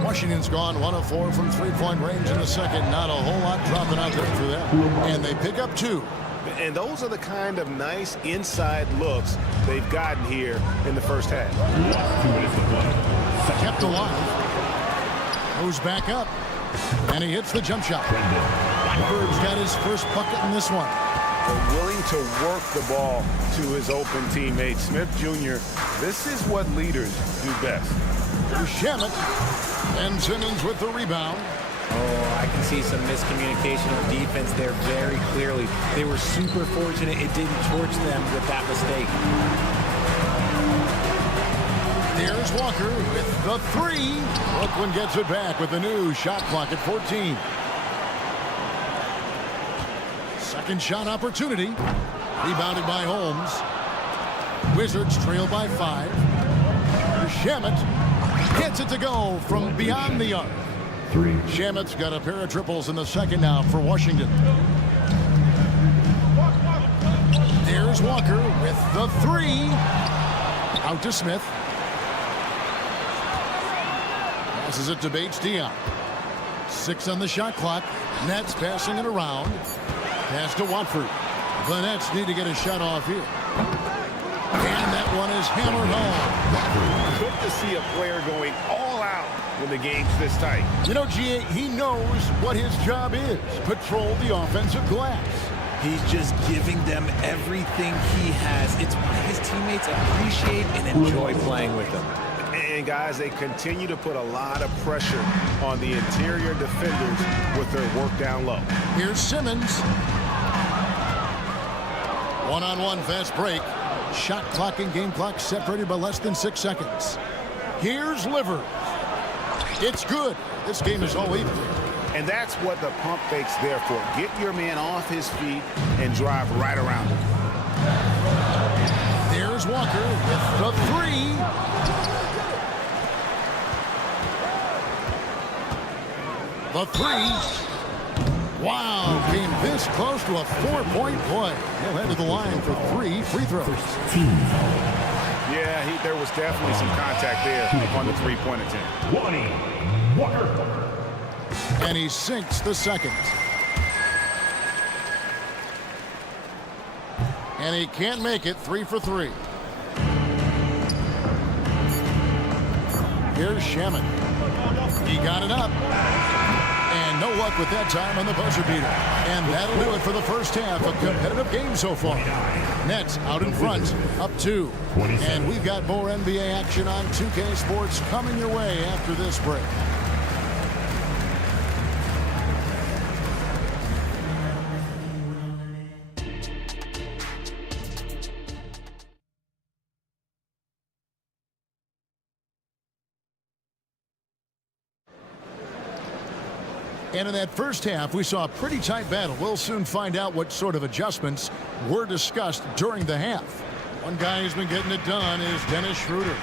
Washington's gone 1 of 4 from three-point range in the second. Not a whole lot dropping out there for them. And they pick up 2. And those are the kind of nice inside looks they've gotten here in the first half. Kept alive. Moves back up. And he hits the jump shot. Bird's got his first bucket in this one. Willing to work the ball to his open teammate. Smith Jr., this is what leaders do best. Shamet. And Simmons with the rebound. Oh, I can see some miscommunication of defense there very clearly. They were super fortunate it didn't torch them with that mistake. Here's Walker with the 3. Brooklyn gets it back with a new shot clock at 14. Second shot opportunity. Rebounded by Holmes. Wizards trail by 5. Shamet gets it to go from beyond the arc. 3. Shamet's got a pair of triples in the second now for Washington. There's Walker with the 3. Out to Smith. Passes it to Bates-Diop. 6 on the shot clock. Nets passing it around. Pass to Watford. The Nets need to get a shot off here. And that one is hammered home. Good to see a player going all out when the game's this tight. You know, G.A., he knows what his job is. Patrol the offensive glass. He's just giving them everything he has. It's why his teammates appreciate and enjoy playing with him. And guys, they continue to put a lot of pressure on the interior defenders with their work down low. Here's Simmons. One-on-one fast break. Shot clock and game clock separated by less than 6 seconds. Here's Livers. It's good. This game is all even. And that's what the pump fake's there for. Get your man off his feet and drive right around him. There's Walker with the 3. The 3. Wow, came this close to a 4-point play. He'll head to the line for 3 free throws. Yeah, there was definitely some contact there on the three-point attempt. Walker. And he sinks the second. And he can't make it. 3 for 3. Here's Shamet. He got it up. And no luck with that time on the buzzer beater. And that'll do it for the first half. A competitive game so far. Nets out in front, up 2. And we've got more NBA action on 2K Sports coming your way after this break. And in that first half, we saw a pretty tight battle. We'll soon find out what sort of adjustments were discussed during the half. One guy who's been getting it done is Dennis Schroeder.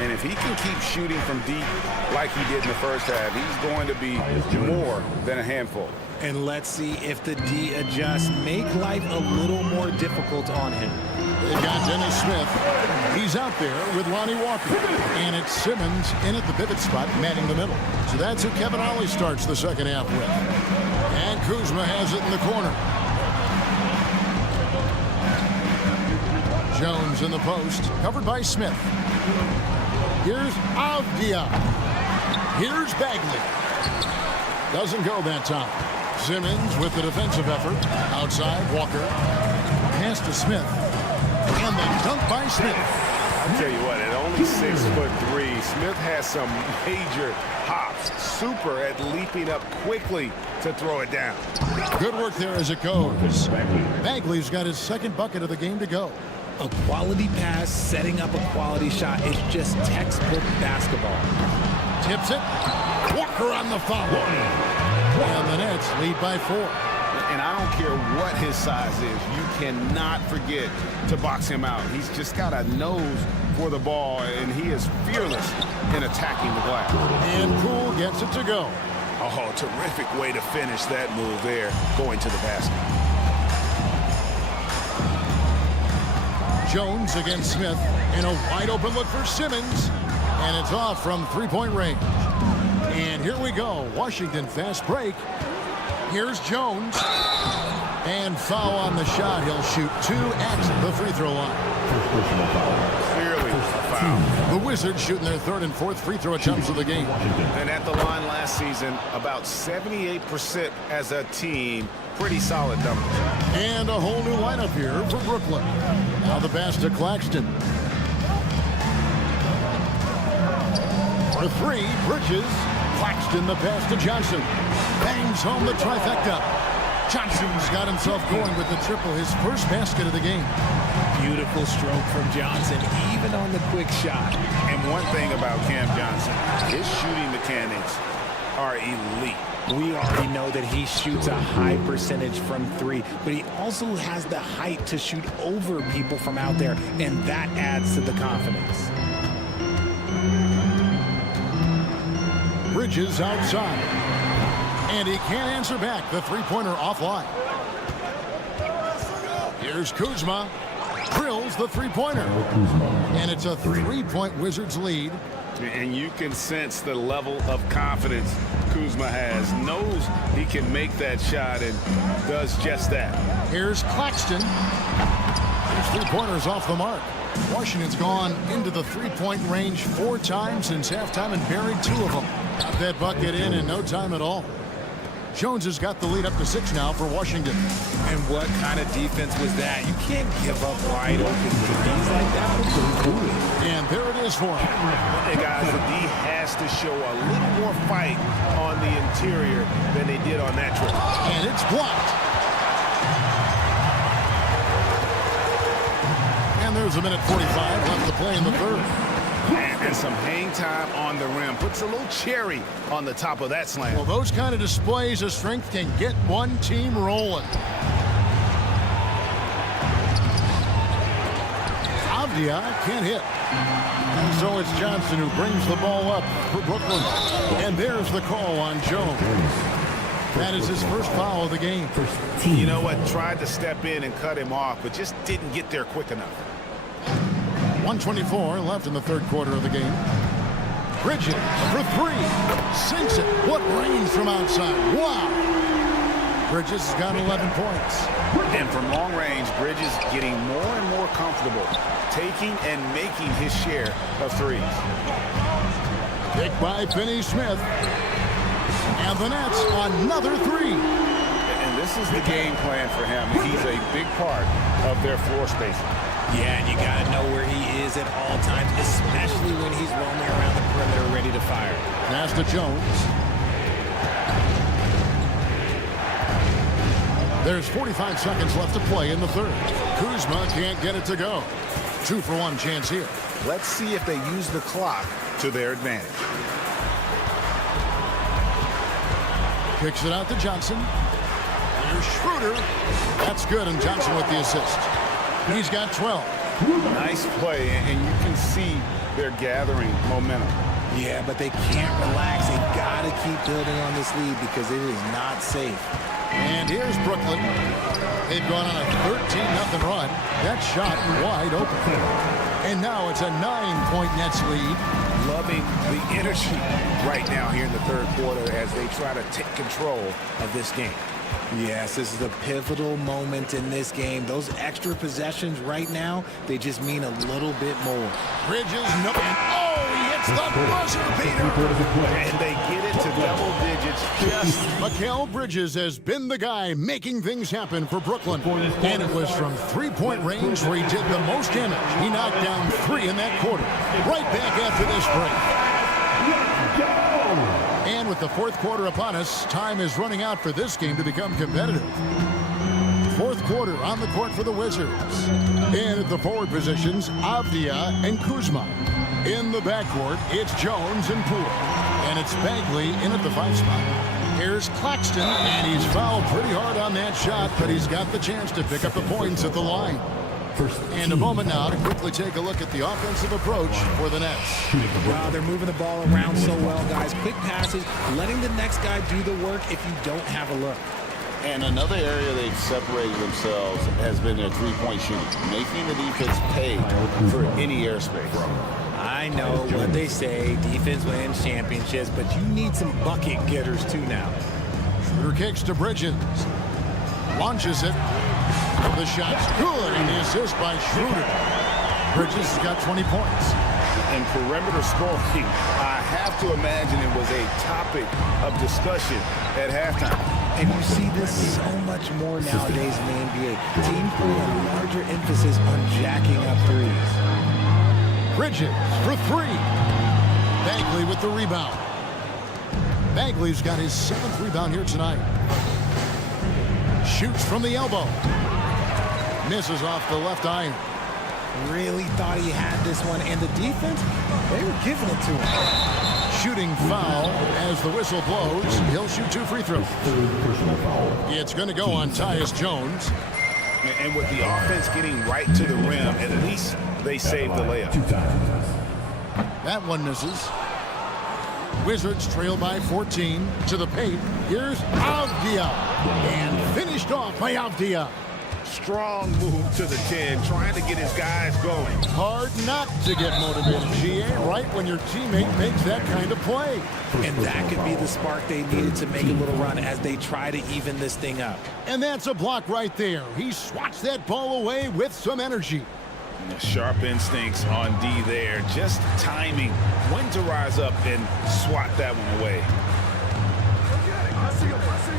And if he can keep shooting from deep like he did in the first half, he's going to be more than a handful. And let's see if the D adjusts, make life a little more difficult on him. They got Dennis Smith. He's out there with Lonnie Walker. And it's Simmons in at the pivot spot, manning the middle. So that's who Kevin Ollie starts the second half with. And Kuzma has it in the corner. Jones in the post, covered by Smith. Here's Avdia. Here's Bagley. Doesn't go that time. Simmons with the defensive effort. Outside, Walker. Pass to Smith. And the dunk by Smith. I'll tell you what, at only 6'3", Smith has some major hops. Super at leaping up quickly to throw it down. Good work there as it goes. Bagley's got his second bucket of the game to go. A quality pass, setting up a quality shot. It's just textbook basketball. Tips it. Walker on the foul. And the Nets lead by 4. And I don't care what his size is. You cannot forget to box him out. He's just got a nose for the ball, and he is fearless in attacking the glass. And Poole gets it to go. Oh, terrific way to finish that move there, going to the basket. Jones against Smith, and a wide open look for Simmons, and it's off from three-point range. And here we go, Washington fast break. Here's Jones, and foul on the shot. He'll shoot 2 at the free throw line. Clearly a foul. The Wizards shooting their 3rd and 4th free throw attempts of the game. And at the line last season, about 78% as a team. Pretty solid numbers. And a whole new lineup here for Brooklyn. Now the pass to Claxton. For 3, Bridges. Claxton the pass to Johnson. Bangs home the trifecta. Johnson's got himself going with the triple, his first basket of the game. Beautiful stroke from Johnson, even on the quick shot. And one thing about Cam Johnson, his shooting mechanics are elite. We already know that he shoots a high percentage from 3, but he also has the height to shoot over people from out there, and that adds to the confidence. Bridges outside. And he can't answer back. The three-pointer offline. Here's Kuzma. Drills the three-pointer. And it's a 3-point Wizards lead. And you can sense the level of confidence Kuzma has. Knows he can make that shot and does just that. Here's Claxton. His three-pointer's off the mark. Washington's gone into the three-point range 4 times since halftime and buried 2 of them. Got that bucket in no time at all. Jones has got the lead up to 6 now for Washington. And what kind of defense was that? You can't give up wide open threes like that. And there it is for him. Hey guys, the D has to show a little more fight on the interior than they did on that trip. And it's blocked. And there's a minute 45 left to play in the 3rd. And some hang time on the rim. Puts a little cherry on the top of that slam. Well, those kind of displays of strength can get one team rolling. Avdia can't hit. And so it's Johnson who brings the ball up for Brooklyn. And there's the call on Jones. That is his first foul of the game. You know what? Tried to step in and cut him off, but just didn't get there quick enough. 1:24 left in the 3rd quarter of the game. Bridges for 3. Sinks it. What range from outside. Wow. Bridges has got 11 points. And from long range, Bridges getting more and more comfortable taking and making his share of threes. Picked by Finney-Smith. And the Nets another 3. And this is the game plan for him. He's a big part of their floor spacing. Yeah, and you got to know where he is at all times, especially when he's roaming around the perimeter ready to fire. Pass to Jones. There's 45 seconds left to play in the 3rd. Kuzma can't get it to go. 2-for-1 chance here. Let's see if they use the clock to their advantage. Kicks it out to Johnson. Here's Schroeder. That's good, and Johnson with the assist. He's got 12. Nice play, and you can see they're gathering momentum. Yeah, but they can't relax. They got to keep building on this lead because it is not safe. And here's Brooklyn. They've gone on a 13-0 run. That shot wide open. And now it's a 9-point Nets lead. Loving the energy right now here in the 3rd quarter as they try to take control of this game. Yes, this is a pivotal moment in this game. Those extra possessions right now, they just mean a little bit more. Bridges, no, and he hits the buzzer beater. And they get it to double digits. Just Mikal Bridges has been the guy making things happen for Brooklyn. And it was from 3-point range where he did the most damage. He knocked down 3 in that quarter. Right back after this break. And with the 4th quarter upon us, time is running out for this game to become competitive. 4th quarter on the court for the Wizards. And at the forward positions, Avdia and Kuzma. In the backcourt, it's Jones and Poole. And it's Bagley in at the 5 spot. Here's Claxton, and he's fouled pretty hard on that shot, but he's got the chance to pick up the points at the line. And a moment now to quickly take a look at the offensive approach for the Nets. Wow, they're moving the ball around so well, guys. Quick passes, letting the next guy do the work if you don't have a look. And another area they've separated themselves has been their three-point shooting, making the defense pay for any airspace. I know what they say, defense wins championships, but you need some bucket getters too now. Schroeder kicks to Bridges. Launches it. The shot's good, and the assist by Schroeder. Bridges has got 20 points. And perimeter scoring, I have to imagine it was a topic of discussion at halftime. And you see this so much more nowadays in the NBA. Teams put a larger emphasis on jacking up threes. Bridges for 3. Bagley with the rebound. Bagley's got his 7th rebound here tonight. Shoots from the elbow. Misses off the left iron. Really thought he had this one, and the defense, they were giving it to him. Shooting foul as the whistle blows. He'll shoot 2 free throws. It's going to go on Tyus Jones. And with the offense getting right to the rim, at least they saved the layup. That one misses. Wizards trail by 14 to the paint. Here's Avdia. And finished off by Avdia. Strong move to the 10, trying to get his guys going. Hard not to get motivated, GA, right when your teammate makes that kind of play. And that could be the spark they needed to make a little run as they try to even this thing up. And that's a block right there. He swats that ball away with some energy. Sharp instincts on D there. Just timing when to rise up and swat that one away.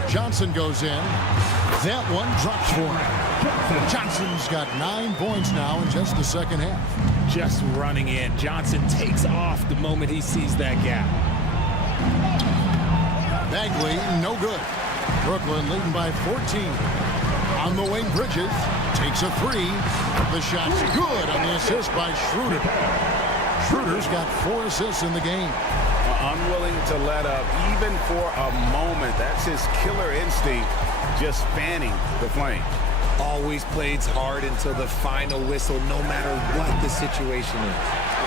Johnson goes in. That one drops for him. Johnson's got 9 points now in just the second half. Just running in. Johnson takes off the moment he sees that gap. Bagley, no good. Brooklyn leading by 14. On the wing, Bridges takes a 3. The shot's good on the assist by Schroeder. Schroeder's got 4 assists in the game. Unwilling to let up even for a moment. That's his killer instinct, just fanning the flame. Always plays hard until the final whistle, no matter what the situation is.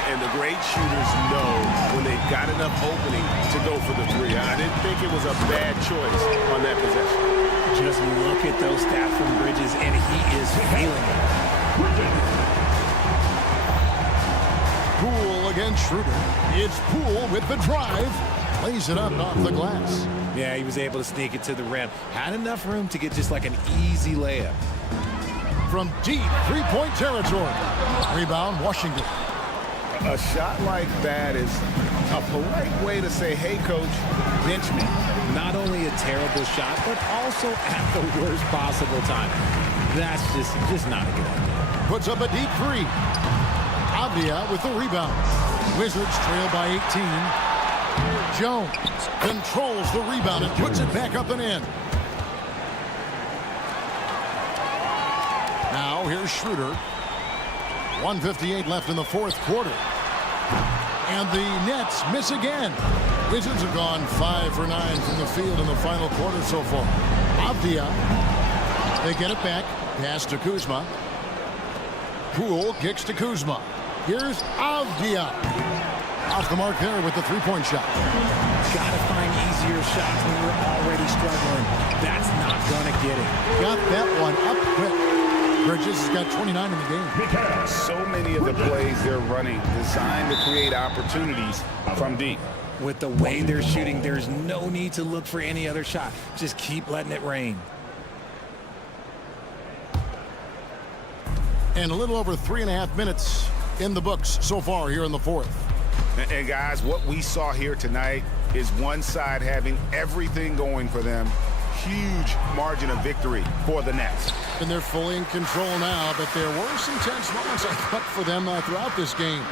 And the great shooters know when they've got enough opening to go for the 3. I didn't think it was a bad choice on that possession. Just look at those stats from Bridges, and he is feeling it. Poole against Schroeder. It's Poole with the drive. Lays it up off the glass. Yeah, he was able to sneak it to the rim. Had enough room to get just like an easy layup. From deep 3-point territory. Rebound, Washington. A shot like that is a polite way to say, hey, coach, bench me. Not only a terrible shot, but also at the worst possible time. That's just not a good idea. Puts up a deep 3. Avdia with the rebound. Wizards trail by 18. Jones controls the rebound and puts it back up and in. Now here's Schroeder. 1:58 left in the 4th quarter. And the Nets miss again. Wizards have gone 5 for 9 from the field in the final quarter so far. Avdia. They get it back. Pass to Kuzma. Poole kicks to Kuzma. Here's Avdia. Off the mark there with the 3-point shot. Gotta find easier shots when you're already struggling. That's not gonna get it. Got that one up quick. Bridges has got 29 in the game. So many of the plays they're running designed to create opportunities from deep. With the way they're shooting, there's no need to look for any other shot. Just keep letting it rain. And a little over 3.5 minutes in the books so far here in the 4th. And guys, what we saw here tonight is one side having everything going for them. Huge margin of victory for the Nets. And they're fully in control now, but there were some tense moments, I thought, for them throughout this game.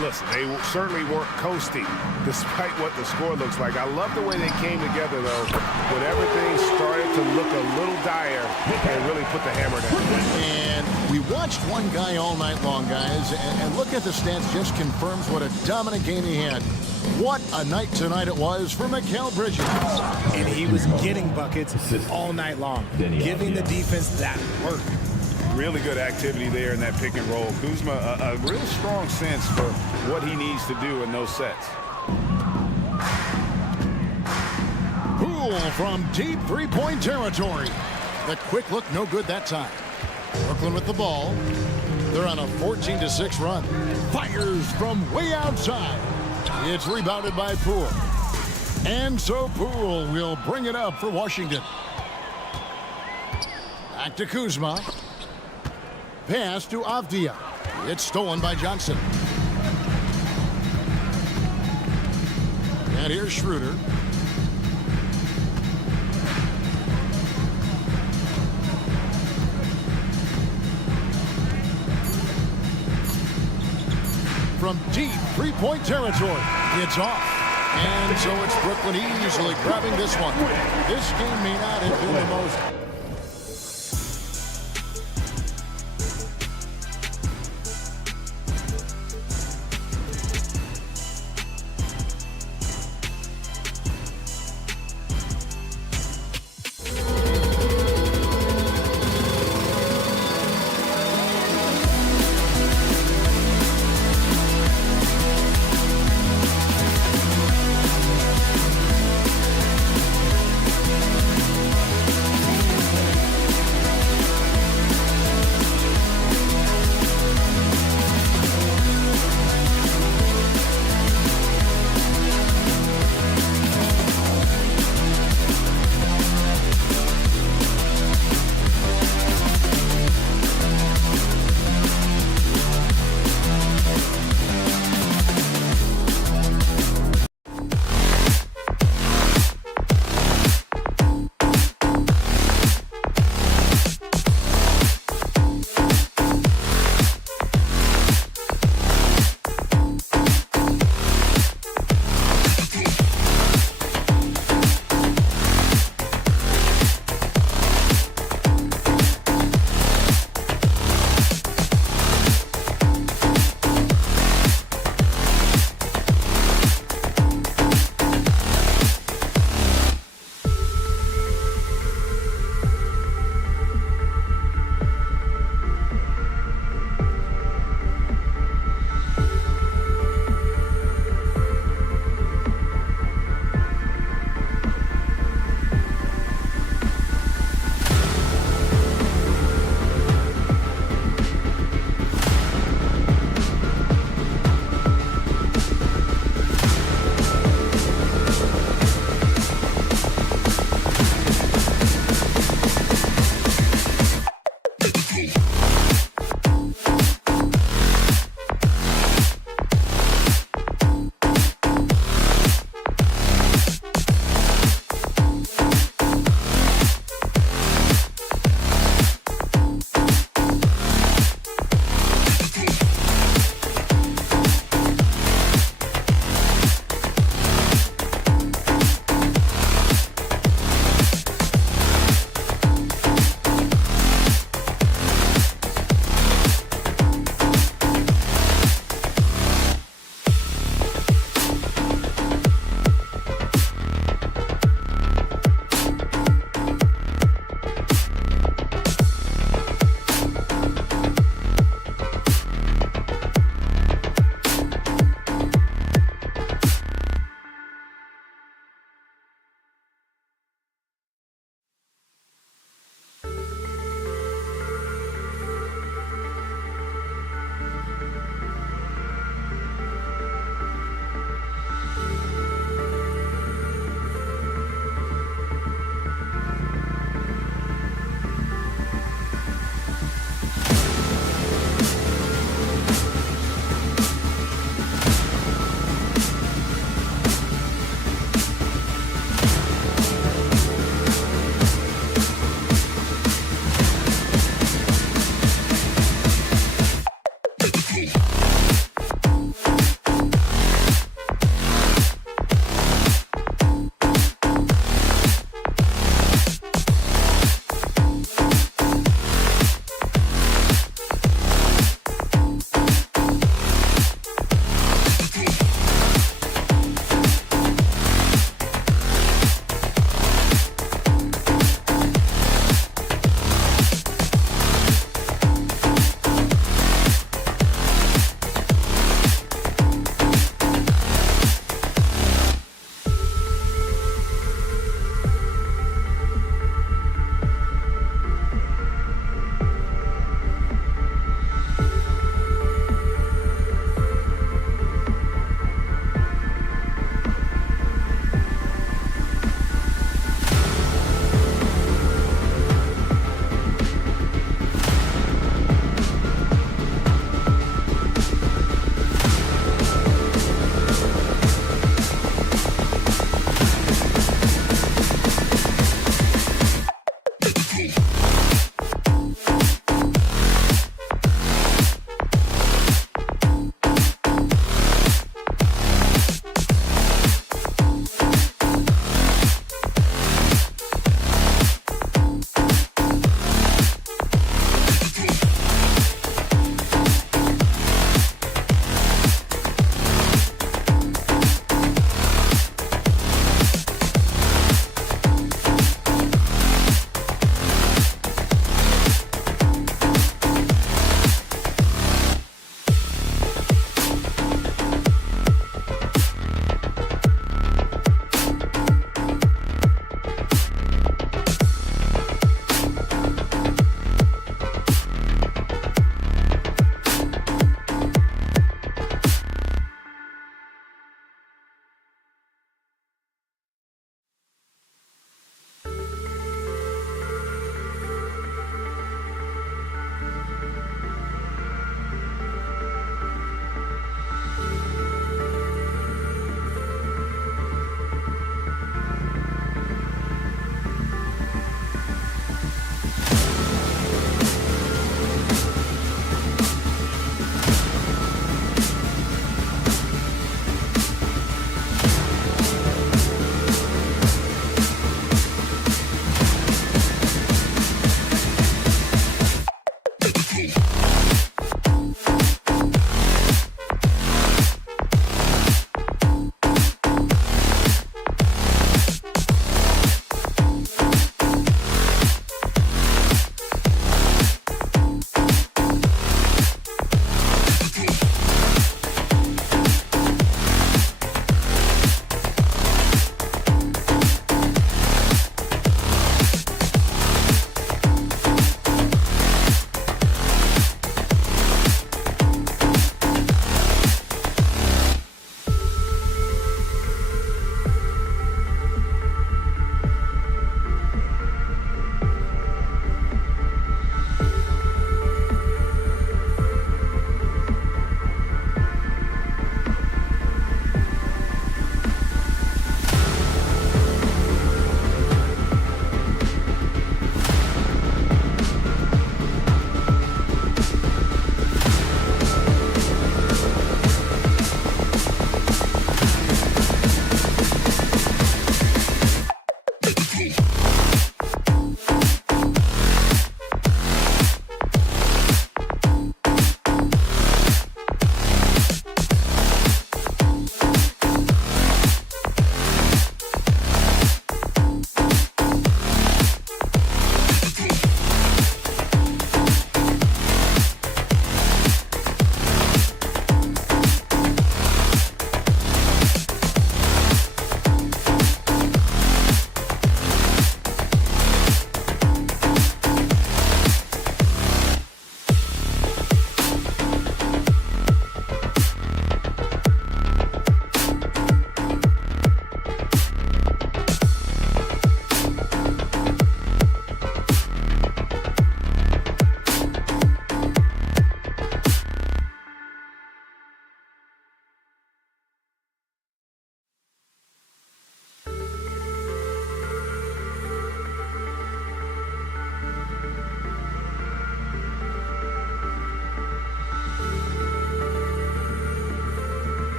Listen, they certainly weren't coasting, despite what the score looks like. I love the way they came together, though. When everything started to look a little dire, they really put the hammer down. And we watched one guy all night long, guys, and look at the stats, just confirms what a dominant game he had. What a night tonight it was for Mikal Bridges. And he was getting buckets all night long, giving the defense that work. Really good activity there in that pick and roll. Kuzma, a real strong sense for what he needs to do in those sets. Poole from deep three-point territory. The quick look, no good that time. Brooklyn with the ball. They're on a 14-6 run. Fires from way outside. It's rebounded by Poole. And so Poole will bring it up for Washington. Back to Kuzma. Pass to Avdia. It's stolen by Johnson. And here's Schroeder. From deep three-point territory, it's off. And so it's Brooklyn easily grabbing this one. This game may not have been the most...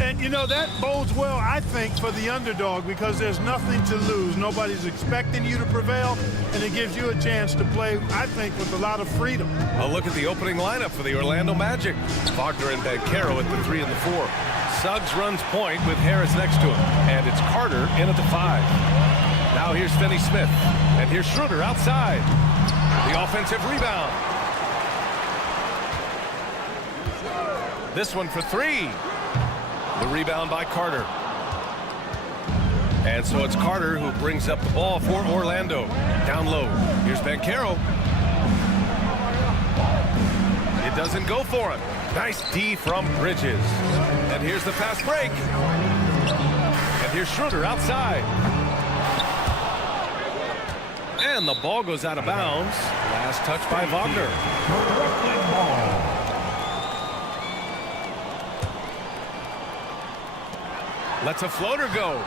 And, you know, that bodes well, I think, for the underdog because there's nothing to lose. Nobody's expecting you to prevail, and it gives you a chance to play, I think, with a lot of freedom. A look at the opening lineup for the Orlando Magic. Wagner and Banchero at the 3 and the 4. Suggs runs point with Harris next to him, and it's Carter in at the 5. Now here's Finney Smith, and here's Schroeder outside. The offensive rebound. This one for 3. The rebound by Carter. And so it's Carter who brings up the ball for Orlando. Down low. Here's Banchero. It doesn't go for him. Nice D from Bridges. And here's the fast break. And here's Schroeder outside. And the ball goes out of bounds. Last touch by Wagner. Lets a floater go.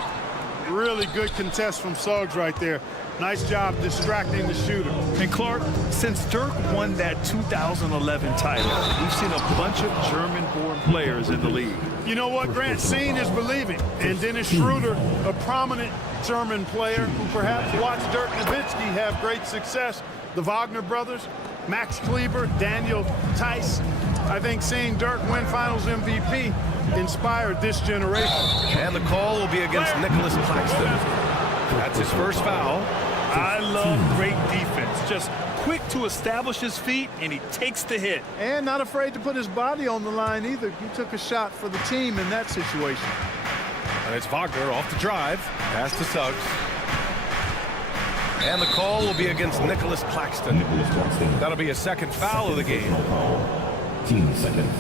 Really good contest from Suggs right there. Nice job distracting the shooter. And Clark, since Dirk won that 2011 title, we've seen a bunch of German-born players in the league. You know what, Grant? Seeing is believing. And Dennis Schroeder, a prominent German player who perhaps watched Dirk Nowitzki have great success. The Wagner brothers, Max Kleber, Daniel Tice. I think seeing Dirk win Finals MVP inspired this generation. And the call will be against Nicholas Claxton. That's his first foul. I love great defense. Just quick to establish his feet, and he takes the hit. And not afraid to put his body on the line either. He took a shot for the team in that situation. And it's Wagner off the drive. Pass to Suggs. And the call will be against Nicholas Claxton. That'll be a second foul of the game. 15 seconds.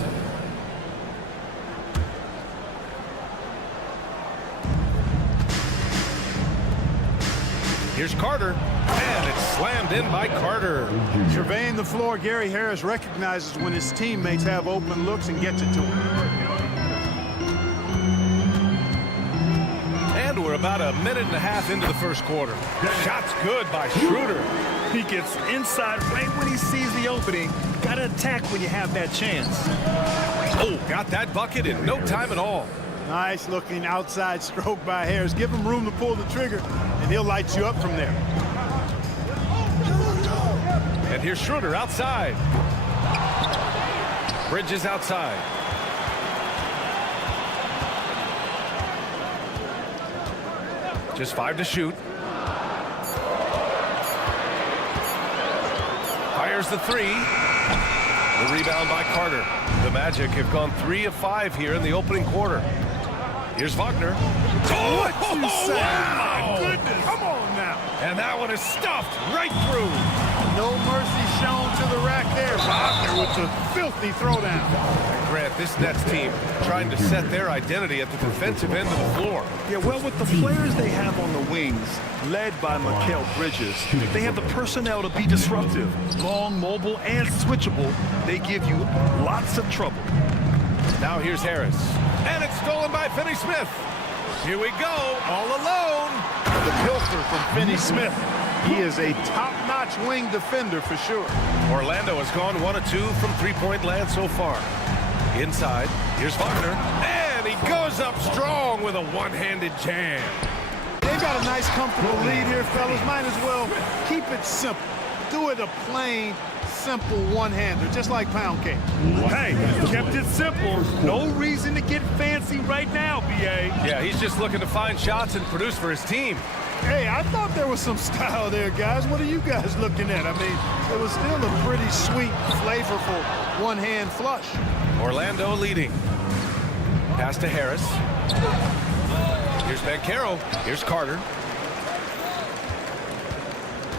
Here's Carter, and it's slammed in by Carter. Surveying the floor, Gary Harris recognizes when his teammates have open looks and gets it to him. And we're about a minute and a half into the first quarter. Shot's good by Schroeder. He gets inside right when he sees the opening. Got to attack when you have that chance. Oh, got that bucket in no time at all. Nice looking outside stroke by Harris. Give him room to pull the trigger, and he'll light you up from there. And here's Schroeder outside. Bridges outside. Just 5 to shoot. Fires the 3. The rebound by Carter. The Magic have gone 3 of 5 here in the opening quarter. Here's Wagner. What you say? Wow. My goodness. Come on now. And that one is stuffed right through. No mercy shown to the rack there. Wagner with the filthy throwdown. Grant, this Nets team trying to set their identity at the defensive end of the floor. Yeah, well, with the players they have on the wings, led by Mikal Bridges, they have the personnel to be disruptive. Long, mobile, and switchable. They give you lots of trouble. Now here's Harris. And it's stolen by Finney Smith. Here we go, all alone. The pilfer from Finney Smith. He is a top-notch wing defender for sure. Orlando has gone 1 of 2 from three-point land so far. Inside, here's Wagner. And he goes up strong with a one-handed jam. They've got a nice, comfortable lead here, fellas. Might as well keep it simple. Do it a plain, simple one-hander, just like pound cake. Hey, kept it simple. No reason to get fancy right now, B.A. Yeah, he's just looking to find shots and produce for his team. Hey, I thought there was some style there, guys. What are you guys looking at? I mean, it was still a pretty sweet, flavorful one-hand flush. Orlando leading. Pass to Harris. Here's Banchero. Here's Carter.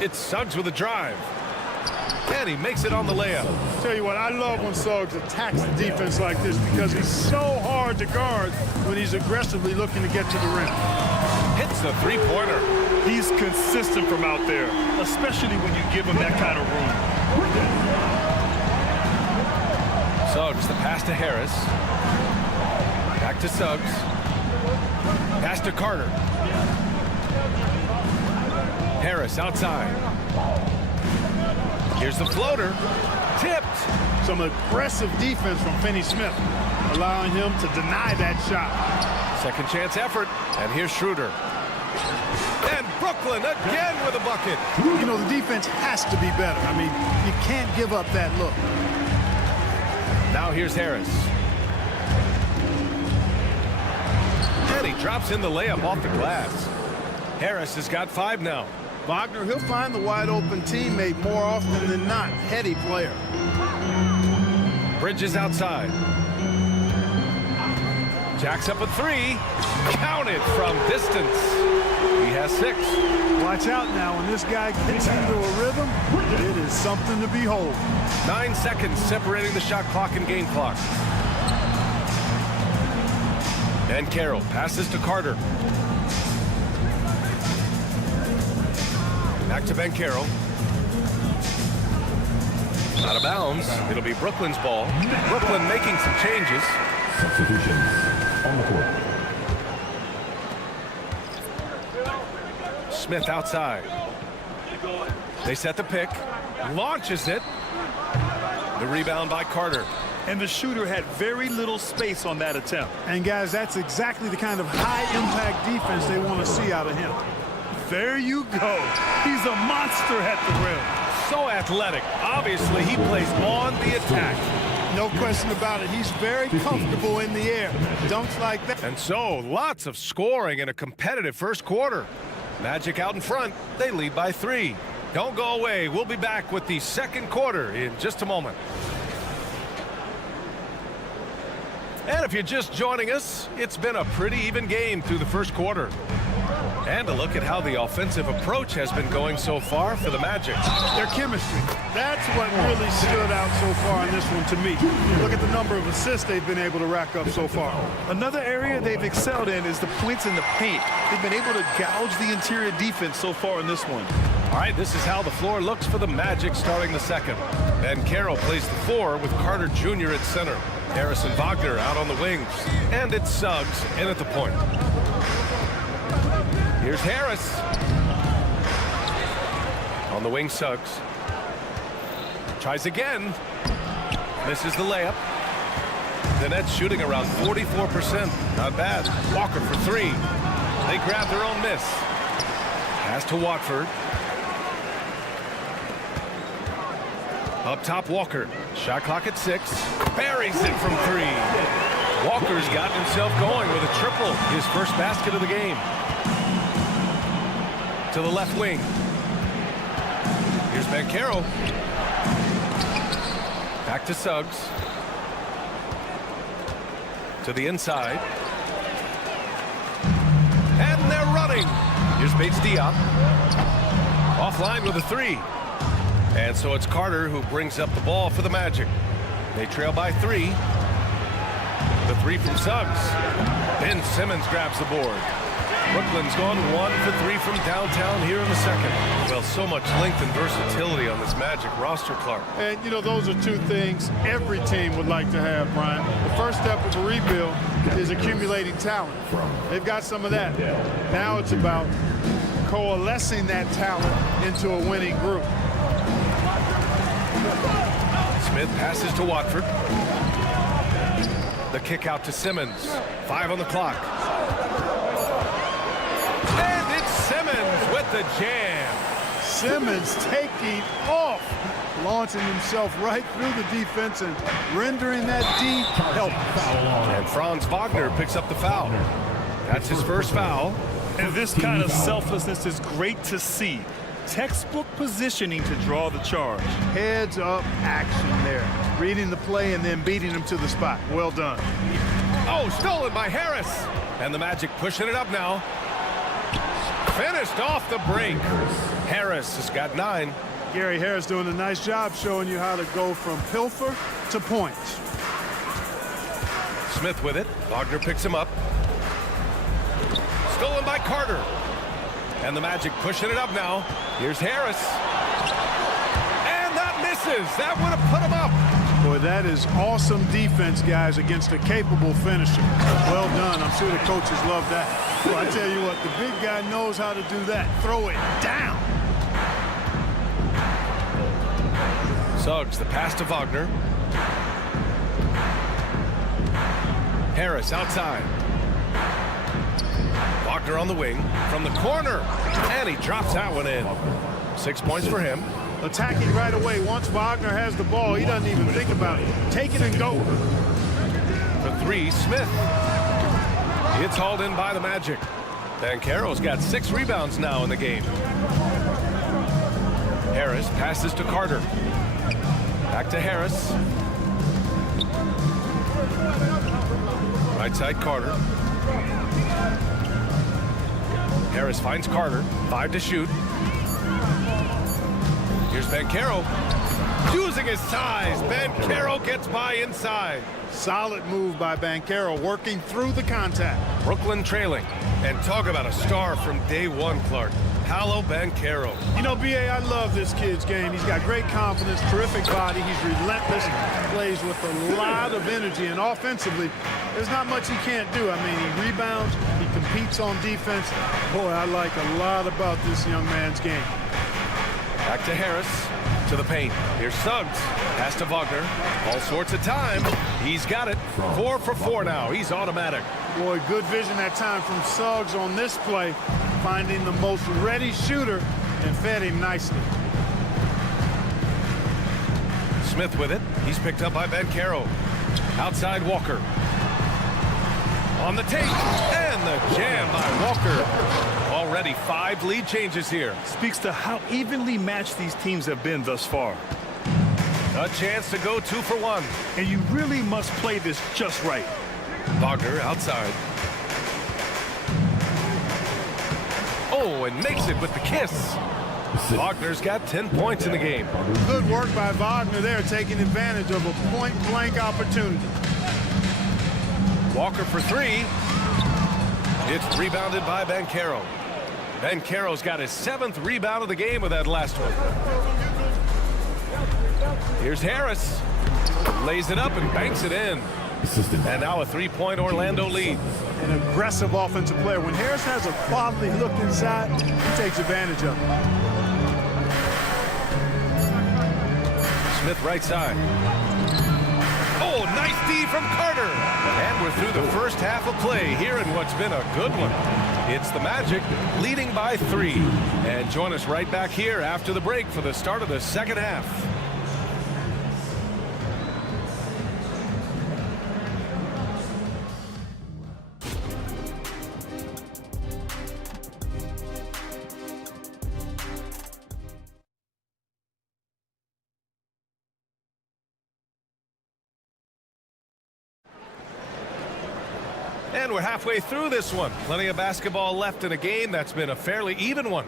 It's Suggs with a drive. And he makes it on the layup. Tell you what, I love when Suggs attacks the defense like this because he's so hard to guard when he's aggressively looking to get to the rim. Hits the three-pointer. He's consistent from out there, especially when you give him that kind of room. Suggs, the pass to Harris. Back to Suggs. Pass to Carter. Harris outside. Here's the floater. Tipped. Some aggressive defense from Finney Smith, allowing him to deny that shot. Second chance effort. And here's Schroeder. And Brooklyn again with a bucket. You know, the defense has to be better. I mean, you can't give up that look. Now here's Harris. And he drops in the layup off the glass. Harris has got 5 now. Wagner, he'll find the wide open teammate more often than not. Heady player. Bridges outside. Jacks up a 3. Counted from distance. He has 6. Watch out now. When this guy gets into a rhythm, it is something to behold. 9 seconds separating the shot clock and game clock. And Carroll passes to Carter. Back to Ben Carroll. Out of bounds. It'll be Brooklyn's ball. Brooklyn making some changes. Substitutions on the court. Smith outside. They set the pick. Launches it. The rebound by Carter. And the shooter had very little space on that attempt. And guys, that's exactly the kind of high-impact defense they want to see out of him. There you go. He's a monster at the rim. So athletic. Obviously, he plays on the attack. No question about it. He's very comfortable in the air. Dunks like that. And so, lots of scoring in a competitive first quarter. Magic out in front. They lead by 3. Don't go away. We'll be back with the second quarter in just a moment. And if you're just joining us, it's been a pretty even game through the first quarter. And a look at how the offensive approach has been going so far for the Magic. Their chemistry. That's what really stood out so far in this one to me. Look at the number of assists they've been able to rack up so far. Another area they've excelled in is the points in the paint. They've been able to gouge the interior defense so far in this one. All right, this is how the floor looks for the Magic starting the second. Ben Carroll plays the 4 with Carter Jr. at center. Harris and Wagner out on the wings. And it's Suggs in at the point. Here's Harris. On the wing, Suggs. Tries again. Misses the layup. The Nets shooting around 44%. Not bad. Walker for 3. They grab their own miss. Pass to Watford. Up top, Walker. Shot clock at 6. Buries it from 3. Walker's gotten himself going with a triple. His first basket of the game. To the left wing. Here's Ben Carroll. Back to Suggs. To the inside. And they're running. Here's Bates Diop. Offline with a 3. And so it's Carter who brings up the ball for the Magic. They trail by 3. The 3 from Suggs. Ben Simmons grabs the board. Brooklyn's gone 1 for 3 from downtown here in the second. Well, so much length and versatility on this Magic roster, Clark. And, you know, those are 2 things every team would like to have, Brian. The first step of a rebuild is accumulating talent. They've got some of that. Now it's about coalescing that talent into a winning group. Smith passes to Watford. The kick out to Simmons. 5 on the clock. And it's Simmons with the jam. Simmons taking off, launching himself right through the defense and rendering that D help. And Franz Wagner picks up the foul. That's his first foul. And this kind of selflessness is great to see. Textbook positioning to draw the charge. Heads up action there. Reading the play and then beating him to the spot. Well done. Oh, stolen by Harris. And the Magic pushing it up now. Finished off the break. Harris has got 9. Gary Harris doing a nice job showing you how to go from pilfer to points. Smith with it. Wagner picks him up. Stolen by Carter. And the Magic pushing it up now. Here's Harris. And that misses. That would have put him up. Boy, that is awesome defense, guys, against a capable finisher. Well done. I'm sure the coaches love that. Well, I tell you what, the big guy knows how to do that. Throw it down. Suggs, the pass to Wagner. Harris outside. Wagner on the wing from the corner, and he drops that one in. 6 points for him. Attacking right away. Once Wagner has the ball, he doesn't even think about it. Take it and go. For 3, Smith. It's hauled in by the Magic. Banchero's got 6 rebounds now in the game. Harris passes to Carter. Back to Harris. Right side Carter. Harris finds Carter. 5 to shoot. Here's Banchero. Using his size. Banchero gets by inside. Solid move by Banchero, working through the contact. Brooklyn trailing. And talk about a star from day one, Clark. Paolo Banchero. You know, B.A., I love this kid's game. He's got great confidence, terrific body. He's relentless, plays with a lot of energy, and offensively, there's not much he can't do. I mean, he rebounds, he competes on defense. Boy, I like a lot about this young man's game. Back to Harris, to the paint. Here's Suggs, pass to Wagner. All sorts of time. He's got it. 4 for 4 now. He's automatic. Boy, good vision that time from Suggs on this play, finding the most ready shooter and fed him nicely. Smith with it. He's picked up by Banchero. Outside Walker. On the take, and the jam by Walker. Already 5 lead changes here. Speaks to how evenly matched these teams have been thus far. A chance to go 2 for 1. And you really must play this just right. Wagner outside. Oh, and makes it with the kiss. Wagner's got 10 points in the game. Good work by Wagner there, taking advantage of a point-blank opportunity. Walker for 3. It's rebounded by Banchero. Banchero's got his 7th rebound of the game with that last one. Here's Harris. Lays it up and banks it in. And now a 3-point Orlando lead. An aggressive offensive player. When Harris has a quality look inside, he takes advantage of it. Smith right side. Oh, nice D from Carter. And we're through the first half of play here in what's been a good one. It's the Magic leading by 3. And join us right back here after the break for the start of the second half. And we're halfway through this one. Plenty of basketball left in a game that's been a fairly even one.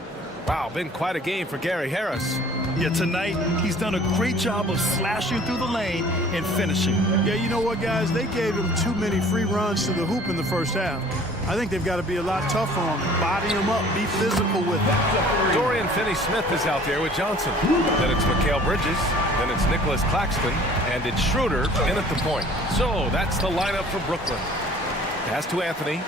Wow, been quite a game for Gary Harris. Yeah, tonight he's done a great job of slashing through the lane and finishing. Yeah, you know what, guys? They gave him too many free runs to the hoop in the first half. I think they've got to be a lot tougher on him. Body him up, be physical with him. Dorian Finney-Smith is out there with Johnson. Then it's Mikal Bridges. Then it's Nicholas Claxton. And it's Schroeder in at the point. So that's the lineup for Brooklyn. Pass to Anthony.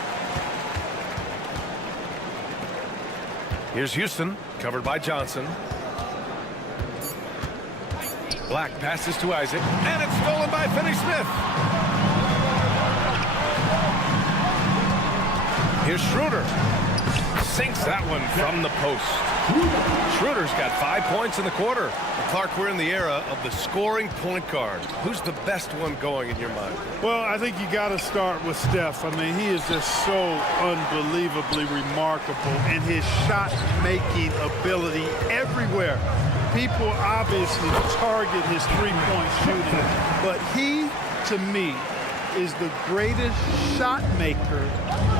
Here's Houston, covered by Johnson. Black passes to Isaac, and it's stolen by Finney-Smith. Here's Schroeder. Sinks that one from the post. Schroeder's got 5 points in the quarter. Clark, we're in the era of the scoring point guard. Who's the best one going in your mind? Well, I think you got to start with Steph. I mean, he is just so unbelievably remarkable in his shot-making ability everywhere. People obviously target his three-point shooting, but he, to me, is the greatest shot maker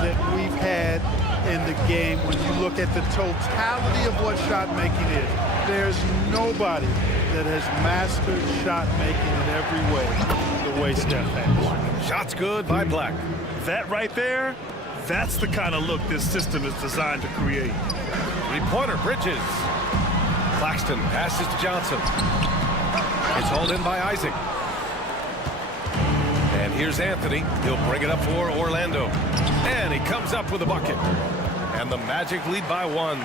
that we've had in the game when you look at the totality of what shot making is. There's nobody that has mastered shot making in every way the way Steph has. Shots good by Black. That right there, that's the kind of look this system is designed to create. Three-pointer, Bridges. Claxton passes to Johnson. It's hauled in by Isaac. And here's Anthony. He'll bring it up for Orlando. And he comes up with a bucket. And the Magic lead by 1.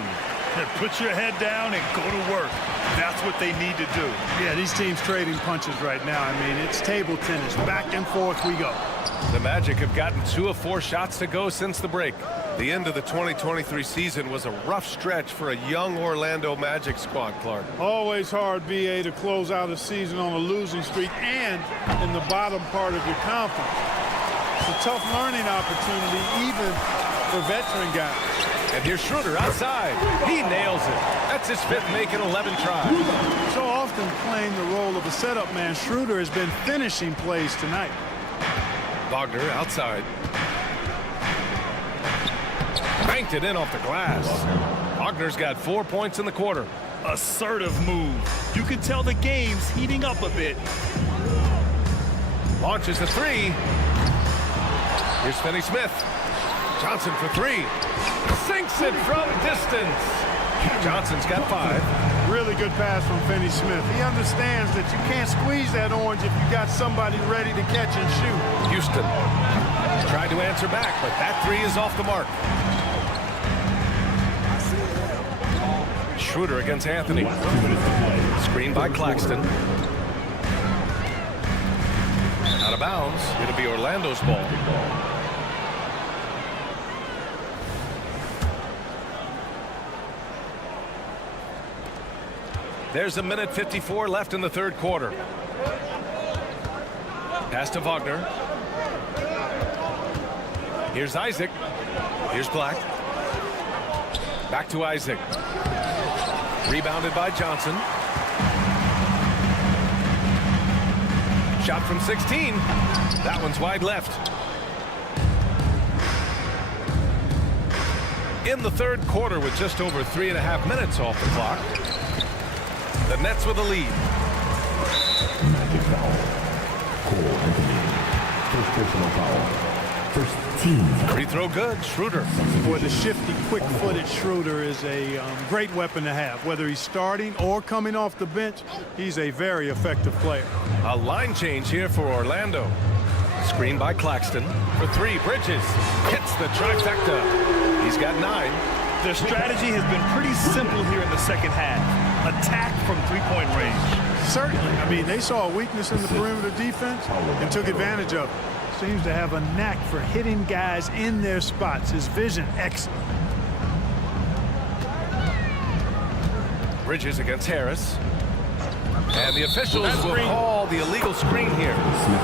Put your head down and go to work. That's what they need to do. Yeah, these teams trading punches right now. I mean, it's table tennis. Back and forth we go. The Magic have gotten 2 of 4 shots to go since the break. The end of the 2023 season was a rough stretch for a young Orlando Magic squad, Clark. Always hard, BA, to close out a season on a losing streak and in the bottom part of your conference. It's a tough learning opportunity, even for veteran guys. And here's Schroeder outside. He nails it. That's his 5th make in 11 tries. So often playing the role of a setup man, Schroeder has been finishing plays tonight. Wagner outside. Banked it in off the glass. Wagner's got 4 points in the quarter. Assertive move. You can tell the game's heating up a bit. Launches the 3. Here's Finney Smith. Johnson for 3. Sinks it from distance. Johnson's got 5. Really good pass from Finney Smith. He understands that you can't squeeze that orange if you got somebody ready to catch and shoot. Houston tried to answer back, but that 3 is off the mark. Schroeder against Anthony. Screen by Claxton. Out of bounds. It'll be Orlando's ball. There's a minute 54 left in the 3rd quarter. Pass to Wagner. Here's Isaac. Here's Black. Back to Isaac. Rebounded by Johnson. Shot from 16. That one's wide left. In the 3rd quarter with just over 3.5 minutes off the clock. The Nets with a lead. Magic foul. Cole Anthony. First personal foul. First team foul. Free throw good. Schroeder. Boy, the shifty, quick-footed Schroeder is a great weapon to have. Whether he's starting or coming off the bench, he's a very effective player. A line change here for Orlando. Screen by Claxton. For 3, Bridges. Hits the trifecta. He's got 9. Their strategy has been pretty simple here in the second half. Attack from 3-point range. Certainly. I mean, they saw a weakness in the perimeter defense and took advantage of it. Seems to have a knack for hitting guys in their spots. His vision, excellent. Bridges against Harris. And the officials will call the illegal screen here.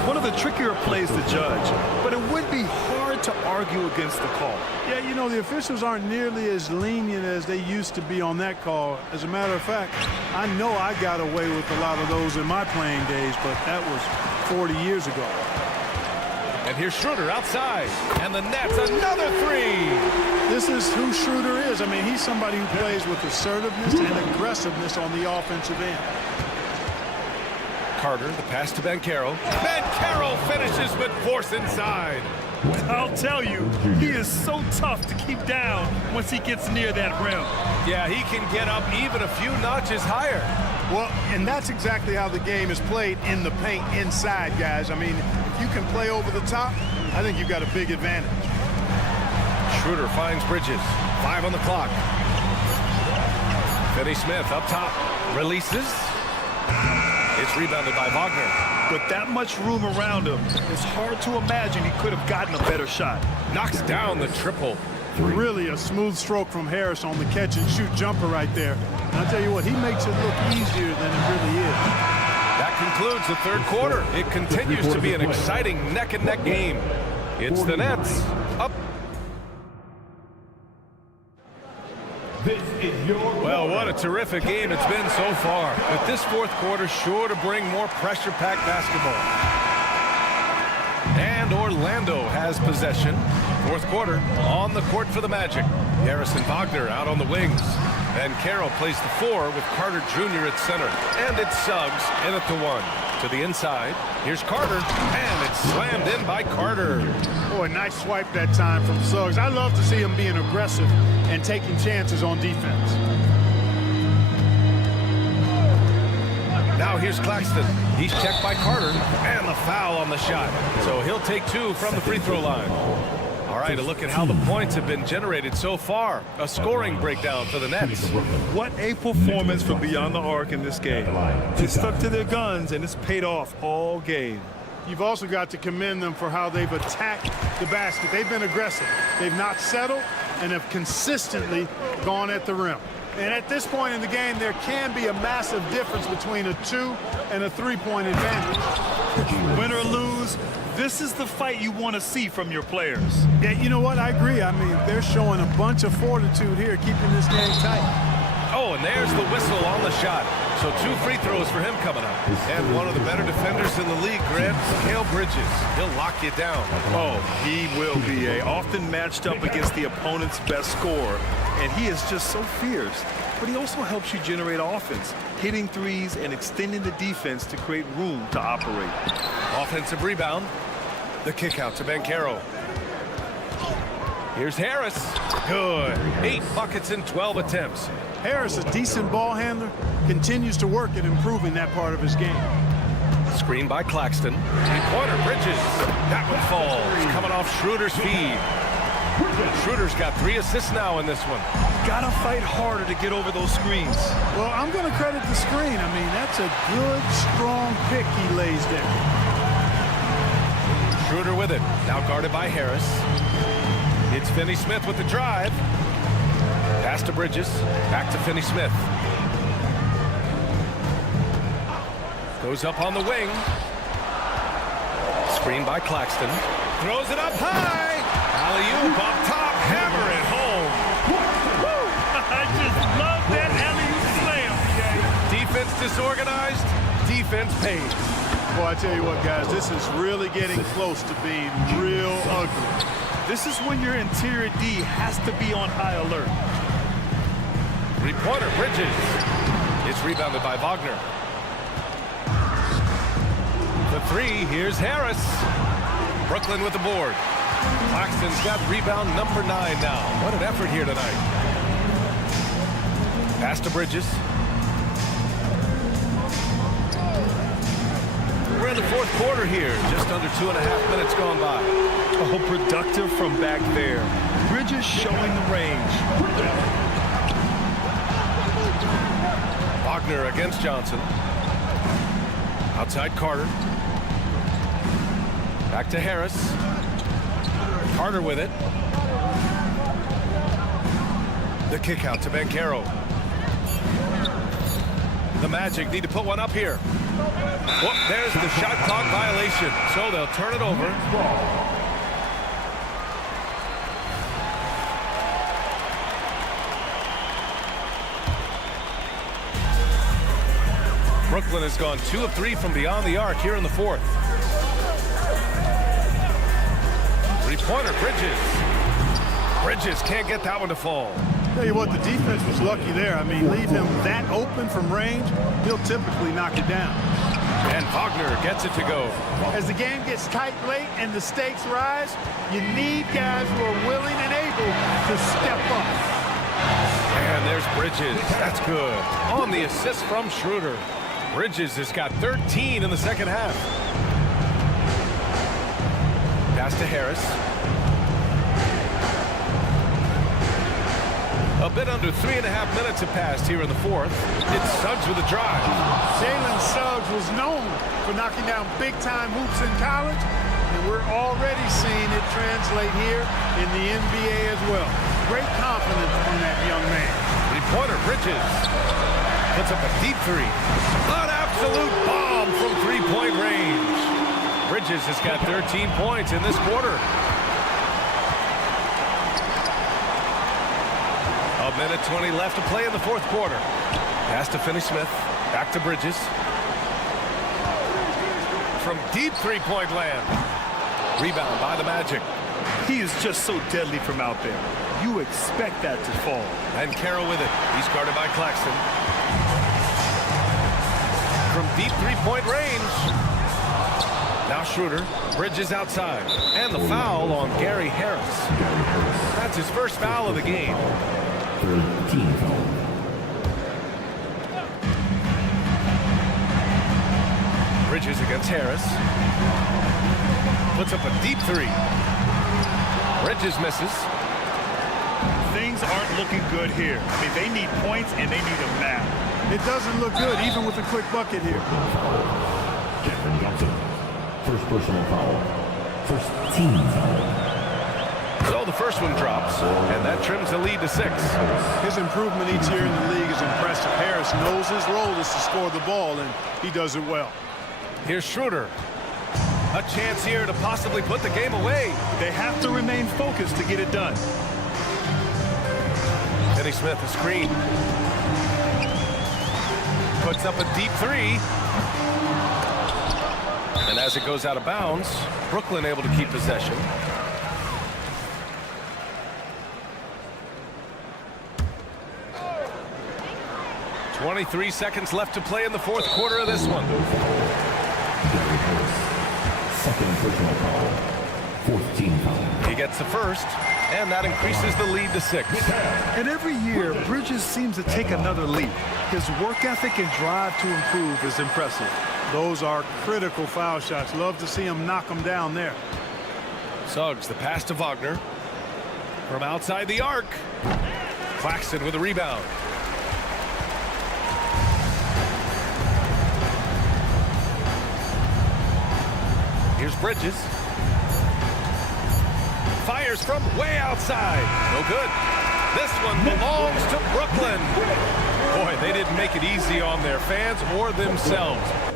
One of the trickier plays to judge, but it would be hard to argue against the call. Yeah, you know, the officials aren't nearly as lenient as they used to be on that call. As a matter of fact, I know I got away with a lot of those in my playing days, but that was 40 years ago. And here's Schroeder outside. And the Nets, another 3. This is who Schroeder is. I mean, he's somebody who plays with assertiveness and aggressiveness on the offensive end. Carter, the pass to Banchero. Banchero finishes with force inside. I'll tell you, he is so tough to keep down once he gets near that rim. Yeah, he can get up even a few notches higher. Well, and that's exactly how the game is played in the paint inside, guys. I mean, if you can play over the top, I think you've got a big advantage. Schroeder finds Bridges. 5 on the clock. Finney Smith up top. Releases. It's rebounded by Wagner. With that much room around him, it's hard to imagine he could have gotten a better shot. Knocks down the triple. Really a smooth stroke from Harris on the catch-and-shoot jumper right there. And I'll tell you what, he makes it look easier than it really is. That concludes the 3rd quarter. It continues to be an exciting neck-and-neck game. It's the Nets up. Well, what a terrific game it's been so far. With this 4th quarter sure to bring more pressure-packed basketball. And Orlando has possession. 4th quarter on the court for the Magic. Harrison Wagner out on the wings. And Carroll plays the 4 with Carter Jr. at center. And it's Suggs in at the 1. To the inside. Here's Carter. And it's slammed in by Carter. Boy, nice swipe that time from Suggs. I love to see him being aggressive and taking chances on defense. Now here's Claxton. He's checked by Carter. And the foul on the shot. So he'll take 2 from the free throw line. All right, a look at how the points have been generated so far. A scoring breakdown for the Nets. What a performance from beyond the arc in this game. They stuck to their guns, and it's paid off all game. You've also got to commend them for how they've attacked the basket. They've been aggressive. They've not settled and have consistently gone at the rim. And at this point in the game, there can be a massive difference between a 2- and a 3-point advantage. Win or lose, this is the fight you want to see from your players. Yeah, you know what? I agree. I mean, they're showing a bunch of fortitude here, keeping this game tight. Oh, and there's the whistle on the shot. So 2 free throws for him coming up. And one of the better defenders in the league, Grant, Mikal Bridges. He'll lock you down. Oh, he will be often matched up against the opponent's best scorer. And he is just so fierce. But he also helps you generate offense, hitting threes and extending the defense to create room to operate. Offensive rebound. The kick out to Banchero. Here's Harris. Good. 8 buckets in 12 attempts. Harris, a decent ball handler, continues to work at improving that part of his game. Screen by Claxton. 3-pointer, Bridges. That one falls. Coming off Schroeder's feed. Schroeder's got 3 assists now in this one. Gotta fight harder to get over those screens. Well, I'm going to credit the screen. I mean, that's a good, strong pick he lays there. Schroeder with it. Now guarded by Harris. It's Finney-Smith with the drive. Pass to Bridges. Back to Finney-Smith. Goes up on the wing. Screen by Claxton. Throws it up high. Alley-oop up top. Hammer it home. Woo! I just love that alley-oop slam, PA. Defense disorganized. Defense paid. Well, I tell you what, guys, this is really getting close to being real ugly. This is when your interior D has to be on high alert. 3-pointer, Bridges. It's rebounded by Wagner. The 3, here's Harris. Brooklyn with the board. Claxton's got rebound number 9 now. What an effort here tonight. Pass to Bridges. We're in the 4th quarter here. Just under 2.5 minutes gone by. Oh, productive from back there. Bridges showing the range. Wagner against Johnson. Outside Carter. Back to Harris. Carter with it. The kick out to Banchero. The Magic need to put one up here. Whoop, there's the shot clock violation. So they'll turn it over. Brooklyn has gone 2 of 3 from beyond the arc here in the 4th. 3-pointer, Bridges. Bridges can't get that one to fall. Tell you what, the defense was lucky there. I mean, leave him that open from range, he'll typically knock it down. And Wagner gets it to go. As the game gets tight late and the stakes rise, you need guys who are willing and able to step up. And there's Bridges. That's good. On the assist from Schroeder. Bridges has got 13 in the 2nd half. Pass to Harris. A bit under 3.5 minutes have passed here in the 4th. It's Suggs with a drive. Jalen Suggs was known for knocking down big-time hoops in college, and we're already seeing it translate here in the NBA as well. Great confidence from that young man. 3-pointer, Bridges. Puts up a deep 3. An absolute bomb from 3-point range. Bridges has got 13 points in this quarter. A minute 20 left to play in the 4th quarter. Pass to Finney-Smith. Back to Bridges. From deep 3-point land. Rebound by the Magic. He is just so deadly from out there. You expect that to fall. And Carroll with it. He's guarded by Claxton. From deep 3-point range. Now Schroeder. Bridges outside. And the foul on Gary Harris. That's his first foul of the game. 13 foul. Bridges against Harris. Puts up a deep 3. Bridges misses. Things aren't looking good here. I mean, they need points, and they need them now. It doesn't look good, even with a quick bucket here. Kevin Johnson. First personal foul. First team foul. So the first one drops, and that trims the lead to 6. His improvement each year in the league is impressive. Harris knows his role is to score the ball, and he does it well. Here's Schroeder. A chance here to possibly put the game away. They have to remain focused to get it done. Finney Smith, a screen. Puts up a deep 3. And as it goes out of bounds, Brooklyn able to keep possession. .23 seconds left to play in the fourth quarter of this one. Second personal foul. Fourth team foul. He gets the first, and that increases the lead to 6. And every year, Bridges seems to take another leap. His work ethic and drive to improve is impressive. Those are critical foul shots. Love to see him knock them down there. Suggs, the pass to Wagner. From outside the arc. Claxton with a rebound. Here's Bridges. Fires from way outside. No good. This one belongs to Brooklyn. Boy, they didn't make it easy on their fans or themselves.